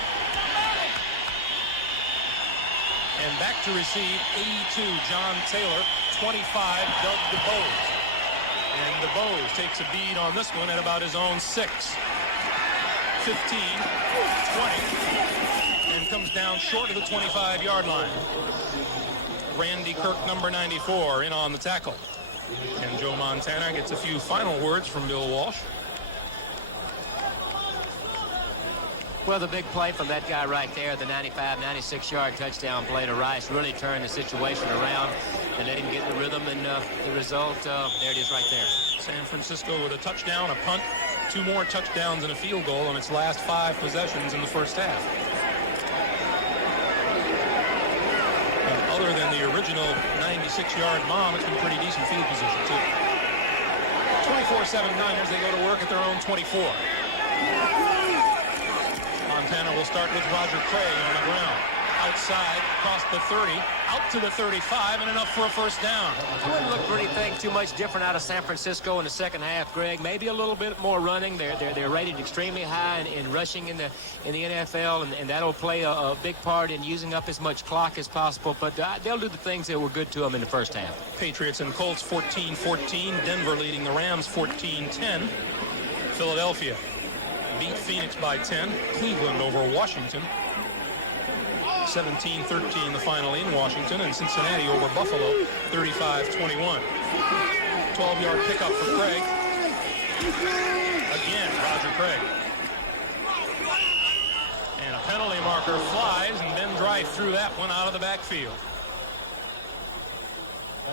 And back to receive 82, John Taylor, 25, Doug DeBose. And DeBose takes a bead on this one at about his own 6. 15, 20, and comes down short of the 25-yard line. Randy Kirk, number 94, in on the tackle. And Joe Montana gets a few final words from Bill Walsh. Well, the big play from that guy right there, the 95, 96-yard touchdown play to Rice, really turned the situation around and let him get the rhythm, and the result, there it is right there. San Francisco with a touchdown, a punt, 2 more touchdowns and a field goal on its last 5 possessions in the first half. And other than the original 96-yard bomb, it's been pretty decent field position, too. 24-7 Niners, they go to work at their own 24. Montana will start with Roger Craig on the ground. Outside, across the 30, out to the 35, and enough for a first down. I wouldn't look for anything too much different out of San Francisco in the second half, Greg. Maybe a little bit more running. They're rated extremely high in rushing in the NFL, and that'll play a big part in using up as much clock as possible. But they'll do the things that were good to them in the first half. Patriots and Colts 14-14. Denver leading the Rams 14-10. Philadelphia beat Phoenix by 10. Cleveland over Washington. 17-13 the final in Washington, and Cincinnati over Buffalo 35-21. 12-yard pickup for Craig. Again, Roger Craig. And a penalty marker flies, and Ben Dry threw that one out of the backfield.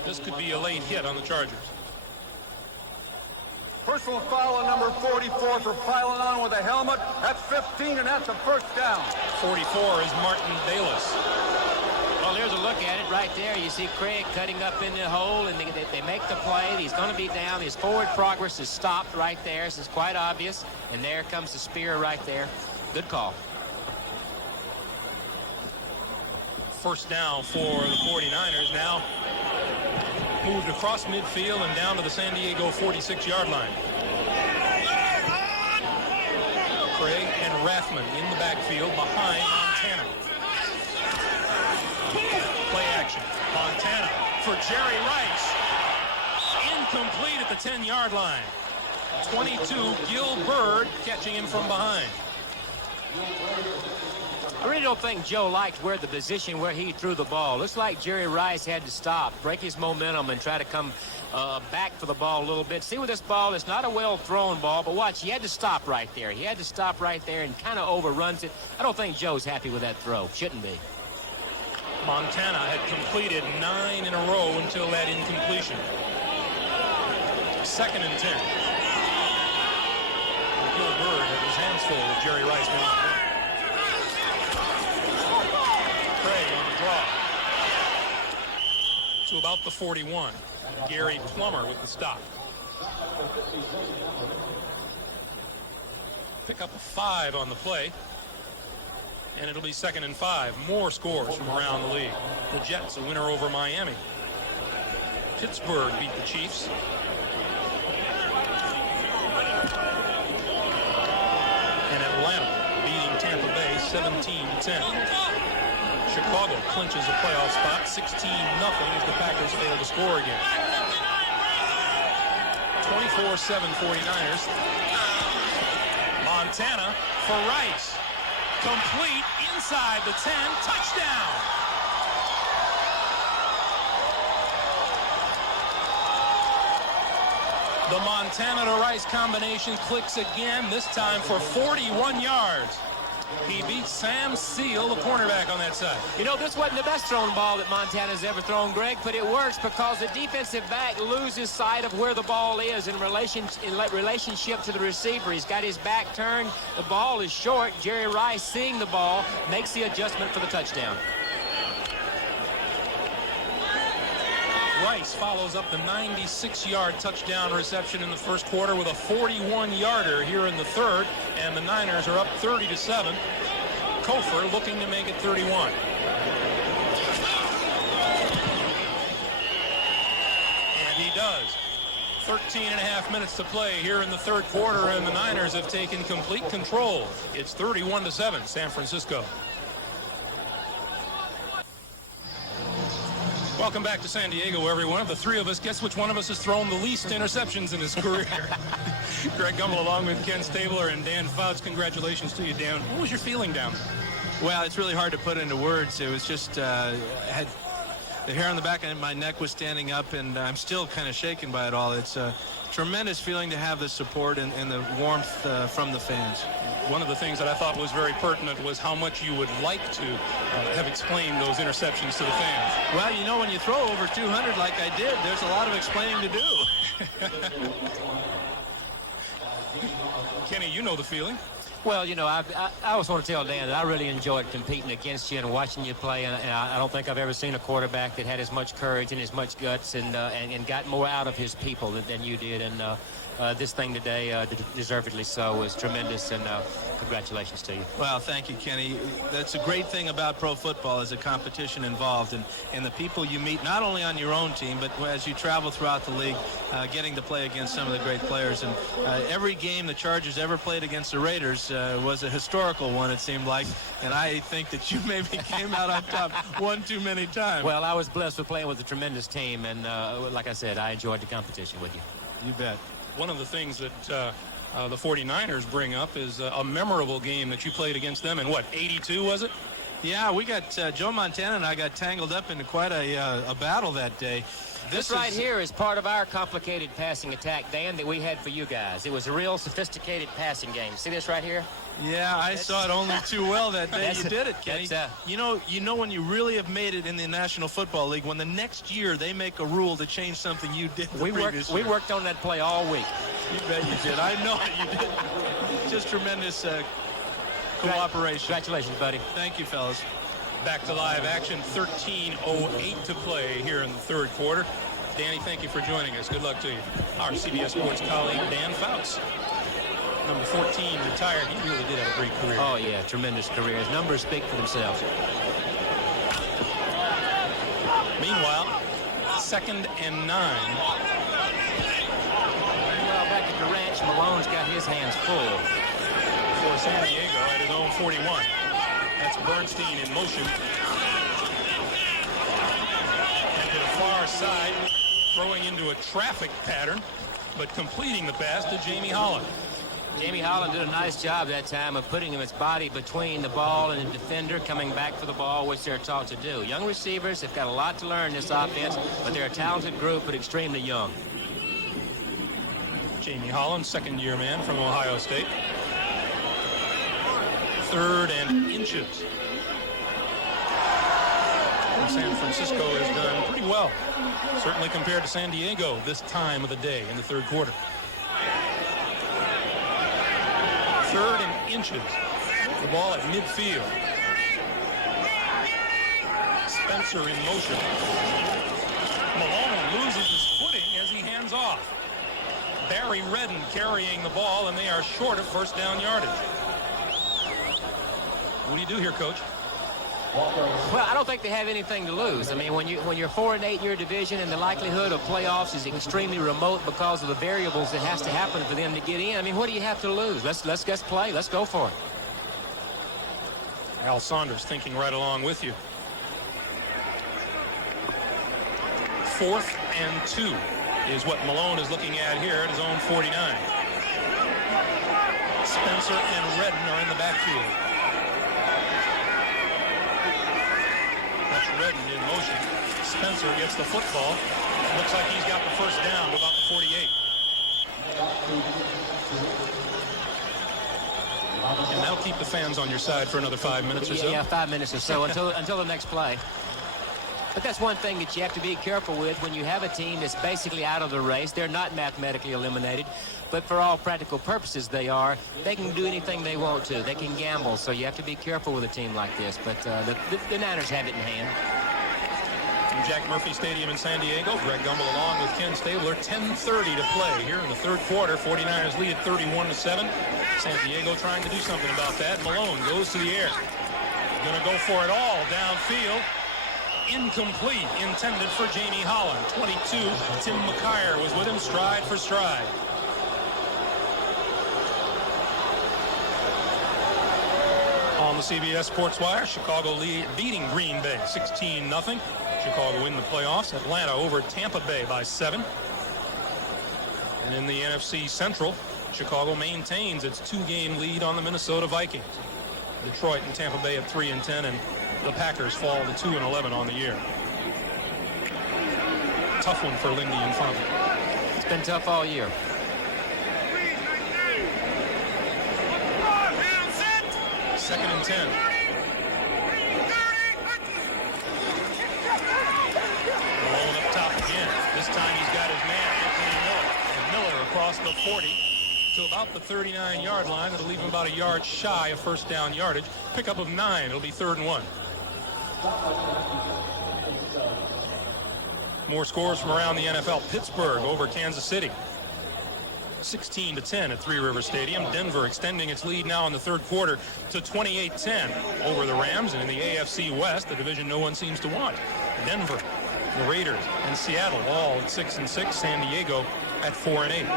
This could be a late hit on the Chargers. Personal foul on number 44 for piling on with a helmet. That's 15, and that's a first down. 44 is Martin Bayless. Well, here's a look at it right there. You see Craig cutting up in the hole, and they make the play. He's going to be down. His forward progress is stopped right there. This is quite obvious. And there comes the spear right there. Good call. First down for the 49ers now. Moved across midfield and down to the San Diego 46-yard line. Craig and Rathman in the backfield behind Montana. Play action. Montana for Jerry Rice. Incomplete at the 10-yard line. 22, Gil Byrd catching him from behind. I really don't think Joe liked where the position where he threw the ball. Looks like Jerry Rice had to stop, break his momentum, and try to come back for the ball a little bit. See with this ball, it's not a well-thrown ball, but watch, he had to stop right there. He had to stop right there and kind of overruns it. I don't think Joe's happy with that throw. Shouldn't be. Montana had completed 9 in a row until that incompletion. 2nd and 10. Gil Byrd had his hands full with Jerry Rice. Craig on the draw. To about the 41. Gary Plummer with the stop. Pick up a 5 on the play. And it'll be 2nd and 5. More scores from around the league. The Jets a winner over Miami. Pittsburgh beat the Chiefs. And Atlanta beating Tampa Bay 17-10. Chicago clinches a playoff spot 16-0 as the Packers fail to score again. 24-7 49ers. Montana for Rice. Complete inside the 10. Touchdown. The Montana to Rice combination clicks again, this time for 41 yards. He beats Sam Seal, the cornerback on that side. You know, this wasn't the best thrown ball that Montana's ever thrown, Greg, but it works because the defensive back loses sight of where the ball is in relationship to the receiver. He's got his back turned. The ball is short. Jerry Rice, seeing the ball, makes the adjustment for the touchdown. Rice follows up the 96-yard touchdown reception in the first quarter with a 41-yarder here in the third, and the Niners are up 30-7. Kofor looking to make it 31. And he does. 13.5 minutes to play here in the third quarter, and the Niners have taken complete control. It's 31-7, San Francisco. Welcome back to San Diego, everyone. Of the three of us, guess which one of us has thrown the least interceptions in his career? Greg Gumbel along with Ken Stabler and Dan Fouts. Congratulations to you, Dan. What was your feeling down there? Well, it's really hard to put into words. It was just, I had the hair on the back of my neck was standing up, and I'm still kind of shaken by it all. It's a tremendous feeling to have the support and the warmth from the fans. One of the things that I thought was very pertinent was how much you would like to have explained those interceptions to the fans. Well, you know, when you throw over 200 like I did, there's a lot of explaining to do. Kenny, you know the feeling. Well, you know, I always want to tell Dan that I really enjoyed competing against you and watching you play, and I don't think I've ever seen a quarterback that had as much courage and as much guts and got more out of his people than you did. And this thing today, deservedly so, was tremendous, and congratulations to you. Well, thank you, Kenny. That's a great thing about pro football is the competition involved and the people you meet, not only on your own team, but as you travel throughout the league, getting to play against some of the great players. And every game the Chargers ever played against the Raiders was a historical one, it seemed like. And I think that you maybe came out on top one too many times. Well, I was blessed with playing with a tremendous team, and like I said, I enjoyed the competition with you. You bet. One of the things that the 49ers bring up is a memorable game that you played against them in, what, 82, was it? Yeah, we got Joe Montana and I got tangled up into quite a battle that day. This right here is part of our complicated passing attack, Dan, that we had for you guys. It was a real sophisticated passing game. See this right here? Yeah, I saw it only too well that day. You did it, Kenny. You know when you really have made it in the National Football League, when the next year they make a rule to change something you did the previous year. We worked on that play all week. You bet you did. I know you did. Just tremendous cooperation. Congratulations, buddy. Thank you, fellas. Back to live action, 13:08 to play here in the third quarter. Danny, thank you for joining us. Good luck to you. Our CBS Sports colleague, Dan Fouts. Number 14, retired. He really did have a great career. Oh, yeah, tremendous career. His numbers speak for themselves. Meanwhile, 2nd and 9. Well, back at the ranch, Malone's got his hands full. For San Diego at his own 41. That's Bernstein in motion. And to the far side, throwing into a traffic pattern, but completing the pass to Jamie Holland. Jamie Holland did a nice job that time of putting his body between the ball and the defender, coming back for the ball, which they're taught to do. Young receivers have got a lot to learn this offense, but they're a talented group, but extremely young. Jamie Holland, second-year man from Ohio State. 3rd and inches. And San Francisco has done pretty well, certainly compared to San Diego this time of the day in the third quarter. 3rd and inches. The ball at midfield. Spencer in motion. Malone loses his footing as he hands off. Barry Redden carrying the ball, and they are short of first down yardage. What do you do here, Coach? Well, I don't think they have anything to lose. I mean, when you're 4-8 in your division, and the likelihood of playoffs is extremely remote because of the variables that has to happen for them to get in. I mean, what do you have to lose? Let's play. Let's go for it. Al Saunders thinking right along with you. 4th and 2 is what Malone is looking at here at his own 49. Spencer and Redden are in the backfield. That's Redden in motion. Spencer gets the football. Looks like he's got the first down to about the 48. And that'll keep the fans on your side for another 5 minutes or so. Yeah, 5 minutes or so until the next play. But that's one thing that you have to be careful with when you have a team that's basically out of the race. They're not mathematically eliminated, but for all practical purposes they are. They can do anything they want to. They can gamble, so you have to be careful with a team like this. But the Niners have it in hand. From Jack Murphy Stadium in San Diego, Greg Gumbel along with Ken Stabler. 10:30 to play here in the third quarter. 49ers lead at 31-7. San Diego trying to do something about that. Malone goes to the air. Going to go for it all downfield. Incomplete, intended for Jamie Holland. 22, Tim McKyer was with him stride for stride. On the CBS Sports Wire, Chicago beating Green Bay 16-0. Chicago win the playoffs. Atlanta over Tampa Bay by 7. And in the NFC Central, Chicago maintains its 2-game lead on the Minnesota Vikings. Detroit and Tampa Bay at 3-10, and the Packers fall to 2-11 on the year. Tough one for Lindy and Fonte. It's been tough all year. Second and 10. Malone up top again. This time he's got his man, Anthony Miller. And Miller across the 40 to about the 39-yard line. That'll leave him about a yard shy of first down yardage. Pickup of 9. It'll be 3rd and 1. More scores from around the NFL. Pittsburgh over Kansas City. 16-10 at Three River Stadium. Denver extending its lead now in the third quarter to 28-10 over the Rams. And in the AFC West, the division no one seems to want. Denver, the Raiders, and Seattle all at 6-6. San Diego at 4-8.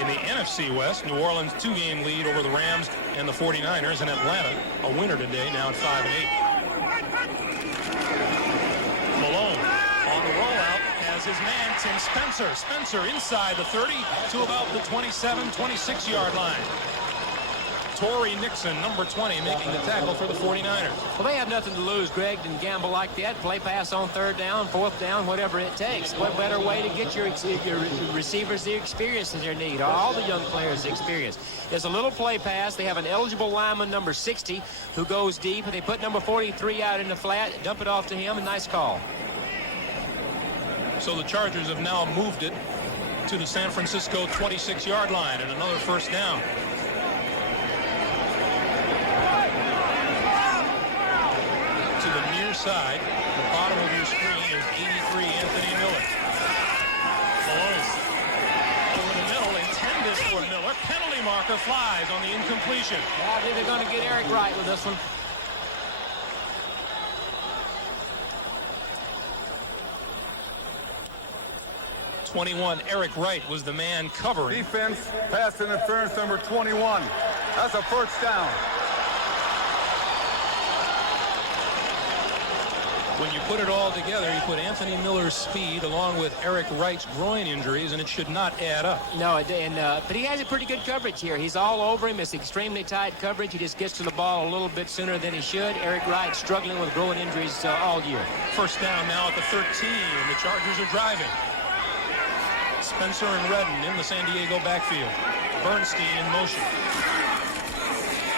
In the NFC West, New Orleans 2-game lead over the Rams and the 49ers. And Atlanta, a winner today, now at 5-8. Malone on the rollout has his man, Tim Spencer. Spencer inside the 30 to about the 27, 26-yard line. Torrey Nixon, number 20, making the tackle for the 49ers. Well, they have nothing to lose, Greg, than gamble like that. Play pass on third down, fourth down, whatever it takes. What better way to get your receivers the experiences they need, all the young players the experience. There's a little play pass. They have an eligible lineman, number 60, who goes deep. They put number 43 out in the flat, dump it off to him, a nice call. So the Chargers have now moved it to the San Francisco 26-yard line and another first down. To the near side, the bottom of your screen is 83 Anthony Miller. Malone over the middle, intended for Miller. Penalty marker flies on the incompletion. I believe they're going to get Eric Wright with this one. Eric Wright was the man covering. Defense, pass interference number 21. That's a first down. When you put it all together, you put Anthony Miller's speed along with Eric Wright's groin injuries, and it should not add up. No, but he has a pretty good coverage here. He's all over him. It's extremely tight coverage. He just gets to the ball a little bit sooner than he should. Eric Wright struggling with groin injuries all year. First down now at the 13, and the Chargers are driving. Spencer and Redden in the San Diego backfield. Bernstein in motion.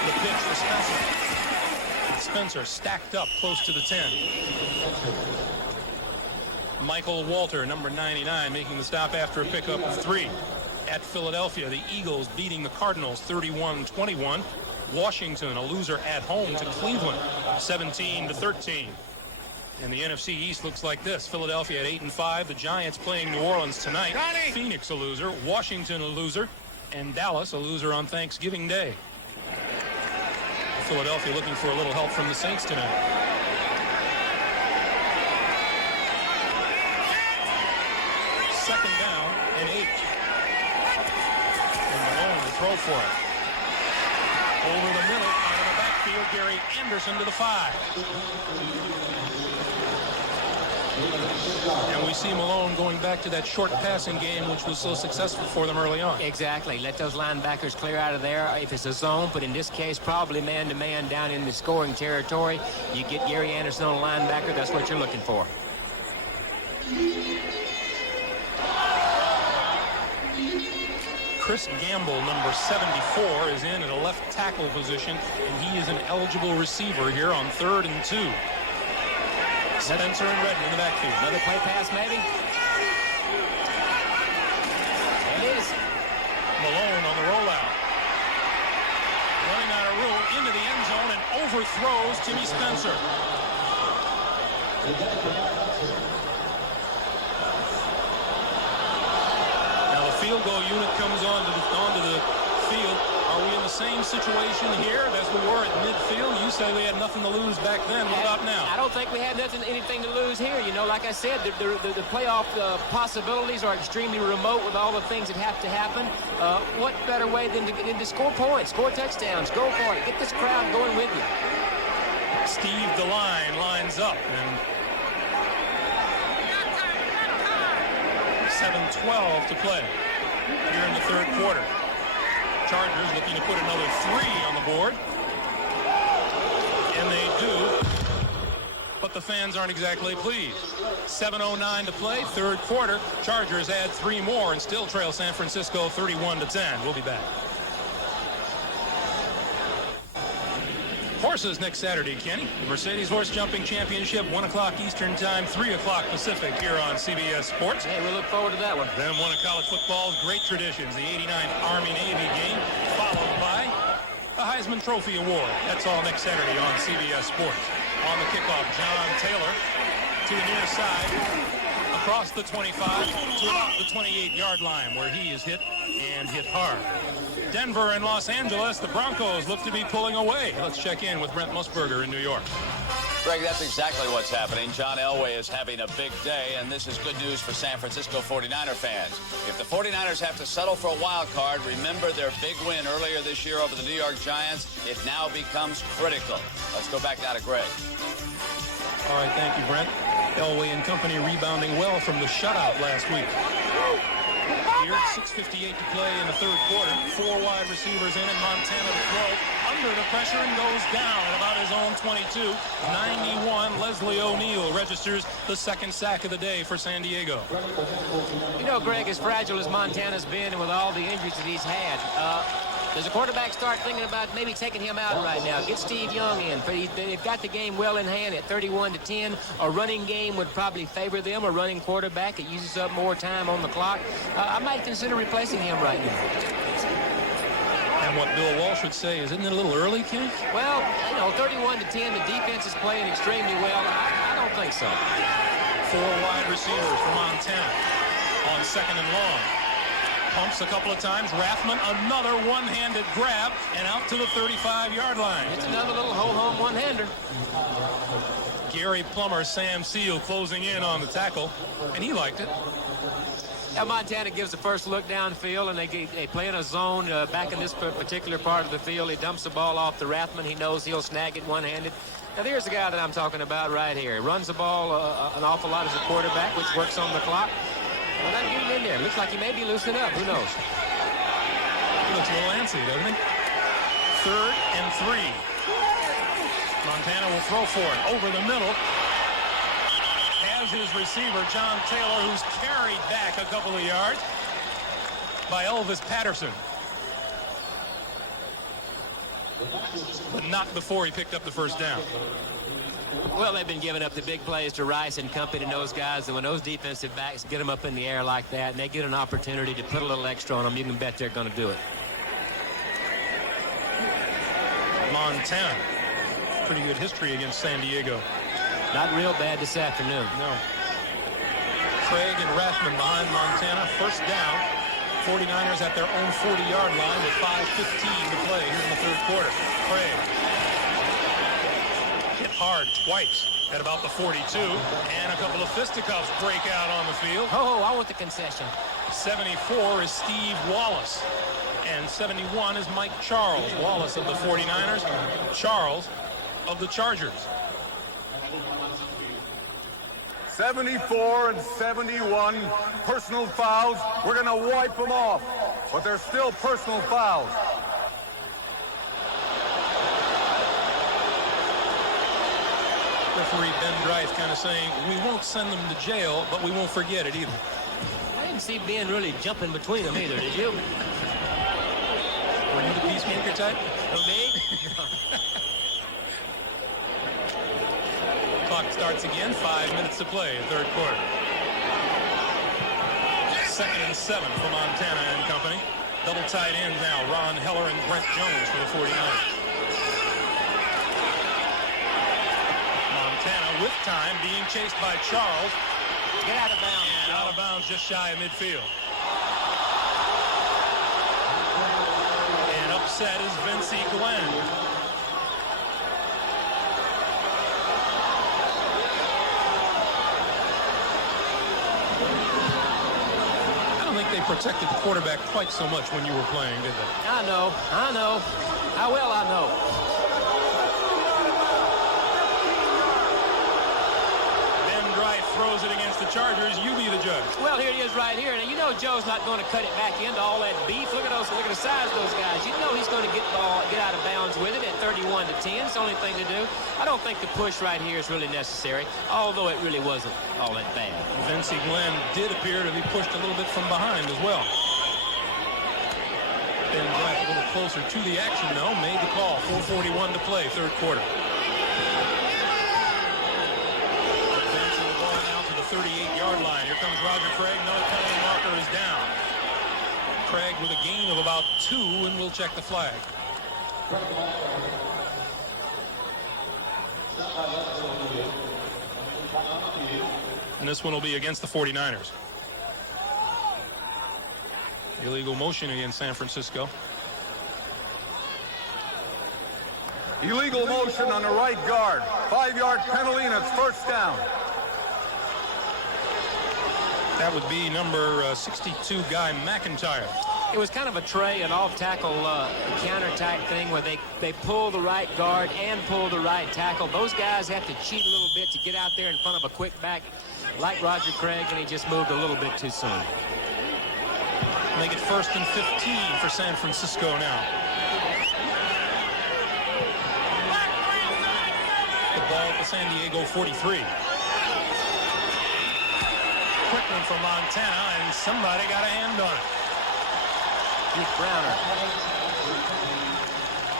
The pitch for Spencer. Spencer stacked up close to the 10. Michael Walter, number 99, making the stop after a pickup of 3. At Philadelphia, the Eagles beating the Cardinals 31-21. Washington, a loser at home to Cleveland, 17-13. And the NFC East looks like this. Philadelphia at 8-5. The Giants playing New Orleans tonight. Phoenix a loser. Washington a loser. And Dallas a loser on Thanksgiving Day. Philadelphia looking for a little help from the Saints tonight. Second down and 8. And Malone will throw for it. Over the middle, out of the backfield, Gary Anderson to the 5. And we see Malone going back to that short passing game, which was so successful for them early on. Exactly. Let those linebackers clear out of there if it's a zone, but in this case, probably man-to-man down in the scoring territory. You get Gary Anderson on a linebacker, that's what you're looking for. Chris Gamble, number 74, is in at a left tackle position, and he is an eligible receiver here on 3rd and 2. Spencer and Redden in the backfield. Another play pass, maybe? It is. Malone on the rollout. Running out of room into the end zone and overthrows Timmy Spencer. Now the field goal unit comes onto the field. Are we in the same situation here as we were at midfield? You say we had nothing to lose back then. What about now? I don't think we have anything to lose here. You know, like I said, the playoff possibilities are extremely remote with all the things that have to happen. What better way than to score points, score touchdowns, go for it, get this crowd going with you. Steve DeLine lines up, and 7:12 to play here in the 3rd quarter. Chargers looking to put another 3 on the board. And they do. But the fans aren't exactly pleased. 7:09 to play, 3rd quarter. Chargers add 3 more and still trail San Francisco 31-10. We'll be back. Horses next Saturday, Kenny. The Mercedes Horse Jumping Championship, 1 o'clock Eastern Time, 3 o'clock Pacific here on CBS Sports. Hey, we look forward to that one. Then one of college football's great traditions, the 89th Army-Navy game, followed by the Heisman Trophy Award. That's all next Saturday on CBS Sports. On the kickoff, John Taylor to the near side, across the 25 to about the 28-yard line, where he is hit and hit hard. Denver and Los Angeles, the Broncos look to be pulling away. Let's check in with Brent Musburger in New York. Greg, that's exactly what's happening. John Elway is having a big day, and this is good news for San Francisco 49er fans. If the 49ers have to settle for a wild card, remember their big win earlier this year over the New York Giants. It now becomes critical. Let's go back now to Greg. All right, thank you, Brent. Elway and company rebounding well from the shutout last week. here. 6:58 to play in the third quarter. 4 wide receivers in, and Montana to throw under the pressure and goes down at about his own 22. 91. Leslie O'Neal registers the second sack of the day for San Diego. You know, Greg, as fragile as Montana's been and with all the injuries that he's had, does the quarterback start thinking about maybe taking him out right now? Get Steve Young in. They've got the game well in hand at 31-10. A running game would probably favor them. A running quarterback, it uses up more time on the clock. I might consider replacing him right now. And what Bill Walsh would say is, isn't it a little early, Ken? Well, you know, 31-10, the defense is playing extremely well. I don't think so. 4 wide receivers for Montana on second and long. Pumps a couple of times. Rathman, another one-handed grab, and out to the 35-yard line. It's another little ho-hum one-hander. Gary Plummer, Sam Seal closing in on the tackle, and he liked it. Now, Montana gives the first look downfield, and they play in a zone back in this particular part of the field. He dumps the ball off to Rathman. He knows he'll snag it one-handed. Now, there's the guy that I'm talking about right here. He runs the ball an awful lot as a quarterback, which works on the clock. Well, that getting in there. Looks like he may be loosening up. Who knows? He looks a little antsy, doesn't he? 3rd and 3. Montana will throw for it over the middle. Has his receiver, John Taylor, who's carried back a couple of yards by Elvis Patterson. But not before he picked up the first down. Well, they've been giving up the big plays to Rice and company and those guys, and when those defensive backs get them up in the air like that and they get an opportunity to put a little extra on them, you can bet they're going to do it. Montana, pretty good history against San Diego. Not real bad this afternoon. No. Craig and Rathman behind Montana. First down. 49ers at their own 40-yard line with 5:15 to play here in the third quarter. Craig hit hard twice at about the 42, and a couple of fisticuffs break out on the field. Oh, I want the concession. 74 is Steve Wallace, and 71 is Mike Charles. Wallace of the 49ers, Charles of the Chargers. 74 and 71 personal fouls. We're going to wipe them off, but they're still personal fouls. Referee Ben Drive kind of saying, we won't send them to jail, but we won't forget it either. I didn't see Ben really jumping between them either, did you? Were you the peacemaker type? No, me? Clock starts again, 5 minutes to play, third quarter. 2nd and 7 for Montana and company. Double tight ends now, Ron Heller and Brent Jones for the 49ers. Montana with time, being chased by Charles. Get out of bounds. And out of bounds just shy of midfield. And upset is Vincie Glenn. They protected the quarterback quite so much when you were playing, did they? I know. How well I know. Ben Drive throws it against the Chargers. You be the judge. Well, here it is right here. And you know Joe's not going to cut it back into all that beef. Look at the size of those guys. You know he's going to get out of bounds with it at 31-10. It's the only thing to do. I don't think the push right here is really necessary, although it really wasn't all that bad. Vincie Glenn did appear to be pushed a little bit from behind as well. Ben Drive a little closer to the action, though. Made the call. 4:41 to play, third quarter. Advancing the ball now to the 38-yard line. Here comes Roger Craig. Another penalty marker is down. Craig with a gain of about 2, and we'll check the flag. And this one will be against the 49ers. Illegal motion against San Francisco. Illegal motion on the right guard. 5-yard penalty, and it's first down. That would be number 62 Guy McIntyre. It was kind of a tray, an off-tackle counter-type thing where they pull the right guard and pull the right tackle. Those guys have to cheat a little bit to get out there in front of a quick back like Roger Craig, and he just moved a little bit too soon. Make it 1st and 15 for San Francisco now. The ball at the San Diego 43. Quick one from Montana, and somebody got a hand on it.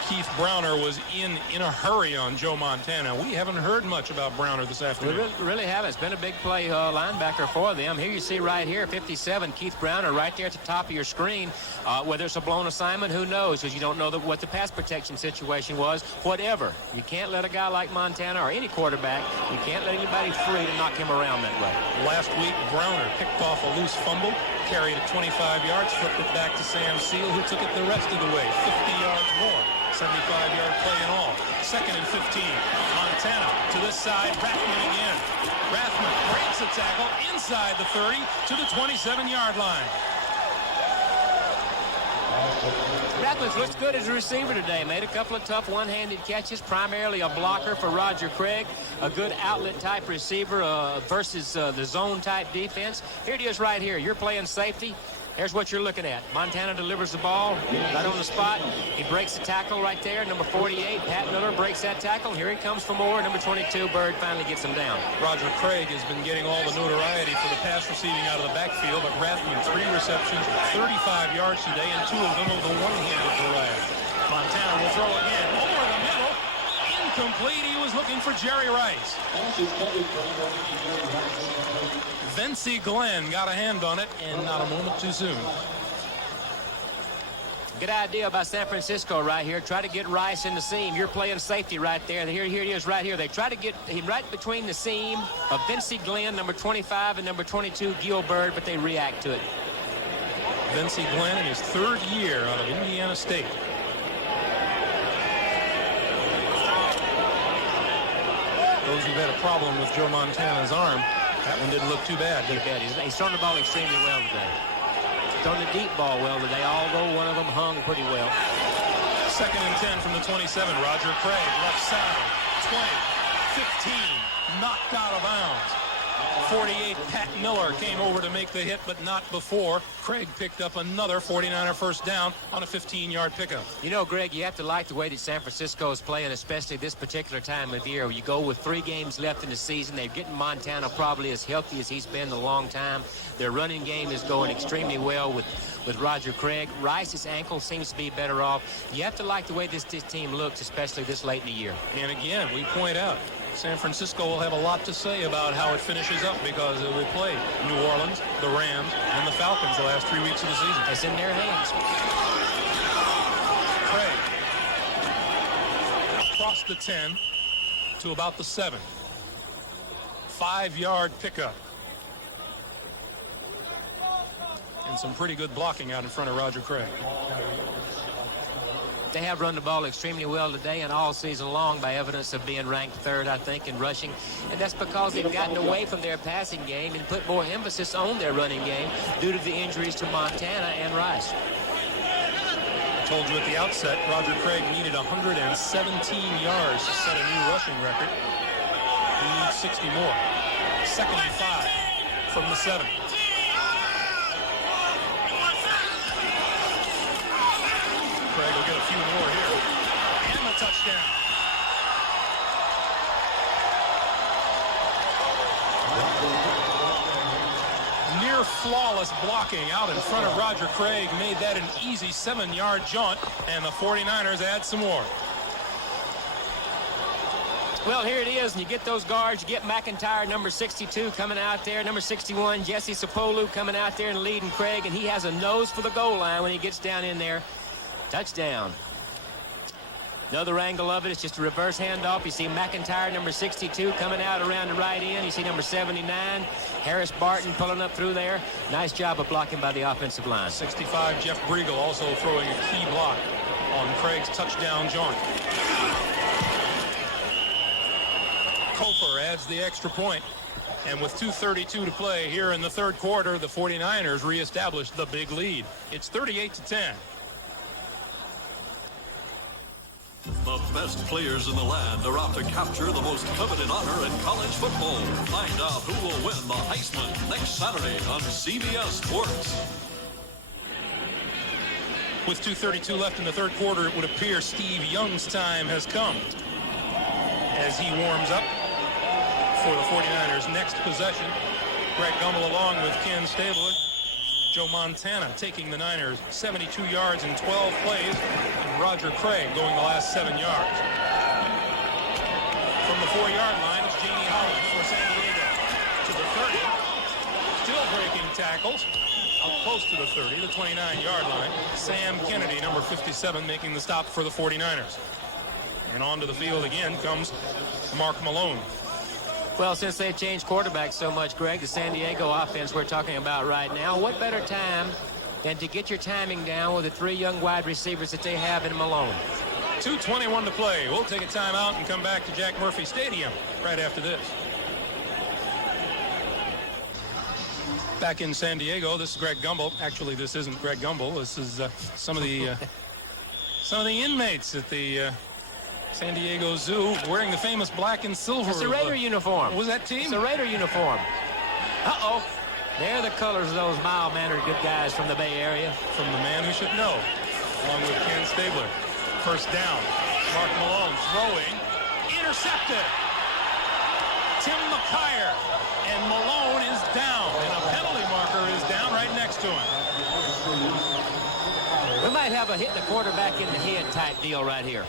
Keith Browner was in a hurry on Joe Montana. We haven't heard much about Browner this afternoon. We really haven't. It's been a big play linebacker for them. Here you see right here, 57, Keith Browner right there at the top of your screen. Whether it's a blown assignment, who knows, because you don't know what the pass protection situation was. Whatever. You can't let a guy like Montana or any quarterback, you can't let anybody free to knock him around that way. Last week, Browner picked off a loose fumble, carried it 25 yards, flipped it back to Sam Seal, who took it the rest of the way, 50 yards more. 75-yard play in all. 2nd and 15. Montana to this side. Rathman again. Rathman breaks a tackle inside the 30 to the 27-yard line. Rathman's looked good as a receiver today. Made a couple of tough one-handed catches, primarily a blocker for Roger Craig. A good outlet-type receiver versus the zone-type defense. Here it is right here. You're playing safety. Here's what you're looking at. Montana delivers the ball right on the spot. He breaks the tackle right there. Number 48, Pat Miller, breaks that tackle. Here he comes for more. Number 22, Bird, finally gets him down. Roger Craig has been getting all the notoriety for the pass receiving out of the backfield, but Rathman, 3 receptions, 35 yards today, and 2 of them of the one-handed variety. Montana will throw again. Over the middle. Incomplete. He was looking for Jerry Rice. Vincy Glenn got a hand on it, and not a moment too soon. Good idea by San Francisco right here. Try to get Rice in the seam. You're playing safety right there. Here it is right here. They try to get him right between the seam of Vincy Glenn, number 25, and number 22, Gil Bird, but they react to it. Vincy Glenn in his 3rd year out of Indiana State. Those who've had a problem with Joe Montana's arm, that one didn't look too bad. He's thrown the ball extremely well today. Thrown the deep ball well today, although one of them hung pretty well. 2nd and 10 from the 27. Roger Craig, left side, 20, 15, knocked out of bounds. 48, Pat Miller came over to make the hit, but not before. Craig picked up another 49er first down on a 15-yard pickup. You know, Greg, you have to like the way that San Francisco is playing, especially this particular time of year. You go with 3 games left in the season. They're getting Montana probably as healthy as he's been in a long time. Their running game is going extremely well with Roger Craig. Rice's ankle seems to be better off. You have to like the way this team looks, especially this late in the year. And again, we point out, San Francisco will have a lot to say about how it finishes up because they play New Orleans, the Rams, and the Falcons the last 3 weeks of the season. It's in their hands. Craig across the 10 to about the 7. 5-yard pickup. And some pretty good blocking out in front of Roger Craig. They have run the ball extremely well today and all season long by evidence of being ranked 3rd, I think, in rushing. And that's because they've gotten away from their passing game and put more emphasis on their running game due to the injuries to Montana and Rice. I told you at the outset, Roger Craig needed 117 yards to set a new rushing record. He needs 60 more. 2nd and 5 from the 7. Craig will get a few more here. And a touchdown. Near flawless blocking out in front of Roger Craig made that an easy 7-yard jaunt, and the 49ers add some more. Well, here it is, and you get those guards. You get McIntyre, number 62, coming out there. Number 61, Jesse Sapolu, coming out there and leading Craig, and he has a nose for the goal line when he gets down in there. Touchdown. Another angle of it, it's just a reverse handoff. You see McIntyre, number 62, coming out around the right end. You see number 79, Harris Barton pulling up through there. Nice job of blocking by the offensive line. 65, Jeff Briegel also throwing a key block on Craig's touchdown jaunt. Kofer adds the extra point. And with 2:32 to play here in the 3rd quarter, the 49ers reestablish the big lead. It's 38-10. The best players in the land are out to capture the most coveted honor in college football. Find out who will win the Heisman next Saturday on CBS Sports. With 2:32 left in the third quarter, it would appear Steve Young's time has come as he warms up for the 49ers' next possession. Greg Gumbel along with Ken Stabler. Joe Montana taking the Niners 72 yards in 12 plays, and Roger Craig going the last 7 yards. From the 4-yard line, it's Jamie Holland for San Diego to the 30. Still breaking tackles. Close to the 30, the 29-yard line. Sam Kennedy, number 57, making the stop for the 49ers. And onto the field again comes Mark Malone. Well, since they've changed quarterbacks so much, Greg, the San Diego offense we're talking about right now, what better time than to get your timing down with the 3 young wide receivers that they have in Malone? 2:21 to play. We'll take a timeout and come back to Jack Murphy Stadium right after this. Back in San Diego, this is Greg Gumbel. Actually, this isn't Greg Gumbel. This is some of the inmates at the San Diego Zoo wearing the famous black and silver. It's a Raider uniform. What was that team? It's a Raider uniform. Uh-oh. They're the colors of those mild-mannered good guys from the Bay Area. From the man who should know, along with Ken Stabler. First down. Mark Malone throwing. Intercepted. Tim McKyer. And Malone is down. And a penalty marker is down right next to him. We might have a hit the quarterback in the head type deal right here.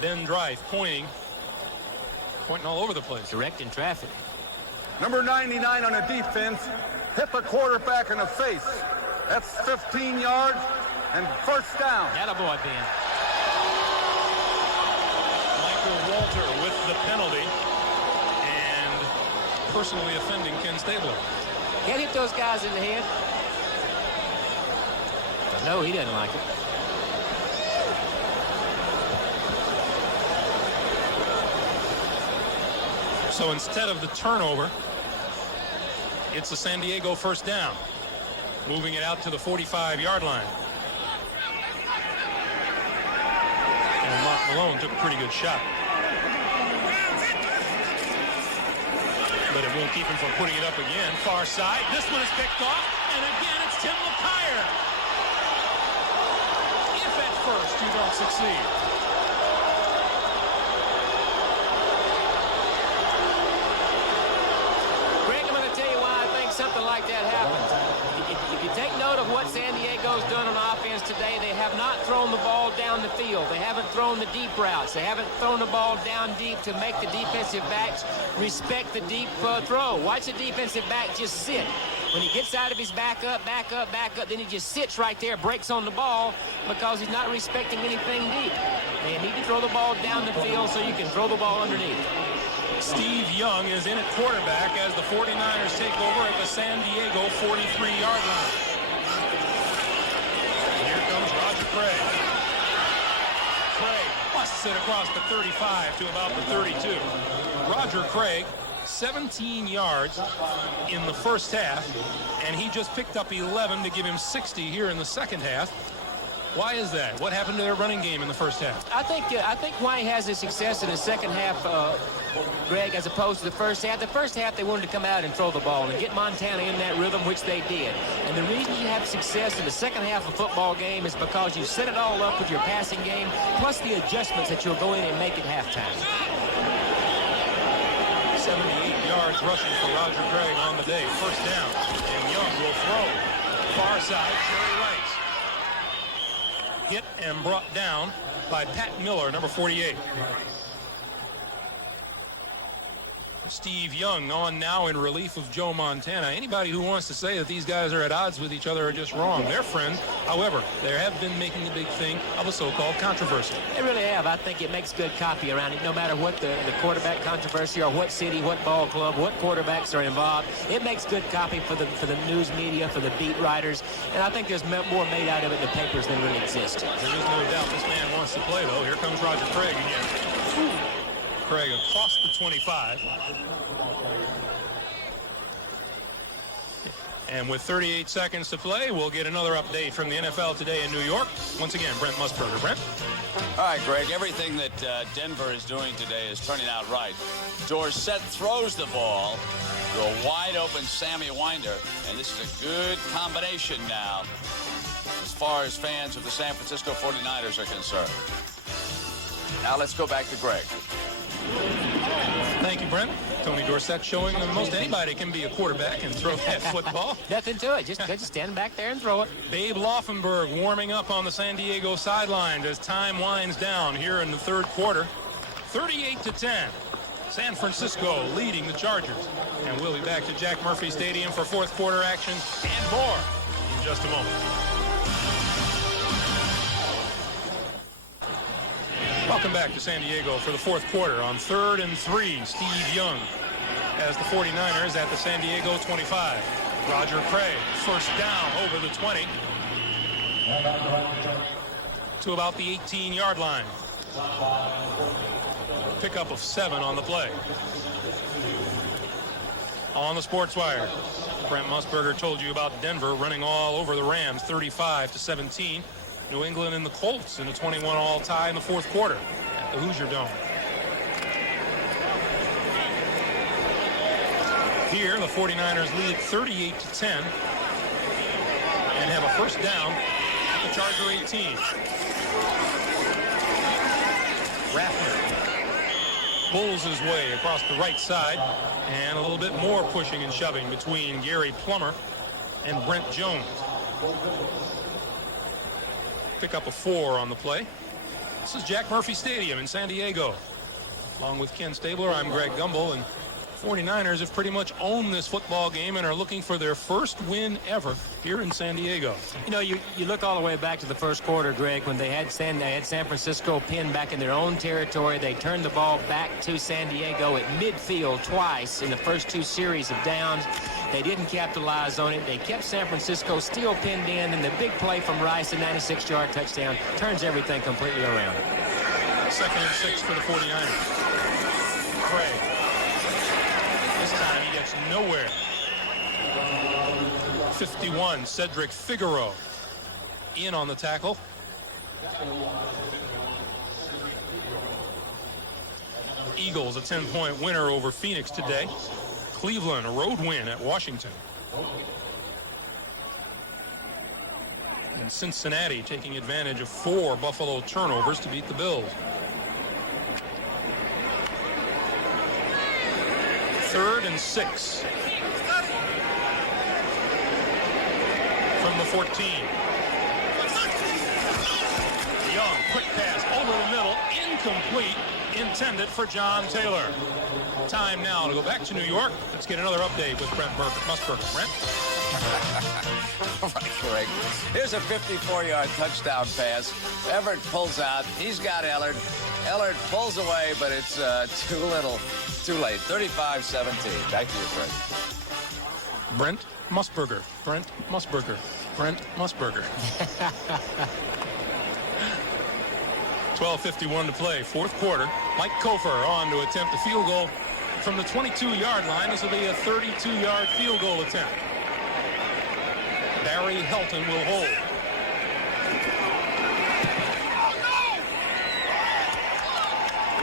Ben Dreif pointing all over the place. Directing traffic. Number 99 on the defense hit the quarterback in the face. That's 15 yards and first down. Attaboy, Ben. Michael Walter with the penalty and personally offending Ken Stabler. Can't hit those guys in the head. No, he doesn't like it. So instead of the turnover, it's a San Diego first down. Moving it out to the 45-yard line. And Mark Malone took a pretty good shot. But it won't keep him from putting it up again. Far side. This one is picked off. And again, it's Tim McKyer. If at first you don't succeed. Something like that happens. If you take note of what San Diego's done on offense today, they have not thrown the ball down the field. They haven't thrown the deep routes. They haven't thrown the ball down deep to make the defensive backs respect the deep throw. Watch the defensive back just sit. When he gets out of his back up, then he just sits right there, breaks on the ball because he's not respecting anything deep. They need to throw the ball down the field so you can throw the ball underneath. Steve Young is in at quarterback as the 49ers take over at the San Diego 43-yard line. And here comes Roger Craig. Craig busts it across the 35 to about the 32. Roger Craig, 17 yards in the first half, and he just picked up 11 to give him 60 here in the second half. Why is that? What happened to their running game in the first half? I think why he has his success in the second half, Greg, as opposed to the first half. The first half, they wanted to come out and throw the ball and get Montana in that rhythm, which they did. And the reason you have success in the second half of a football game is because you set it all up with your passing game, plus the adjustments that you'll go in and make at halftime. 78 yards rushing for Roger Craig on the day. First down, and Young will throw. Far side, Jerry Rice. Hit and brought down by Pat Miller, number 48. Steve Young on now in relief of Joe Montana. Anybody who wants to say that these guys are at odds with each other are just wrong. They're friends. However, they have been making a big thing of a so-called controversy. They really have. I think it makes good copy around it, no matter what the quarterback controversy or what city, what ball club, what quarterbacks are involved. It makes good copy for the news media, for the beat writers, and I think there's more made out of it in the papers than really exists. There is no doubt this man wants to play, though. Here comes Roger Craig again. Craig across the 25. And with 38 seconds to play, we'll get another update from the NFL today in New York. Once again, Brent Musburger. Brent? All right, Greg, everything that Denver is doing today is turning out right. Dorsett throws the ball, to a wide-open Sammy Winder. And this is a good combination now as far as fans of the San Francisco 49ers are concerned. Now let's go back to Greg. Thank you, Brent. Tony Dorsett showing that most anybody can be a quarterback and throw that football. Nothing to it. Just stand back there and throw it. Babe Laufenberg warming up on the San Diego sideline as time winds down here in the third quarter. 38-10. San Francisco leading the Chargers. And we'll be back to Jack Murphy Stadium for fourth quarter action and more in just a moment. Welcome back to San Diego for the fourth quarter. On 3rd and 3, Steve Young has the 49ers at the San Diego 25. Roger Craig, first down over the 20 to about the 18-yard line. Pickup of 7 on the play. On the Sports Wire, Brent Musburger told you about Denver running all over the Rams, 35-17. New England and the Colts in a 21-all tie in the fourth quarter at the Hoosier Dome. Here, the 49ers lead 38-10 and have a first down at the Charger 18. Raffner pulls his way across the right side, and a little bit more pushing and shoving between Gary Plummer and Brent Jones. Pick up a 4 on the play. This is Jack Murphy Stadium in San Diego. Along with Ken Stabler, I'm Greg Gumbel, and 49ers have pretty much owned this football game and are looking for their first win ever here in San Diego. You know, you look all the way back to the first quarter, Greg, when they had San Francisco pinned back in their own territory. They turned the ball back to San Diego at midfield twice in the first 2 series of downs. They didn't capitalize on it. They kept San Francisco still pinned in, and the big play from Rice, a 96-yard touchdown, turns everything completely around. 2nd and 6 for the 49ers. Craig. This time he gets nowhere. 51, Cedric Figaro in on the tackle. Eagles a 10-point winner over Phoenix today. Cleveland a road win at Washington. And Cincinnati taking advantage of 4 Buffalo turnovers to beat the Bills. 3rd and 6 from the 14. Young, quick pass over the middle, incomplete, intended for John Taylor. Time now to go back to New York. Let's get another update with Brent Musburger. Brent? All right, Greg. Here's a 54-yard touchdown pass. Everett pulls out. He's got Ellard. Ellard pulls away, but it's too little. Too late. 35-17. Back to you, Greg. Brent Musburger. Brent Musburger. Brent Musburger. 12:51 to play, fourth quarter. Mike Kofer on to attempt a field goal from the 22-yard line. This will be a 32-yard field goal attempt. Barry Helton will hold.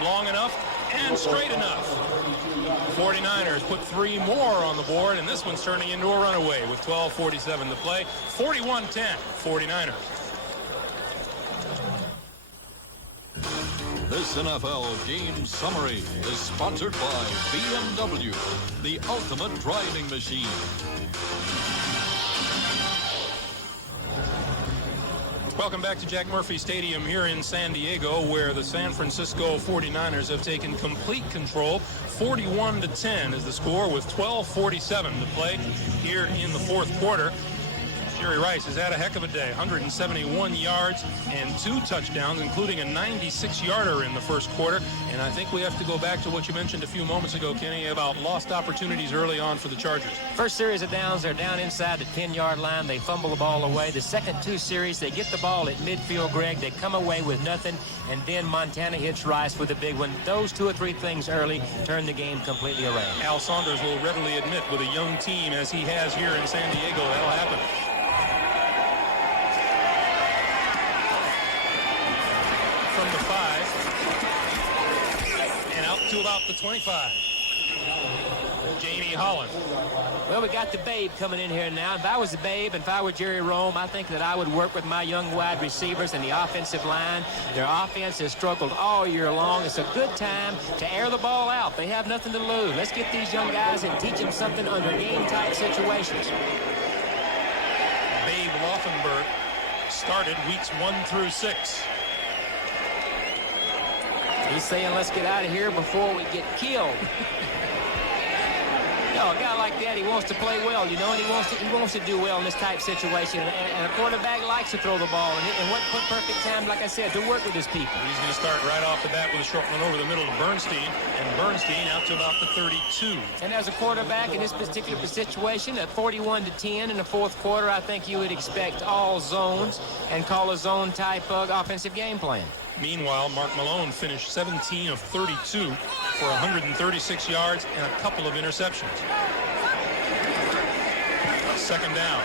Long enough and straight enough. 49ers put 3 more on the board, and this one's turning into a runaway with 12:47 to play. 41-10, 49ers. This NFL game summary is sponsored by BMW, the ultimate driving machine. Welcome back to Jack Murphy Stadium here in San Diego, where the San Francisco 49ers have taken complete control. 41-10 is the score with 12:47 to play here in the fourth quarter. Jerry Rice has had a heck of a day. 171 yards and 2 touchdowns, including a 96-yarder in the first quarter. And I think we have to go back to what you mentioned a few moments ago, Kenny, about lost opportunities early on for the Chargers. First series of downs, they're down inside the 10-yard line. They fumble the ball away. The second 2 series, they get the ball at midfield, Greg. They come away with nothing, and then Montana hits Rice with a big one. Those 2 or 3 things early turn the game completely around. Al Saunders will readily admit, with a young team as he has here in San Diego, that'll happen. From the 5 and out to about the 25. Jamie Holland. Well, we got the Babe coming in here now. If I was the Babe and if I were Jerry Rome, I think that I would work with my young wide receivers and the offensive line. Their offense has struggled all year long. It's a good time to air the ball out. They have nothing to lose. Let's get these young guys and teach them something under game-type situations. Babe Laufenberg started weeks 1 through 6. He's saying, let's get out of here before we get killed. A guy like that, he wants to play well, you know, and he wants to do well in this type situation. And a quarterback likes to throw the ball. And what perfect time, like I said, to work with his people. He's going to start right off the bat with a short one over the middle to Bernstein. And Bernstein out to about the 32. And as a quarterback in this particular situation, at 41-10 in the fourth quarter, I think you would expect all zones and call a zone type of offensive game plan. Meanwhile, Mark Malone finished 17 of 32 for 136 yards and a couple of interceptions. Second down.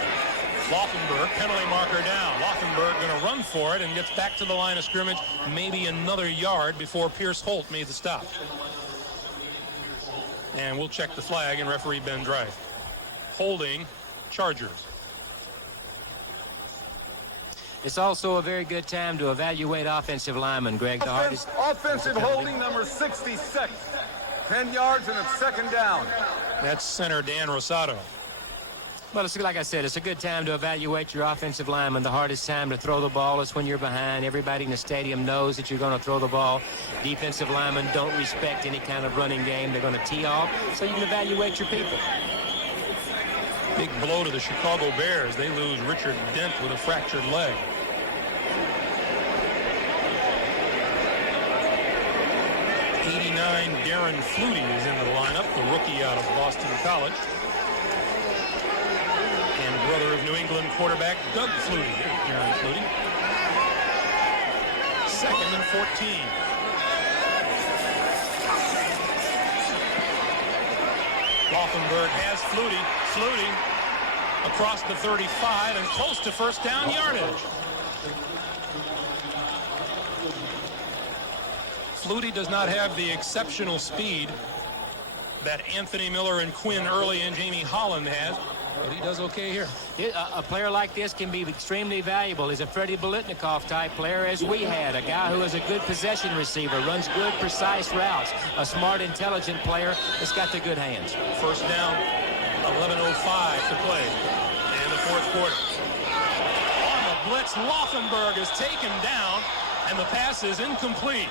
Laufenberg, penalty marker down. Laufenberg going to run for it and gets back to the line of scrimmage, maybe another yard before Pierce Holt made the stop. And we'll check the flag and referee Ben Dreif. Holding Chargers. It's also a very good time to evaluate offensive linemen, Greg. Offensive holding number 66. 10 yards and it's second down. That's center Dan Rosado. Well, it's like I said, it's a good time to evaluate your offensive lineman. The hardest time to throw the ball is when you're behind. Everybody in the stadium knows that you're going to throw the ball. Defensive linemen don't respect any kind of running game. They're going to tee off, so you can evaluate your people. Big blow to the Chicago Bears. They lose Richard Dent with a fractured leg. '89 Darren Flutie is in the lineup, the rookie out of Boston College. And brother of New England quarterback Doug Flutie. There's Darren Flutie. 2nd and 14. Laufenberg has Flutie. Flutie across the 35 and close to first down yardage. Flutie does not have the exceptional speed that Anthony Miller and Quinn Early and Jamie Holland has, but he does okay here. A player like this can be extremely valuable. He's a Freddie Bolitnikoff type player, as we had. A guy who is a good possession receiver, runs good, precise routes. A smart, intelligent player that's got the good hands. First down, 11:05 to play in the fourth quarter. On the blitz, Laufenberg is taken down, and the pass is incomplete.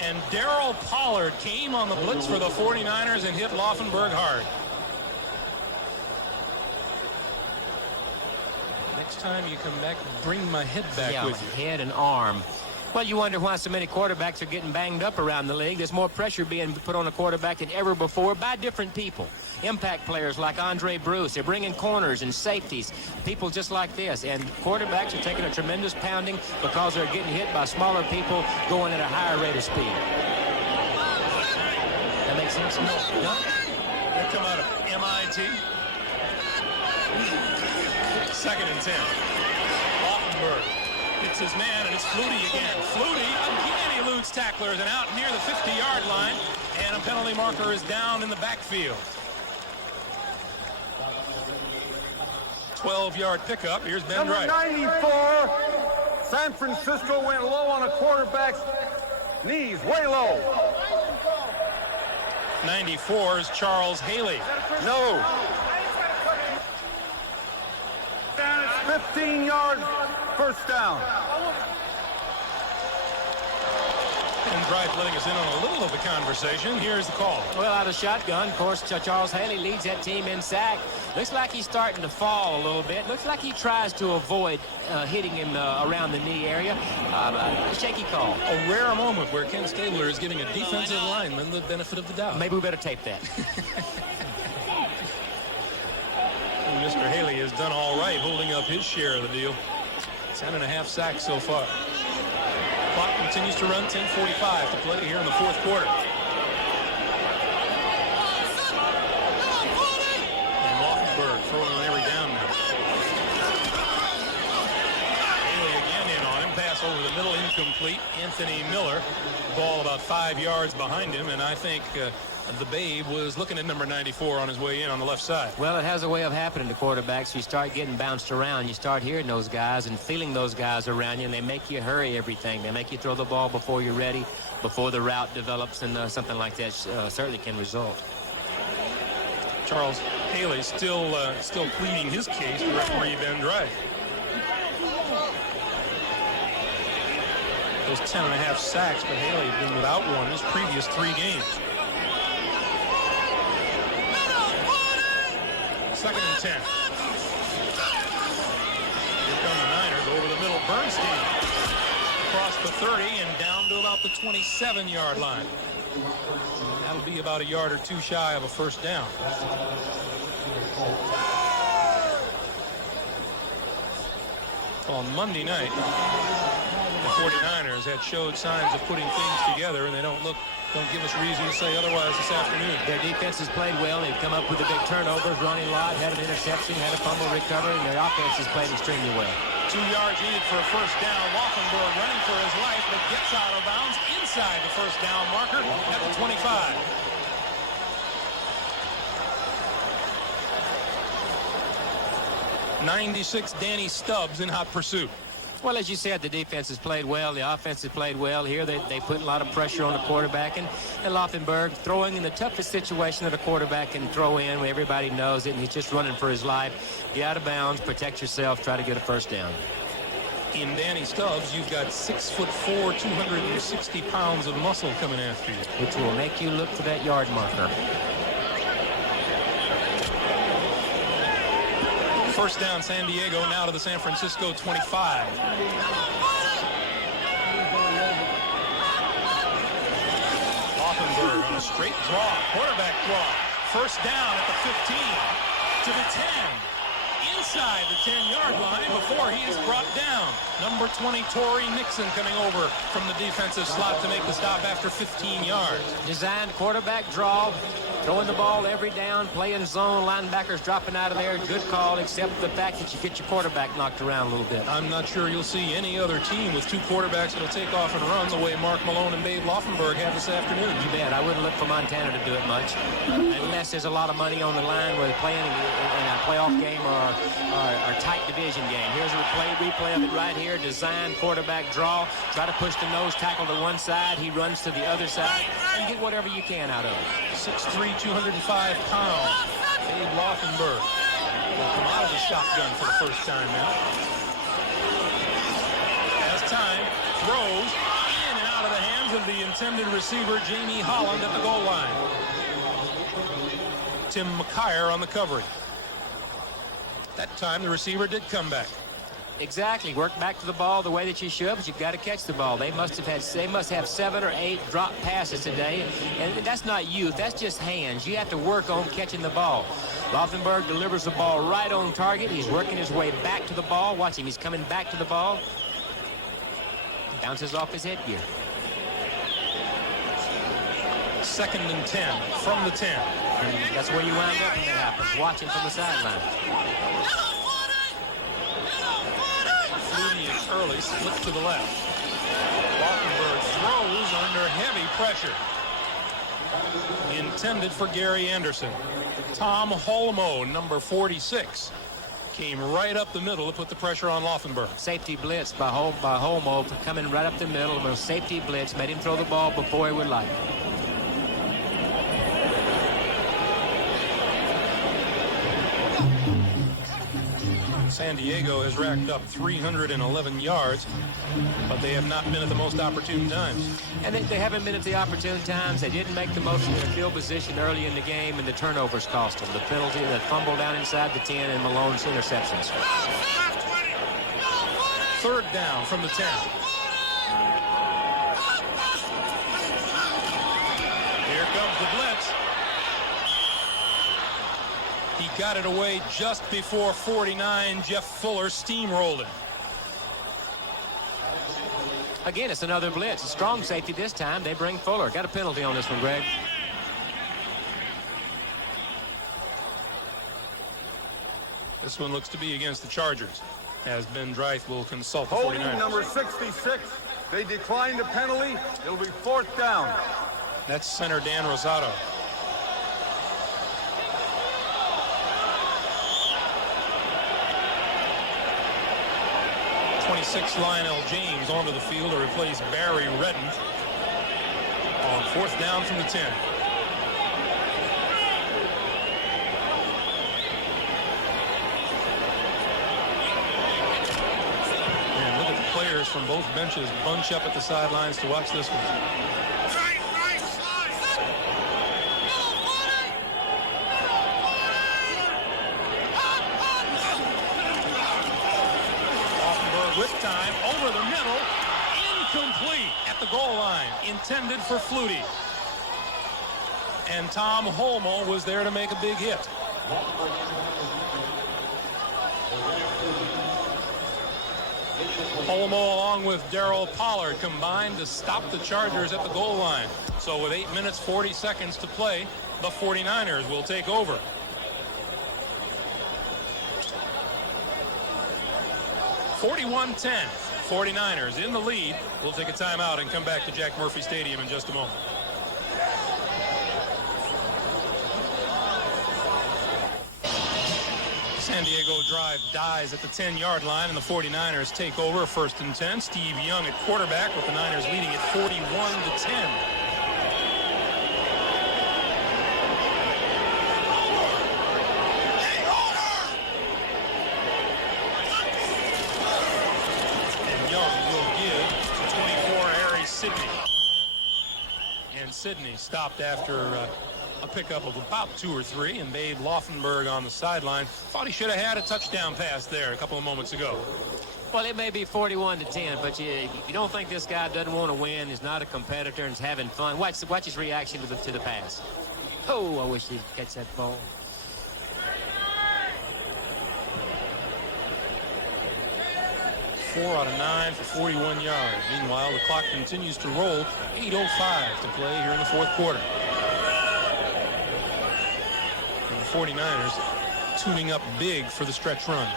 And Darryl Pollard came on the blitz for the 49ers and hit Laufenberg hard. Next time you come back, bring my head back with you. Head and arm. Well, you wonder why so many quarterbacks are getting banged up around the league. There's more pressure being put on a quarterback than ever before by different people. Impact players like Andre Bruce. They're bringing corners and safeties, people just like this. And quarterbacks are taking a tremendous pounding because they're getting hit by smaller people going at a higher rate of speed. That makes sense? No. They come out of MIT. 2nd and 10. Laufenberg hits his man, and it's Flutie again. Flutie again eludes tacklers and out near the 50-yard line, and a penalty marker is down in the backfield. 12-yard pickup. Here's Ben Number Wright. 94, San Francisco went low on a quarterback's knees, way low. 94 is Charles Haley. No. 15 yards, first down. And Drive letting us in on a little of the conversation. Here's the call. Well, out of shotgun, of course, Charles Haley leads that team in sack. Looks like he's starting to fall a little bit. Looks like he tries to avoid hitting him around the knee area. Shaky call. A rare moment where Ken Stabler is giving a defensive lineman the benefit of the doubt. Maybe we better tape that. And Mr. Haley has done all right holding up his share of the deal. 10.5 sacks so far. Clock continues to run, 10:45 to play here in the fourth quarter. And Laufenberg throwing on every down now. Haley again in on him. Pass over the middle, incomplete. Anthony Miller, ball about 5 yards behind him, and I think The Babe was looking at number 94 on his way in on the left side. Well, it has a way of happening to quarterbacks. You start getting bounced around. You start hearing those guys and feeling those guys around you, and they make you hurry everything. They make you throw the ball before you're ready, before the route develops, and something like that certainly can result. Charles Haley still pleading his case to referee Ben Drive. Those 10.5 sacks, but Haley had been without one in his previous 3 games. 2nd and 10. Here come the Niners over the middle. Bernstein across the 30 and down to about the 27-yard line. That'll be about a yard or 2 shy of a first down. On Monday night, the 49ers had showed signs of putting things together, and they don't give us reason to say otherwise this afternoon. Their defense has played well. They've come up with the big turnovers. Ronnie Lott had an interception, had a fumble recovery, and their offense has played extremely well. 2 yards needed for a first down. Laufenberg running for his life, but gets out of bounds inside the first down marker at the 25. '96 Danny Stubbs in hot pursuit. Well, as you said, the defense has played well. The offense has played well. Here they put a lot of pressure on the quarterback. And Laufenberg throwing in the toughest situation that a quarterback can throw in when everybody knows it, and he's just running for his life. Get out of bounds, protect yourself, try to get a first down. In Danny Stubbs, you've got 6'4", 260 pounds of muscle coming after you. Which will make you look for that yard marker. First down, San Diego, now to the San Francisco 25. Laufenberg on a straight draw, quarterback draw. First down at the 15, to the 10, inside the 10-yard line before he is brought down. Number 20, Torrey Nixon coming over from the defensive slot to make the stop after 15 yards. Designed quarterback draw. Throwing the ball every down, playing zone, linebackers dropping out of there. Good call, except the fact that you get your quarterback knocked around a little bit. I'm not sure you'll see any other team with 2 quarterbacks that'll take off and run the way Mark Malone and Babe Laufenberg have this afternoon. You bet. I wouldn't look for Montana to do it much. Unless there's a lot of money on the line where they're playing in a playoff game or a tight division game. Here's a replay of it right here. Design quarterback draw. Try to push the nose tackle to one side. He runs to the other side. And get whatever you can out of it. 6'3", 205 pounds. Babe Laufenberg will come out of the shotgun for the first time now. As time throws in and out of the hands of the intended receiver, Jamie Holland, at the goal line. Tim McKyer on the covering. That time the receiver did come back. Exactly. Work back to the ball the way that you should, but you've got to catch the ball. They must have 7 or 8 drop passes today, and that's not youth. That's just hands. You have to work on catching the ball. Laufenberg delivers the ball right on target. He's working his way back to the ball. Watch him. He's coming back to the ball. Bounces off his headgear. 2nd and 10 from the 10. And that's where you wind up when that happens. Watch him from the sideline. Flutie is early, split to the left. Laufenberg throws under heavy pressure. Intended for Gary Anderson. Tom Holmoe, number 46, came right up the middle to put the pressure on Laufenberg. Safety blitz by Holmoe coming right up the middle. A safety blitz made him throw the ball before he would like. San Diego has racked up 311 yards, but they have not been at the most opportune times. And they haven't been at the opportune times. They didn't make the most of their field position early in the game, and the turnovers cost them. The penalty, the fumble down inside the 10, and Malone's interceptions. 3rd down from the 10. Here comes the blitz. He got it away just before 49. Jeff Fuller steamrolled it. Again, it's another blitz. A strong safety this time. They bring Fuller. Got a penalty on this one, Greg. This one looks to be against the Chargers, as Ben Dreith will consult the Holding 49ers. number 66. They declined a penalty. It'll be 4th down. That's center Dan Rosado. 26, Lionel James onto the field to replace Barry Redden on 4th down from the 10. And look at the players from both benches bunch up at the sidelines to watch this one. With time over the middle, incomplete at the goal line, intended for Flutie. And Tom Holmoe was there to make a big hit. Holmoe along with Darryl Pollard combined to stop the Chargers at the goal line. So with 8 minutes 40 seconds to play, the 49ers will take over. 41-10, 49ers in the lead. We'll take a timeout and come back to Jack Murphy Stadium in just a moment. San Diego drive dies at the 10-yard line, and the 49ers take over. 1st and 10. Steve Young at quarterback with the Niners leading at 41-10. Sidney stopped after a pickup of about 2 or 3 and made Laufenberg on the sideline. Thought he should have had a touchdown pass there a couple of moments ago. Well, it may be 41-10, but you don't think this guy doesn't want to win, is not a competitor, and is having fun. Watch his reaction to the pass. Oh, I wish he'd catch that ball. Four out of 9 for 41 yards. Meanwhile, the clock continues to roll. 8:05 to play here in the 4th quarter. And the 49ers tuning up big for the stretch run.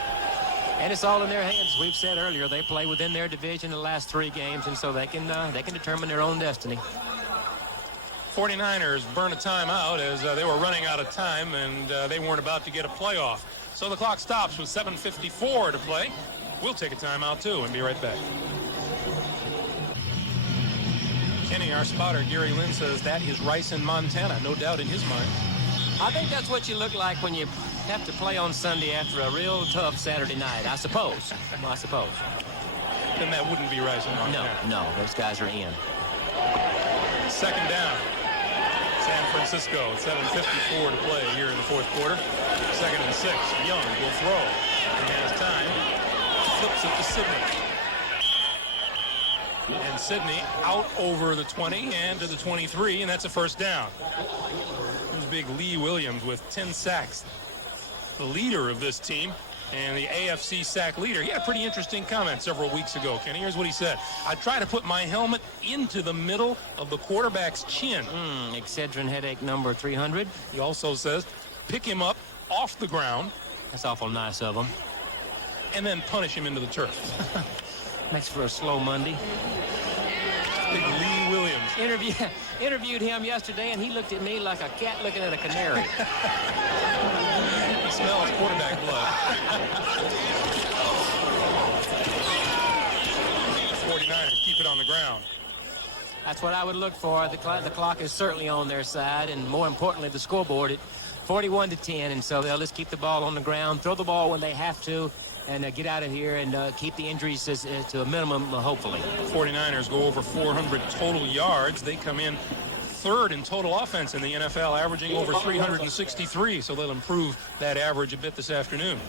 And it's all in their hands. As we've said earlier, they play within their division the last 3 games, and so they can determine their own destiny. 49ers burn a timeout as they were running out of time, and they weren't about to get a playoff. So the clock stops with 7:54 to play. We'll take a timeout, too, and be right back. Kenny, our spotter, Gary Lynn, says that is Rice in Montana. No doubt in his mind. I think that's what you look like when you have to play on Sunday after a real tough Saturday night, I suppose. I suppose. Then that wouldn't be Rice in Montana. No, those guys are in. 2nd down. San Francisco, 7:54 to play here in the 4th quarter. 2nd and 6. Young will throw. He has time. Flips it to Sidney. And Sidney out over the 20 and to the 23, and that's a 1st down. There's big Lee Williams with 10 sacks. The leader of this team and the AFC sack leader. He had a pretty interesting comment several weeks ago, Kenny. Here's what he said. I try to put my helmet into the middle of the quarterback's chin. Excedrin headache number 300. He also says, pick him up off the ground. That's awful nice of him. And then punish him into the turf. Makes for a slow Monday. Big Lee Williams. Interviewed him yesterday, and he looked at me like a cat looking at a canary. He smells quarterback blood. 49ers keep it on the ground. That's what I would look for. The clock is certainly on their side, and more importantly, the scoreboard at 41-10, and so they'll just keep the ball on the ground, throw the ball when they have to, and get out of here and keep the injuries to a minimum, hopefully. 49ers go over 400 total yards. They come in 3rd in total offense in the NFL, averaging over 363, so they'll improve that average a bit this afternoon.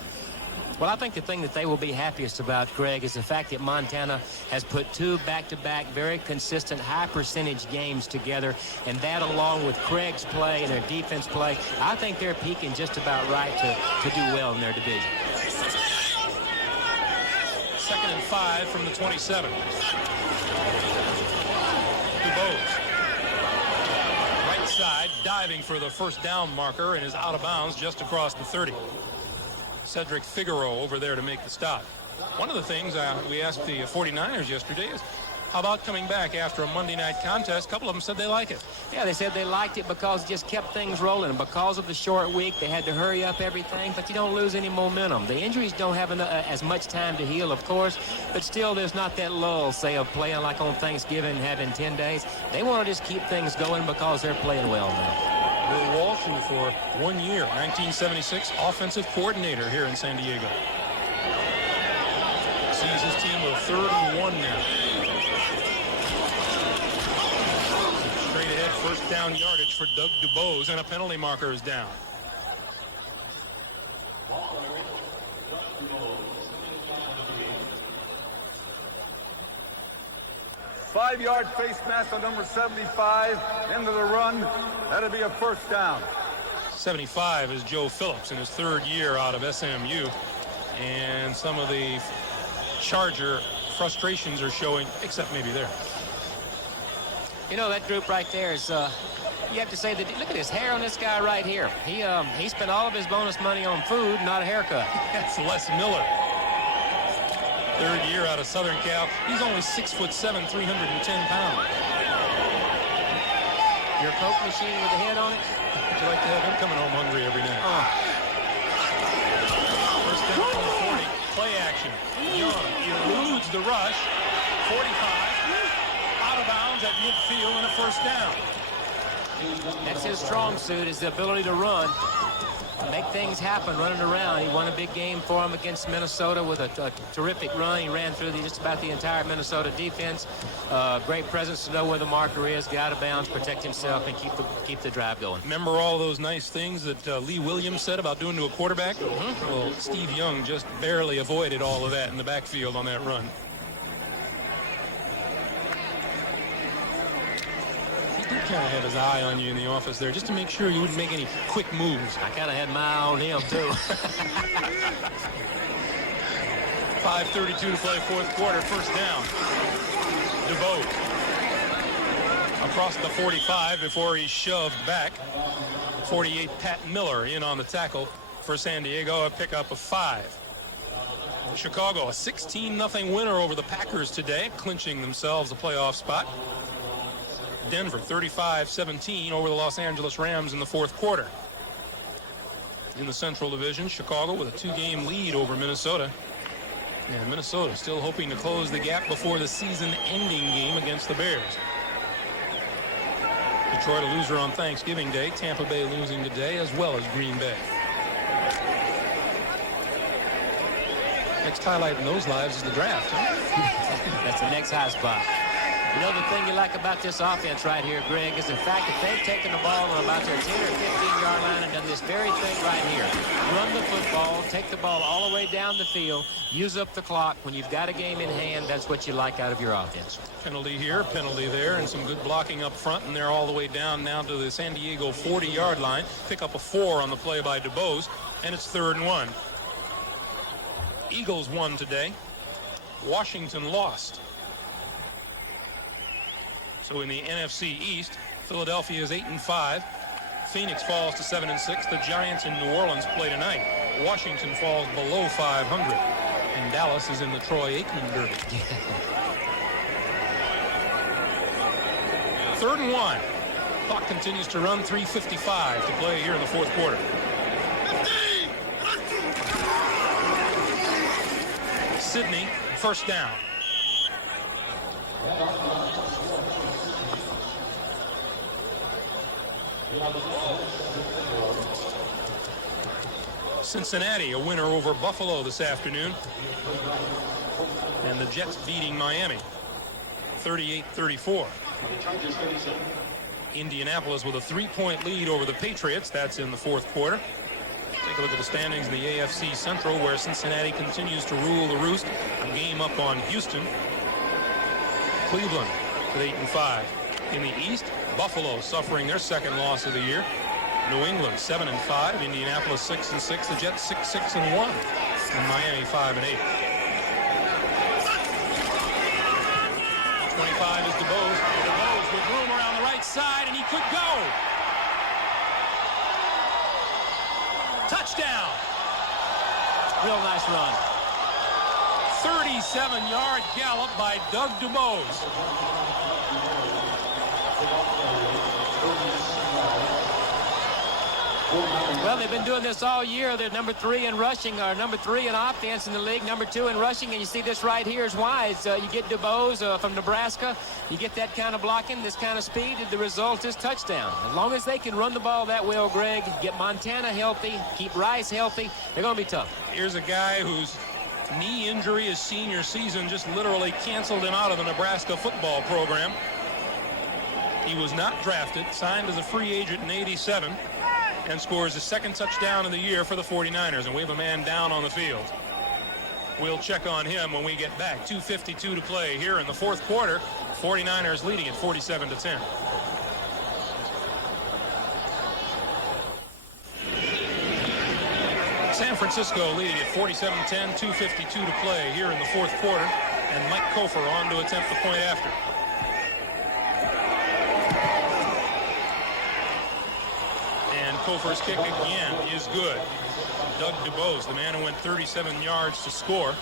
Well, I think the thing that they will be happiest about, Greg, is the fact that Montana has put 2 back-to-back very consistent high-percentage games together, and that along with Craig's play and their defense play, I think they're peaking just about right to do well in their division. 2nd and 5 from the 27. DuBose. Right side, diving for the 1st down marker, and is out of bounds just across the 30. Cedric Figueroa over there to make the stop. One of the things we asked the 49ers yesterday is, How about coming back after a Monday night contest? A couple of them said they like it. Yeah, they said they liked it because it just kept things rolling. Because of the short week, they had to hurry up everything, but you don't lose any momentum. The injuries don't have as much time to heal, of course, but still there's not that lull, say, of playing like on Thanksgiving, having 10 days. They want to just keep things going because they're playing well now. Bill Walsh, who for 1 year, 1976, offensive coordinator here in San Diego. Sees his team with 3rd and 1 now. Straight ahead, first down yardage for Doug DuBose, and a penalty marker is down. Five-yard face mask on number 75 into the run. That'll be a first down. 75 is Joe Phillips in his 3rd year out of SMU, and some of the Charger frustrations are showing, except maybe there. You know, that group right there is, you have to say that, look at his hair on this guy right here. He spent all of his bonus money on food, not a haircut. That's Les Miller. 3rd year out of Southern Cal. He's only 6'7", 310 pounds. Your Coke machine with the head on it? Would you like to have him coming home hungry every night? First down from the 40. Play action. Young eludes the rush. 45. Out of bounds at midfield and a first down. That's his strong suit, is the ability to run. Make things happen running around. He won a big game for him against Minnesota with a terrific run. He ran through just about the entire Minnesota defense. Great presence to know where the marker is, get out of bounds, protect himself, and keep the drive going. Remember all those nice things that Lee Williams said about doing to a quarterback? Well, Steve Young just barely avoided all of that in the backfield on that run. He did kind of have his eye on you in the office there just to make sure you wouldn't make any quick moves. I kind of had my eye on him, too. 5:32 to play, 4th quarter, first down. DuBose across the 45 before he's shoved back. 48, Pat Miller in on the tackle for San Diego, a pickup of 5. Chicago, a 16-0 winner over the Packers today, clinching themselves a playoff spot. Denver 35-17 over the Los Angeles Rams in the 4th quarter. In the Central Division, Chicago with a 2-game lead over Minnesota. And Minnesota still hoping to close the gap before the season-ending game against the Bears. Detroit a loser on Thanksgiving Day. Tampa Bay losing today, as well as Green Bay. Next highlight in those lives is the draft. Huh? That's the next high spot. You know, the thing you like about this offense right here, Greg, is the fact that they've taken the ball on about their 10 or 15-yard line and done this very thing right here. Run the football, take the ball all the way down the field, use up the clock. When you've got a game in hand, that's what you like out of your offense. Penalty here, penalty there, and some good blocking up front, and they're all the way down now to the San Diego 40-yard line. Pick up a 4 on the play by DuBose, and it's 3rd and 1. Eagles won today. Washington lost. So in the NFC East, Philadelphia is 8-5. Phoenix falls to 7-6. The Giants in New Orleans play tonight. Washington falls below 500. And Dallas is in the Troy Aikman Derby. 3rd and 1. Clock continues to run. 3:55 to play here in the 4th quarter. Sydney, first down. Cincinnati, a winner over Buffalo this afternoon. And the Jets beating Miami, 38-34. Indianapolis with a 3-point lead over the Patriots. That's in the 4th quarter. Take a look at the standings in the AFC Central, where Cincinnati continues to rule the roost. A game up on Houston. Cleveland with 8-5. In the East, Buffalo suffering their 2nd loss of the year. New England 7-5. Indianapolis 6-6. The Jets 6-1. And Miami 5-8. 25 is DuBose. DuBose with room around the right side, and he could go. Touchdown. Real nice run. 37-yard gallop by Doug DuBose. Well, they've been doing this all year. They're number 3 in rushing, or number 3 in offense in the league, number 2 in rushing. And you see this right here is why. It's, you get DuBose from Nebraska. You get that kind of blocking, this kind of speed. The result is touchdown. As long as they can run the ball that well, Greg, get Montana healthy, keep Rice healthy, they're going to be tough. Here's a guy whose knee injury his senior season just literally canceled him out of the Nebraska football program. He was not drafted, signed as a free agent in '87, and scores his second touchdown of the year for the 49ers. And we have a man down on the field. We'll check on him when we get back. 2:52 to play here in the fourth quarter. 49ers leading at 47-10. San Francisco leading at 47-10, 2:52 to play here in the fourth quarter. And Mike Kofor on to attempt the point after. And Kofor's kick again is good. Doug DuBose, the man who went 37 yards to score.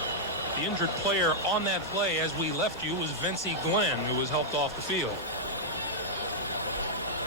The injured player on that play as we left you was Vincey Glenn, who was helped off the field.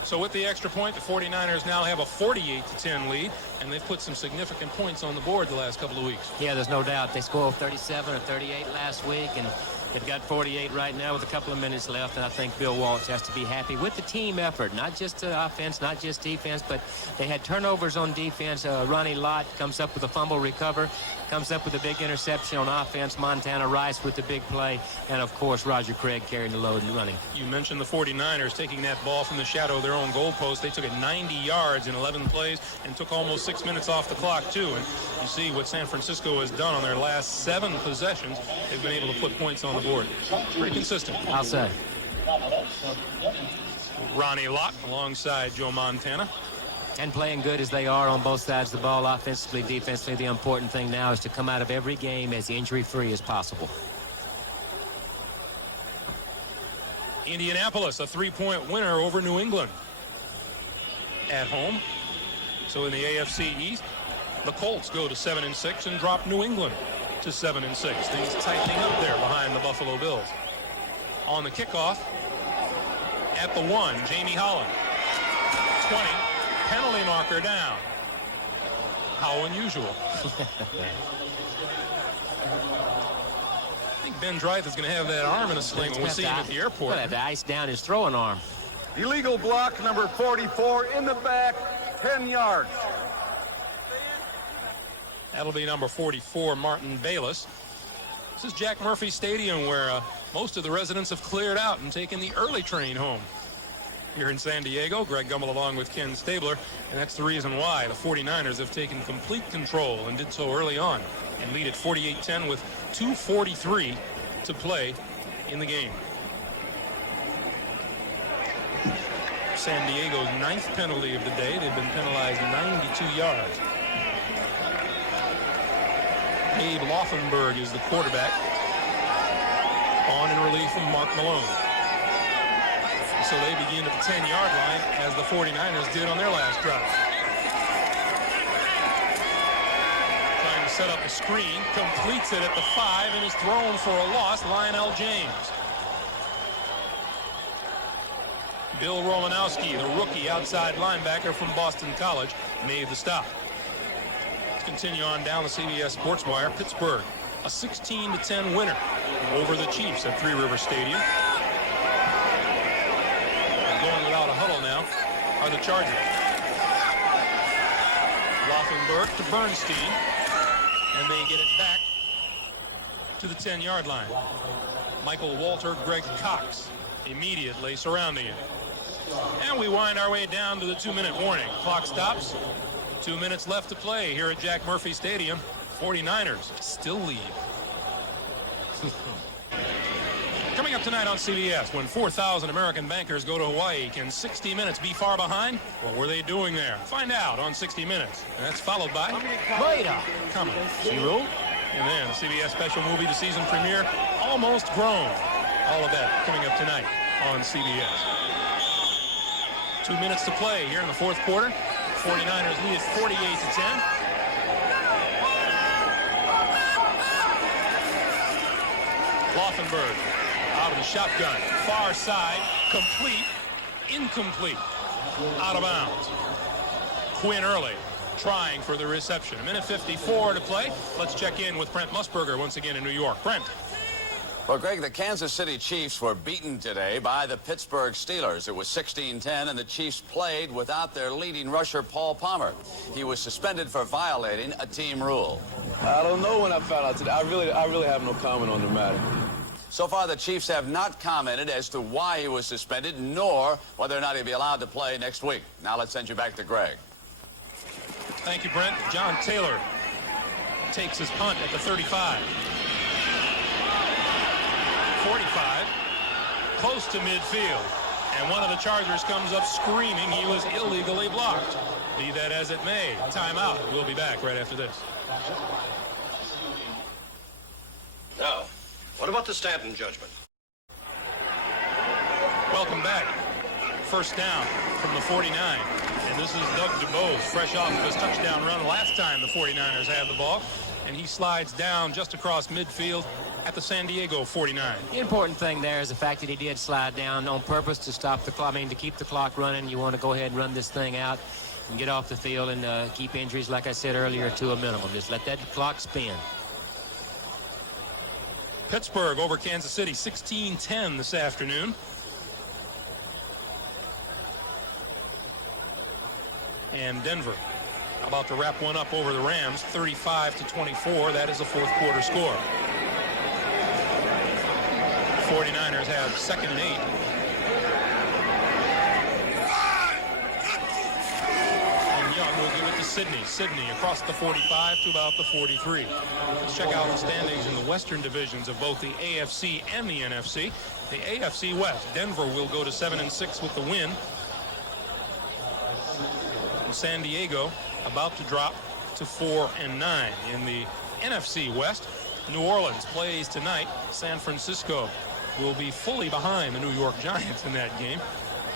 So with the extra point, the 49ers now have a 48-10 lead, and they've put some significant points on the board the last couple of weeks. Yeah, there's no doubt. They scored 37 or 38 last week, and they've got 48 right now with a couple of minutes left, and I think Bill Walsh has to be happy with the team effort, not just the offense, not just defense, but they had turnovers on defense. Ronnie Lott comes up with a fumble recover, comes up with a big interception on offense. Montana Rice with the big play, and of course Roger Craig carrying the load and running. You mentioned the 49ers taking that ball from the shadow of their own goalpost. They took it 90 yards in 11 plays and took almost 6 minutes off the clock too. And you see what San Francisco has done on their last 7 possessions. They've been able to put points on the board. Pretty consistent, I'll say. Ronnie Lott alongside Joe Montana. And playing good as they are on both sides of the ball, offensively, defensively, the important thing now is to come out of every game as injury-free as possible. Indianapolis, a 3-point winner over New England at home. So in the AFC East, the Colts go to 7-6 and drop New England to 7-6. Things tightening up there behind the Buffalo Bills. On the kickoff, at the 1, Jamie Holland. 20, penalty marker down. How unusual. I think Ben Dreith is going to have that arm in a sling when we see him at the airport. We'll have to ice down his throwing arm. Illegal block number 44 in the back, 10 yards. That'll be number 44, Martin Bayless. This is Jack Murphy Stadium, where most of the residents have cleared out and taken the early train home. Here in San Diego, Greg Gumbel along with Ken Stabler, and that's the reason why the 49ers have taken complete control and did so early on and lead at 48-10 with 2:43 to play in the game. San Diego's 9th penalty of the day. They've been penalized 92 yards. Abe Laufenberg is the quarterback, on in relief from Mark Malone. So they begin at the 10-yard line, as the 49ers did on their last drive. Trying to set up a screen, completes it at the 5, and is thrown for a loss, Lionel James. Bill Romanowski, the rookie outside linebacker from Boston College, made the stop. Continue on down the CBS Sports Wire. Pittsburgh, a 16-10 winner over the Chiefs at Three River Stadium. And going without a huddle now are the Chargers. Laufenberg to Bernstein, and they get it back to the 10-yard line. Michael Walter, Greg Cox immediately surrounding him. And we wind our way down to the 2-minute warning. Clock stops. 2 minutes left to play here at Jack Murphy Stadium. 49ers still lead. Coming up tonight on CBS, when 4,000 American bankers go to Hawaii, can 60 Minutes be far behind? What were they doing there? Find out on 60 Minutes. And that's followed by Later. Coming. Zero. And then CBS special movie, the season premiere, Almost Grown. All of that coming up tonight on CBS. 2 minutes to play here in the fourth quarter. 49ers lead at 48-10. Laufenberg out of the shotgun. Far side, complete, incomplete, out of bounds. Quinn Early trying for the reception. 1:54 to play. Let's check in with Brent Musburger once again in New York. Brent. Well, Greg, the Kansas City Chiefs were beaten today by the Pittsburgh Steelers. It was 16-10, and the Chiefs played without their leading rusher, Paul Palmer. He was suspended for violating a team rule. I don't know when I found out today. I really have no comment on the matter. So far, the Chiefs have not commented as to why he was suspended, nor whether or not he'll be allowed to play next week. Now let's send you back to Greg. Thank you, Brent. John Taylor takes his punt at the 35. 45, close to midfield, and one of the Chargers comes up screaming he was illegally blocked. Be that as it may, timeout. We'll be back right after this. Now, what about the Stanton judgment? Welcome back. First down from the 49, and this is Doug DuBose, fresh off of his touchdown run last time the 49ers had the ball, and he slides down just across midfield at the San Diego 49. The important thing there is the fact that he did slide down on purpose to stop the clock. I mean, to keep the clock running. You want to go ahead and run this thing out and get off the field and keep injuries, like I said earlier, to a minimum. Just let that clock spin. Pittsburgh over Kansas City, 16-10 this afternoon. And Denver about to wrap one up over the Rams, 35-24. That is a fourth quarter score. 49ers have second and 8. And Young will give it to Sidney. Sidney across the 45 to about the 43. Let's check out the standings in the Western divisions of both the AFC and the NFC. The AFC West, Denver will go to 7-6 with the win. And San Diego about to drop to 4-9. In the NFC West, New Orleans plays tonight. San Francisco will be fully behind the New York Giants in that game,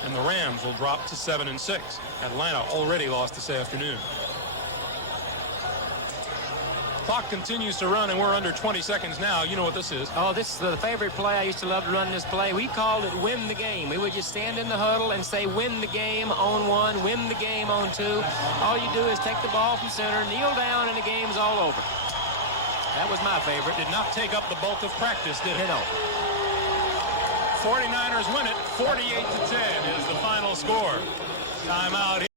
and the Rams will drop to 7-6. Atlanta already lost this afternoon. Clock continues to run, and we're under 20 seconds now. You know what this is. Oh, this is the favorite play. I used to love to run this play. We called it win the game. We would just stand in the huddle and say win the game on 1, win the game on 2. All you do is take the ball from center, kneel down, and the game's all over. That was my favorite. Did not take up the bulk of practice, did it? No. 49ers win it. 48-10 is the final score. Timeout.